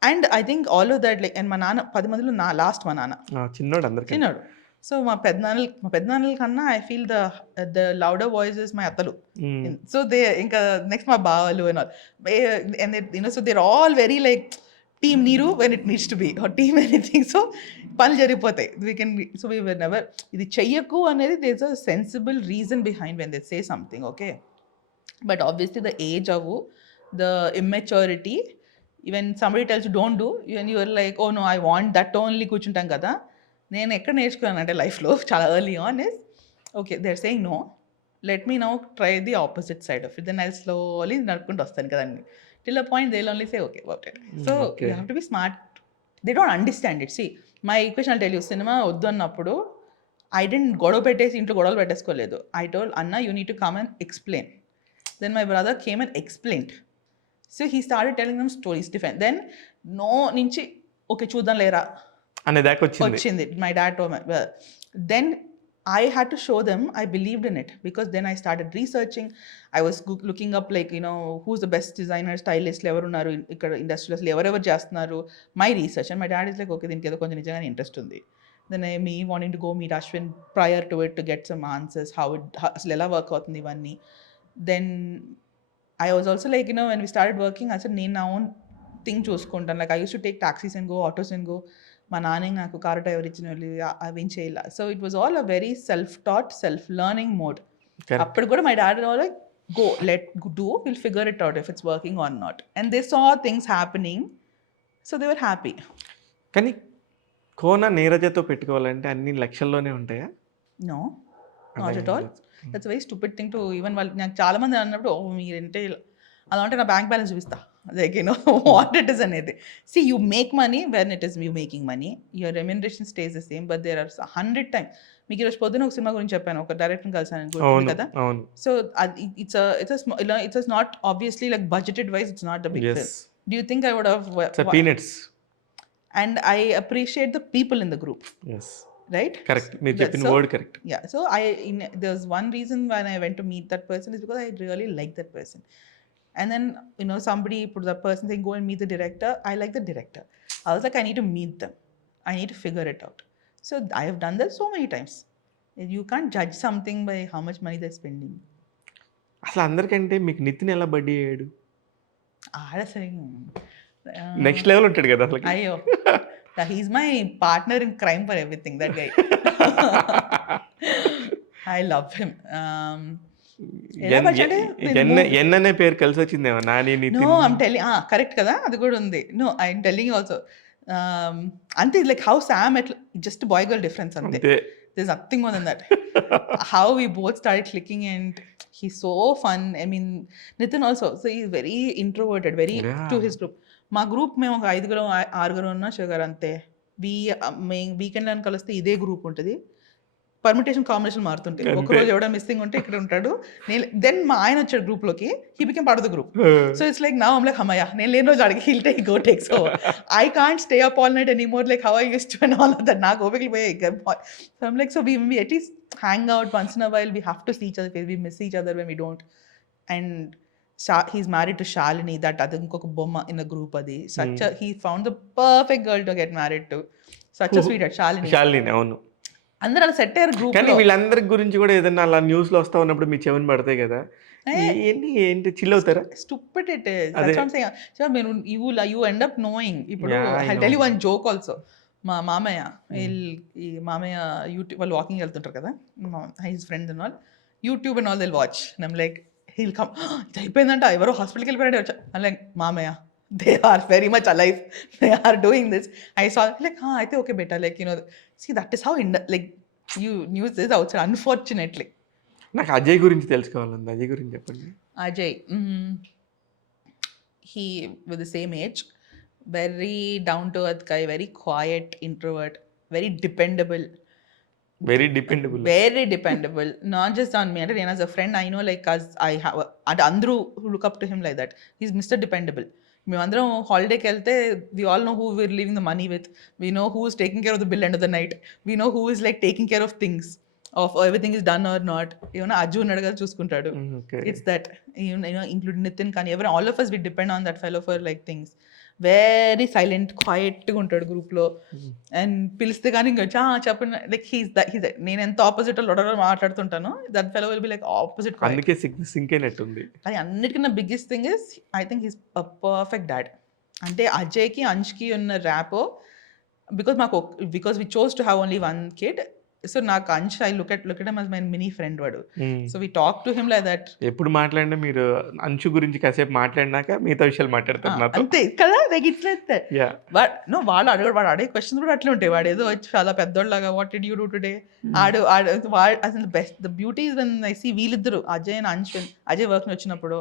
And I think all of that like and మా నాన్న 10 మందిలో నా లాస్ట్ మా నాన్న చిన్నోడు అందరికీ చిన్నోడు. సో మా పెద్దనాన్నల కన్నా I feel the louder voice is my అత్తలు. సో దే ఇంకా నెక్స్ట్ మా బావలు and all and so they're all very like team నీరు when it needs to be or team anything. So పనులు జరిగిపోతాయి. సో వీ వర్ నెవర్ ఇది చెయ్యకు అనేది there is a sensible reason behind when they say something, okay. But obviously the age అవ్వు, the immaturity, even somebody tells don't do, even you're like oh no I want that only కూర్చుంటాం కదా. నేను ఎక్కడ నేర్చుకున్నానంటే లైఫ్లో చాలా early on is okay they are saying no, let me now try the opposite side of it, then I slowly నడుపుకుంటూ వస్తాను కదండి. Till a point they will only say okay about it. So you have to be smart. They don't understand it. See my equation tell you, సినిమా వద్దు అన్నప్పుడు ఐ డెంట్ గొడవ పెట్టేసి ఇంట్లో గొడవలు పెట్టేసుకోలేదు. ఐ టోల్ అన్న you need to come and explain. Then my brother came and explained. So he started telling them stories different. Then no నుంచి ఓకే చూద్దాం లేరా అనే దాకా వచ్చింది. My dad told me. Then I had to show them I believed in it, because then I started researching. I was looking up like, you know, who's the best designer, stylist, ever unnaru ikkada industry lo ever chestunaru, my research. And my dad is like, okay, దీనికి ఏదో కొంచెం నిజంగానే ఇంట్రెస్ట్ ఉంది. Then me wanting to go meet Ashwin prior to it to get some answers, how అసలు ఎలా వర్క్ అవుతుంది ఇవన్నీ. Then I was also like, you know, when we started working, I said నేను నా ఓన్ థింగ్ చూసుకుంటాను. Like I used to take taxis and go, autos and go. మా నాన్న నాకు కారు డ్రైవర్ ఇచ్చిన వాళ్ళు అవేం చేయాల. So it was all a very self taught, self learning mode. అప్పుడు కూడా my dad like go let do, will figure it out if it's working or not. And they saw things happening, so they were happy. కానీ కోన నీరజతో పెట్టుకోవాలంటే అన్ని లక్షల్లోనే ఉంటాయా? No, not at all. That's very stupid thing to even వాళ్ళు నాకు చాలా మంది అన్నప్పుడు ఓ మీరంటే అలా ఉంటే నా బ్యాంక్ బ్యాలెన్స్ చూపిస్తా, like, you know, what it is అనేది. See, you make money when it is you making money, your remuneration stays the same, but there are 100 times. మీకు ఈరోజు పొద్దున ఒక సినిమా గురించి చెప్పాను, ఒక డైరెక్టర్ని కలిసాను గుర్తుంది కదా. So it's not obviously like budgeted wise it's not the big film. Do you think I would have peanuts? And I appreciate the people in the group, right? Correct, మీరు చెప్పిన word correct. Yeah, so there's one reason when I went to meet that person is because I really like that person. And then, you know, somebody put that person saying go and meet the director. I like the director. I was like, I need to meet them, I need to figure it out. So I have done that so many times. You can't judge something by how much money they're spending. అసలు అందరికంటే మీకు నితిన్ ఎలా బడ్డీ అయ్యాడు? సరే నెక్స్ట్ లెవెల్ ఉంటాడు కదా అసలు. అయ్యో, he's my partner in crime for everything, that guy. I love him. ఎన్ననే పేరు కలిసి వచ్చిందేమో Nani Nitin. No, I'm telling, correct కదా, అది కూడా ఉంది. నో, ఐఎమ్ టెల్లింగ్ ఆల్సో అంతే, లైక్ హౌ సామ్ ఎట్లా జస్ట్ బాయ్ గర్ల్ డిఫరెన్స్ అంతే. There's nothing more than that. How we both started clicking and he's so fun. I mean, Nitin also, so he's very introverted, very to his group. మా గ్రూప్ మేము ఒక 5 6 ఉన్నా షుగర్ అంతే. వీకెండ్ అని కలిస్తే ఇదే గ్రూప్ ఉంటుంది, పర్మిటేషన్ కాంబినేషన్ మారుతుంటాయి. ఒకరోజు ఎవడో మిస్సింగ్ ఉంటే ఇక్కడ ఉంటాడు. దెన్ మా ఆయన వచ్చాడు గ్రూప్ లోకి, he became part of the group. So it's like now I'm like హమయ్య, నేను లేని రోజు అడిగి he'll take go takes over. I can't stay up all night anymore like how I used to and all of that. నాకు ఓపికలు పోయాయి. So I'm like, so we at least hang out once in a while. We have to see each other face, we miss each other when we don't. And he's married to Shalini, that other inkoka bomma in the group adi. He found the perfect girl to get married to. Such a sweetheart, Shalini. అవును, అందరూ అలా సెట్ అయ్యారు గ్రూప్. కానీ వీళ్ళందరి గురించి కూడా ఏదైనా అలా న్యూస్ లో వస్తా ఉన్నప్పుడు మీ చెవిని పడతాయి కదా, ఏంటి చిల్ అవుతారా? Stupid it is. That's what I'm saying. So you end up knowing. ఇప్పుడు I'll tell you one joke also. మా మామయ్య ఈ మామయ్య యూట్యూబ్ వాళ్ళు వాకింగ్ వెళ్తుంటారు కదా, his friends and all, YouTube and all they'll watch. I'm like he'll come, ఇది అయిపోయిందంట, ఎవరో హాస్పిటల్కి వెళ్ళిపోయాడు వచ్చా. ఐమ్ లైక్ మామయ్య, they are very much alive, they are doing this. I saw like I think okay beta, like, you know, see that is how like you news this outside, unfortunately. నాకు అజయ్ గురించి తెలుసుకోవాలండి, అజయ్ గురించి చెప్పండి. Ajay, he with the same age, very down to earth guy, very quiet introvert, very dependable, not just on me, and as a friend I know, like as I have andru who look up to him like that. He's Mr. Dependable. మేమందరం హాలిడేకి వెళ్తే we all know who we're leaving the money with, we know who is taking care of the bill end of the night, we know who is like taking care of things. Of everything is done or not, ఏమన్నా అజ్జు ఉన్నాడు కదా చూసుకుంటాడు. Okay. It's that, including Nitin కానీ ఎవరైనా all of us we depend on that fellow for like things. Very silent క్వైట్గా ఉంటాడు గ్రూప్లో. అండ్ పిలిస్తే కానీ ఇంకా చెప్పండి లైక్ హీస్ నేను ఎంత ఆపోజిట్ లొడలో మాట్లాడుతుంటాను, that fellow will be like opposite. అందుకే సింక్ అయినట్టుంది. కానీ అన్నిటికన్నా biggest thing is I think he's a perfect dad. అంటే అజయ్కి అంష్కి ఉన్న rapport, because we chose to have only one kid. So నాకు Ansh, I look at my mini friend వాడు. So we talk to him like that. ఎప్పుడు మాట్లాడినా మీరు అంశు గురించి కాసేపు మాట్లాడినాక మిగతా విషయాలు మాట్లాడతారు నాతో. అంతే కదా, like it's like that. Yeah. But no, వాడు అడిగే క్వశ్చన్స్ కూడా అట్లే ఉంటాయి. వాడు ఏదో వచ్చి చాలా పెద్దోళ్ళలాగా what did you do today, అసలు best the beauty is when I see వీళ్ళిద్దరు అజయ్ అండ్ అంష్. అజయ్ వర్క్ వచ్చినప్పుడు,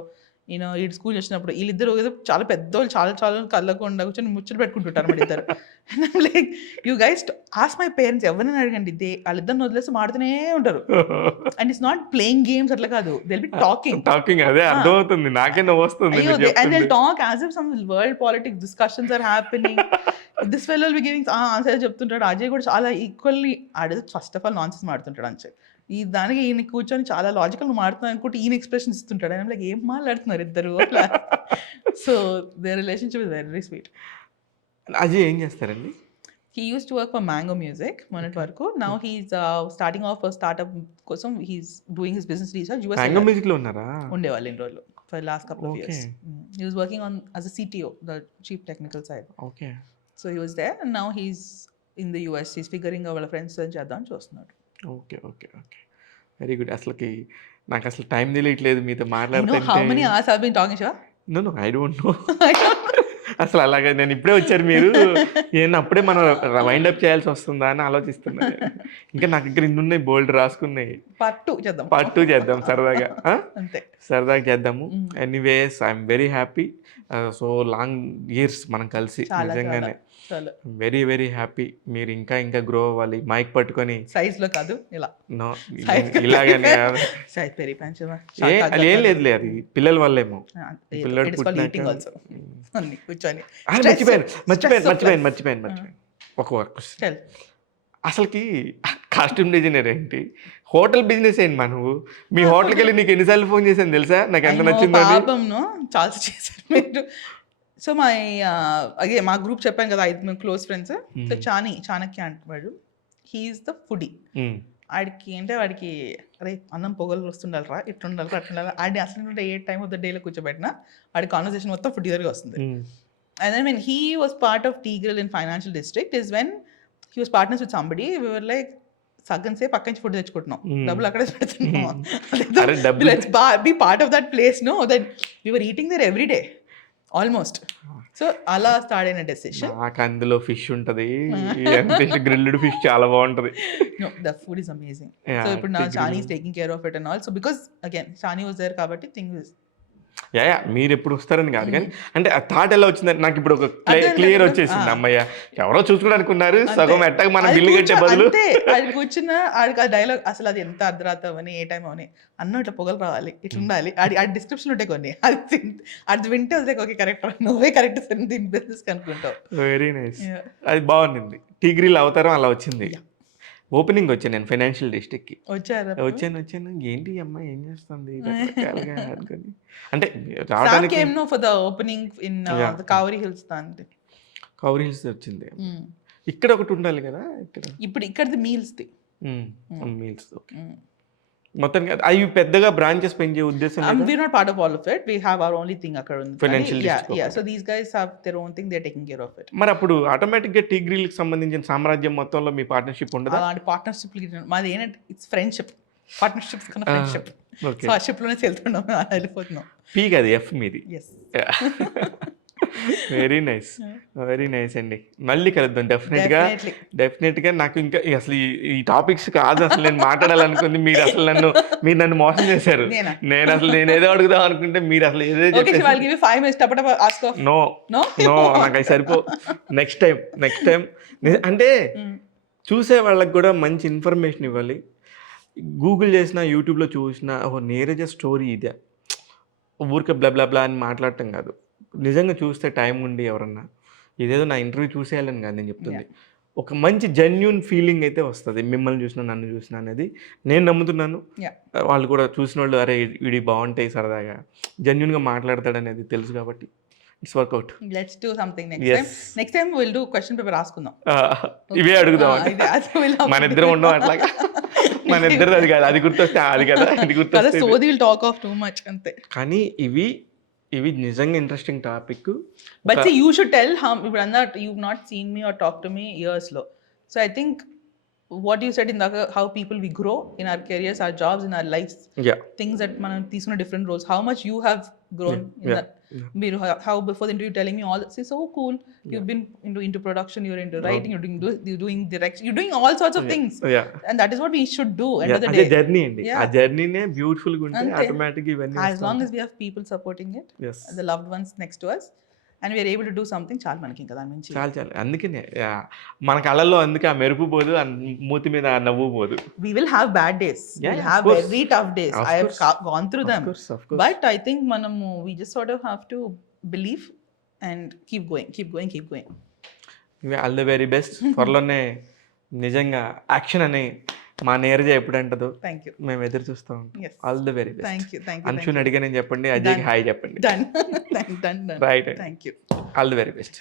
ఈ స్కూల్ వచ్చినప్పుడు వీళ్ళిద్దరు ఏదో చాలా పెద్దోళ్ళు, చాలా కళ్ళకుండా కూర్చొని ముచ్చట్లు పెట్టుకుంటుంటారు మన ఇద్దరు. Like you guys ask my parents, ఎవరైనా అడగండి, వాళ్ళిద్దరిని వదిలేసి మాడుతూనే ఉంటారు. And it's not playing games అట్లా కాదు, దిల్ బి టాకింగ్. అదే అర్థమవుతుంది, నాకే నవ్వు వస్తుంది. And they'll talk as if some world politics discussions are happening. This fellow will be giving answers చెప్తుంటాడు. అజయ్ కూడా చాలా ఈక్వల్లీ ఆడేది. ఫస్ట్ ఆఫ్ ఆల్ నాన్సెన్స్ మాడుతుంటాడు అంచే. దానికి ఈయన కూర్చొని చాలా లాజికల్ మాడుతున్నాను అనుకుంటే ఈయన ఎక్స్ప్రెషన్ ఇస్తుంటాడు. ఆయన లైక్ ఏం మాట్లాడుతున్నారు ఇద్దరు అట్లా. So they relationship is very sweet. Ajay ఏం చేస్తారండి? He used to work for Mango Music మొన్నటి వరకు. Now he's starting off a startup కోసం he's doing his business research. Mango Music లో ఉన్నారా? ఉండేవాళ్ళు ఇన్ని రోజులు for the last couple of years. He was working on as a CTO, the chief technical side. Okay. So he was there and now he's in the US. He's figuring out వాళ్ళ ఫ్రెండ్స్ తో చేద్దాం చూస్తున్నాడు. ఓకే. Very good. నాకు అసలు టైం తెలియట్లేదు మీతో మాట్లాడుతుంటే. You know how many hours I've been talking, Shiva? No, I don't know. అసలు అలాగే నేను ఇప్పుడే వచ్చారు మీరు, అప్పుడే మనం వైండ్ అప్ చేయాల్సి వస్తుందా అని ఆలోచిస్తున్నా. ఇంకా నాకు ఇక్కడ ఉన్నాయి బోల్డ్ రాసుకున్నాయి. పార్ట్ 2 చేద్దాం సరదాగా. సరదాగా చేద్దాము. Anyways I'm very happy. So long years మనం కలిసి, నిజంగానే వెరీ వెరీ హ్యాపీ. మీరు ఇంకా గ్రో అవ్వాలి. మైక్ పట్టుకొని సైజ్ లో కాదు ఇలాగని ఏం లేదు, అది పిల్లల వల్లేమో. పిల్లడు మర్చిపోయాను ఒక వర్క్. అసలుకి కాస్ట్యూమ్ డిజైనర్ ఏంటి, హోటల్ బిజినెస్ ఏంటి నువ్వు? మీ హోటల్కి వెళ్ళి నీకు ఎన్నిసార్లు ఫోన్ చేశాను తెలుసా, నాకు ఎంత నచ్చిందో. చాలా చేశారు మీరు. సో మా గ్రూప్ చెప్పాను కదా, 5 క్లోజ్ ఫ్రెండ్స్. సో చాణక్య అంటున్నాడు, హీఈస్ ద ఫుడీ. వాడికి అరే అన్నం పొగలు వస్తుండాలరా, ఇట్లుండాలరా, అట్లుండాలి. ఆడి అసలు ఏ టైమ్ ఆఫ్ ద డేలో కూర్చోబెట్టినా వాడి కాన్వర్సేషన్ మొత్తం ఫుడ్ దగ్గరగా వస్తుంది. And then when he was part of T grill in financial district is when he was partners with somebody. We were like సగం సేపు పక్క నుంచి ఫుడ్ తెచ్చుకుంటున్నాం, డబ్బులు అక్కడే పెడుతున్నాం. Be part of that place, know that we were eating there every day almost. So అలా స్టార్ట్ అయిన డెసిషన్. నాకు అందులో ఫిష్ ఉంటది, గ్రిల్డ్ ఫిష్ చాలా బాగుంటది. No, the food is amazing. So ఇప్పుడు నా Shani is taking care of it and all. So because again Shani was there కాబట్టి things is మీరు ఎప్పుడు వస్తారని కాదు, కానీ అంటే ఆ థాట్ ఎలా వచ్చిందని నాకు ఇప్పుడు ఒక క్లియర్ వచ్చేసింది. అమ్మయ్య, ఎవరో చూసుకోవడానికి ఉన్నారు, సగం ఎట్టగా మనం బిల్లు కట్టే బదులు కూర్చున్న ఆడికి ఆ డైలాగ్ అసలు అది ఎంత అర్ధరాత్రం అని ఏ టైం అని అన్న ఇట్లా పొగలు రావాలి, ఇట్లా ఉండాలి, ఆ డిస్క్రిప్షన్ ఉంటాయి కొన్ని. అది వింటే ఓకే కరెక్ట్, నువ్వే కరెక్ట్ దీని బిజినెస్ అనుకుంటావు. వెరీ నైస్, అది బాగుంది. టీ గ్రిల్ అవతారం అలా వచ్చింది. ఓపెనింగ్ వచ్చాను నేను ఫైనాన్షియల్ డిస్ట్రిక్ట్కి. వచ్చాను ఏంటి అమ్మాయి ఏం చేస్తుంది అనుకుని, అంటే రావడానికి కౌరీ హిల్స్ వచ్చింది. ఇక్కడ ఒకటి ఉండాలి కదా, ఇక్కడది మీల్స్ ఓకే. మొత్తం అవి పెద్దగా బ్రాంచెస్ పెంచే ఉద్దేశం లేదు. We're not part of all of it. We have our only thing అక్కడ ఉంది. Financial district. Yeah. So these guys have their own thing. They're taking care of it. మరి అప్పుడు ఆటోమేటిక్ గా టీ గ్రిల్ కి సంబంధించిన సామ్రాజ్యం మొత్తంలో మీ పార్ట్నర్షిప్ ఉండదా? అలాంటి పార్ట్నర్షిప్ మాది ఏంటంటే ఇట్స్ ఫ్రెండ్షిప్, పార్ట్నర్షిప్స్ కన్నా ఫ్రెండ్షిప్. సో ఆ షిప్ లోనే వెళ్తున్నాం, వెళ్ళిపోతున్నాం. పీ కాదు, ఎఫ్ మీది. Yes. వెరీ నైస్ అండి. మళ్ళీ కలుద్దాం డెఫినెట్గా. నాకు ఇంకా అసలు ఈ టాపిక్స్ కాదు అసలు నేను మాట్లాడాలనుకుంది, మీరు అసలు నన్ను మోసం చేశారు. నేను ఏదో అడుగుదాం అనుకుంటే మీరు అసలు ఏదో నో నాకు అవి సరిపో. నెక్స్ట్ టైం అంటే చూసే వాళ్ళకి కూడా మంచి ఇన్ఫర్మేషన్ ఇవ్వాలి. గూగుల్ చేసినా యూట్యూబ్లో చూసినా నీరజ స్టోరీ ఇదే, ఊరికే బ్లా అని మాట్లాడటం కాదు. నిజంగా చూస్తే టైం ఉండి ఎవరన్నా ఇదేదో నా ఇంటర్వ్యూ చూసేయాలని కాదు నేను చెప్తుంది, ఒక మంచి జెన్యున్ ఫీలింగ్ అయితే వస్తుంది మిమ్మల్ని చూసినా నన్ను చూసినా అనేది నేను నమ్ముతున్నాను. Yeah. వాళ్ళు కూడా చూసిన వాళ్ళు అరే వీడి బాగుంటాయి సరదాగా జెన్యున్గా మాట్లాడతాడు అనేది తెలుసు కాబట్టి it's workout. Let's do something next Yes. time. Next time we'll do question paper రాసుకుందాం. ఇవే అడుగుదాం మన ఇద్దరం ఉండవు అట్లాగా. మన ఇద్దరు అది కాదు, అది గుర్తొస్తే అది కదా, ఇది గుర్తొస్తే so the will talk of too much అంతే. కానీ ఇవి నిజంగా interesting topic. But see, you should tell how, ఇప్పుడు అన్నట్టు you've not seen me or talked to me years లో. So I think what you said in the how people we grow in our careers, our jobs, in our lives, things that మనం తీసుకున్న different roles, how much you have grown in that. మీరు how before the interview telling me all this is so cool. You've been into production, you're into writing, you're doing direction, you're doing all sorts of things. And that is what we should do end of the day. Journey అండి, ఆ జర్నీనే బ్యూటిఫుల్ గా ఉంటే ఆటోమేటిక్ ఇవన్నీ as long as we have people supporting it, the loved ones next to us, and we are able to do something, చాలు మనకి ఇంకా దాని నుంచి చాలు. అందుకనే మన కళ్ళల్లో అందుకే ఆ మెరుపు పోదు, మూతి మీద ఆ నవ్వు పోదు. we will have bad days, we'll have very tough days. I have gone through them, of course. But I think manamu we just sort of have to believe and keep going. All the very best. త్వరలోనే నిజంగా యాక్షన్ అని మా నీరజ ఎప్పుడు అంటదో మేము ఎదురు చూస్తాం. All the very best. Thank you. అంశుని అడిగానని చెప్పండి, అజయ్కి హాయ్ చెప్పండి. Done. Right. All the very best.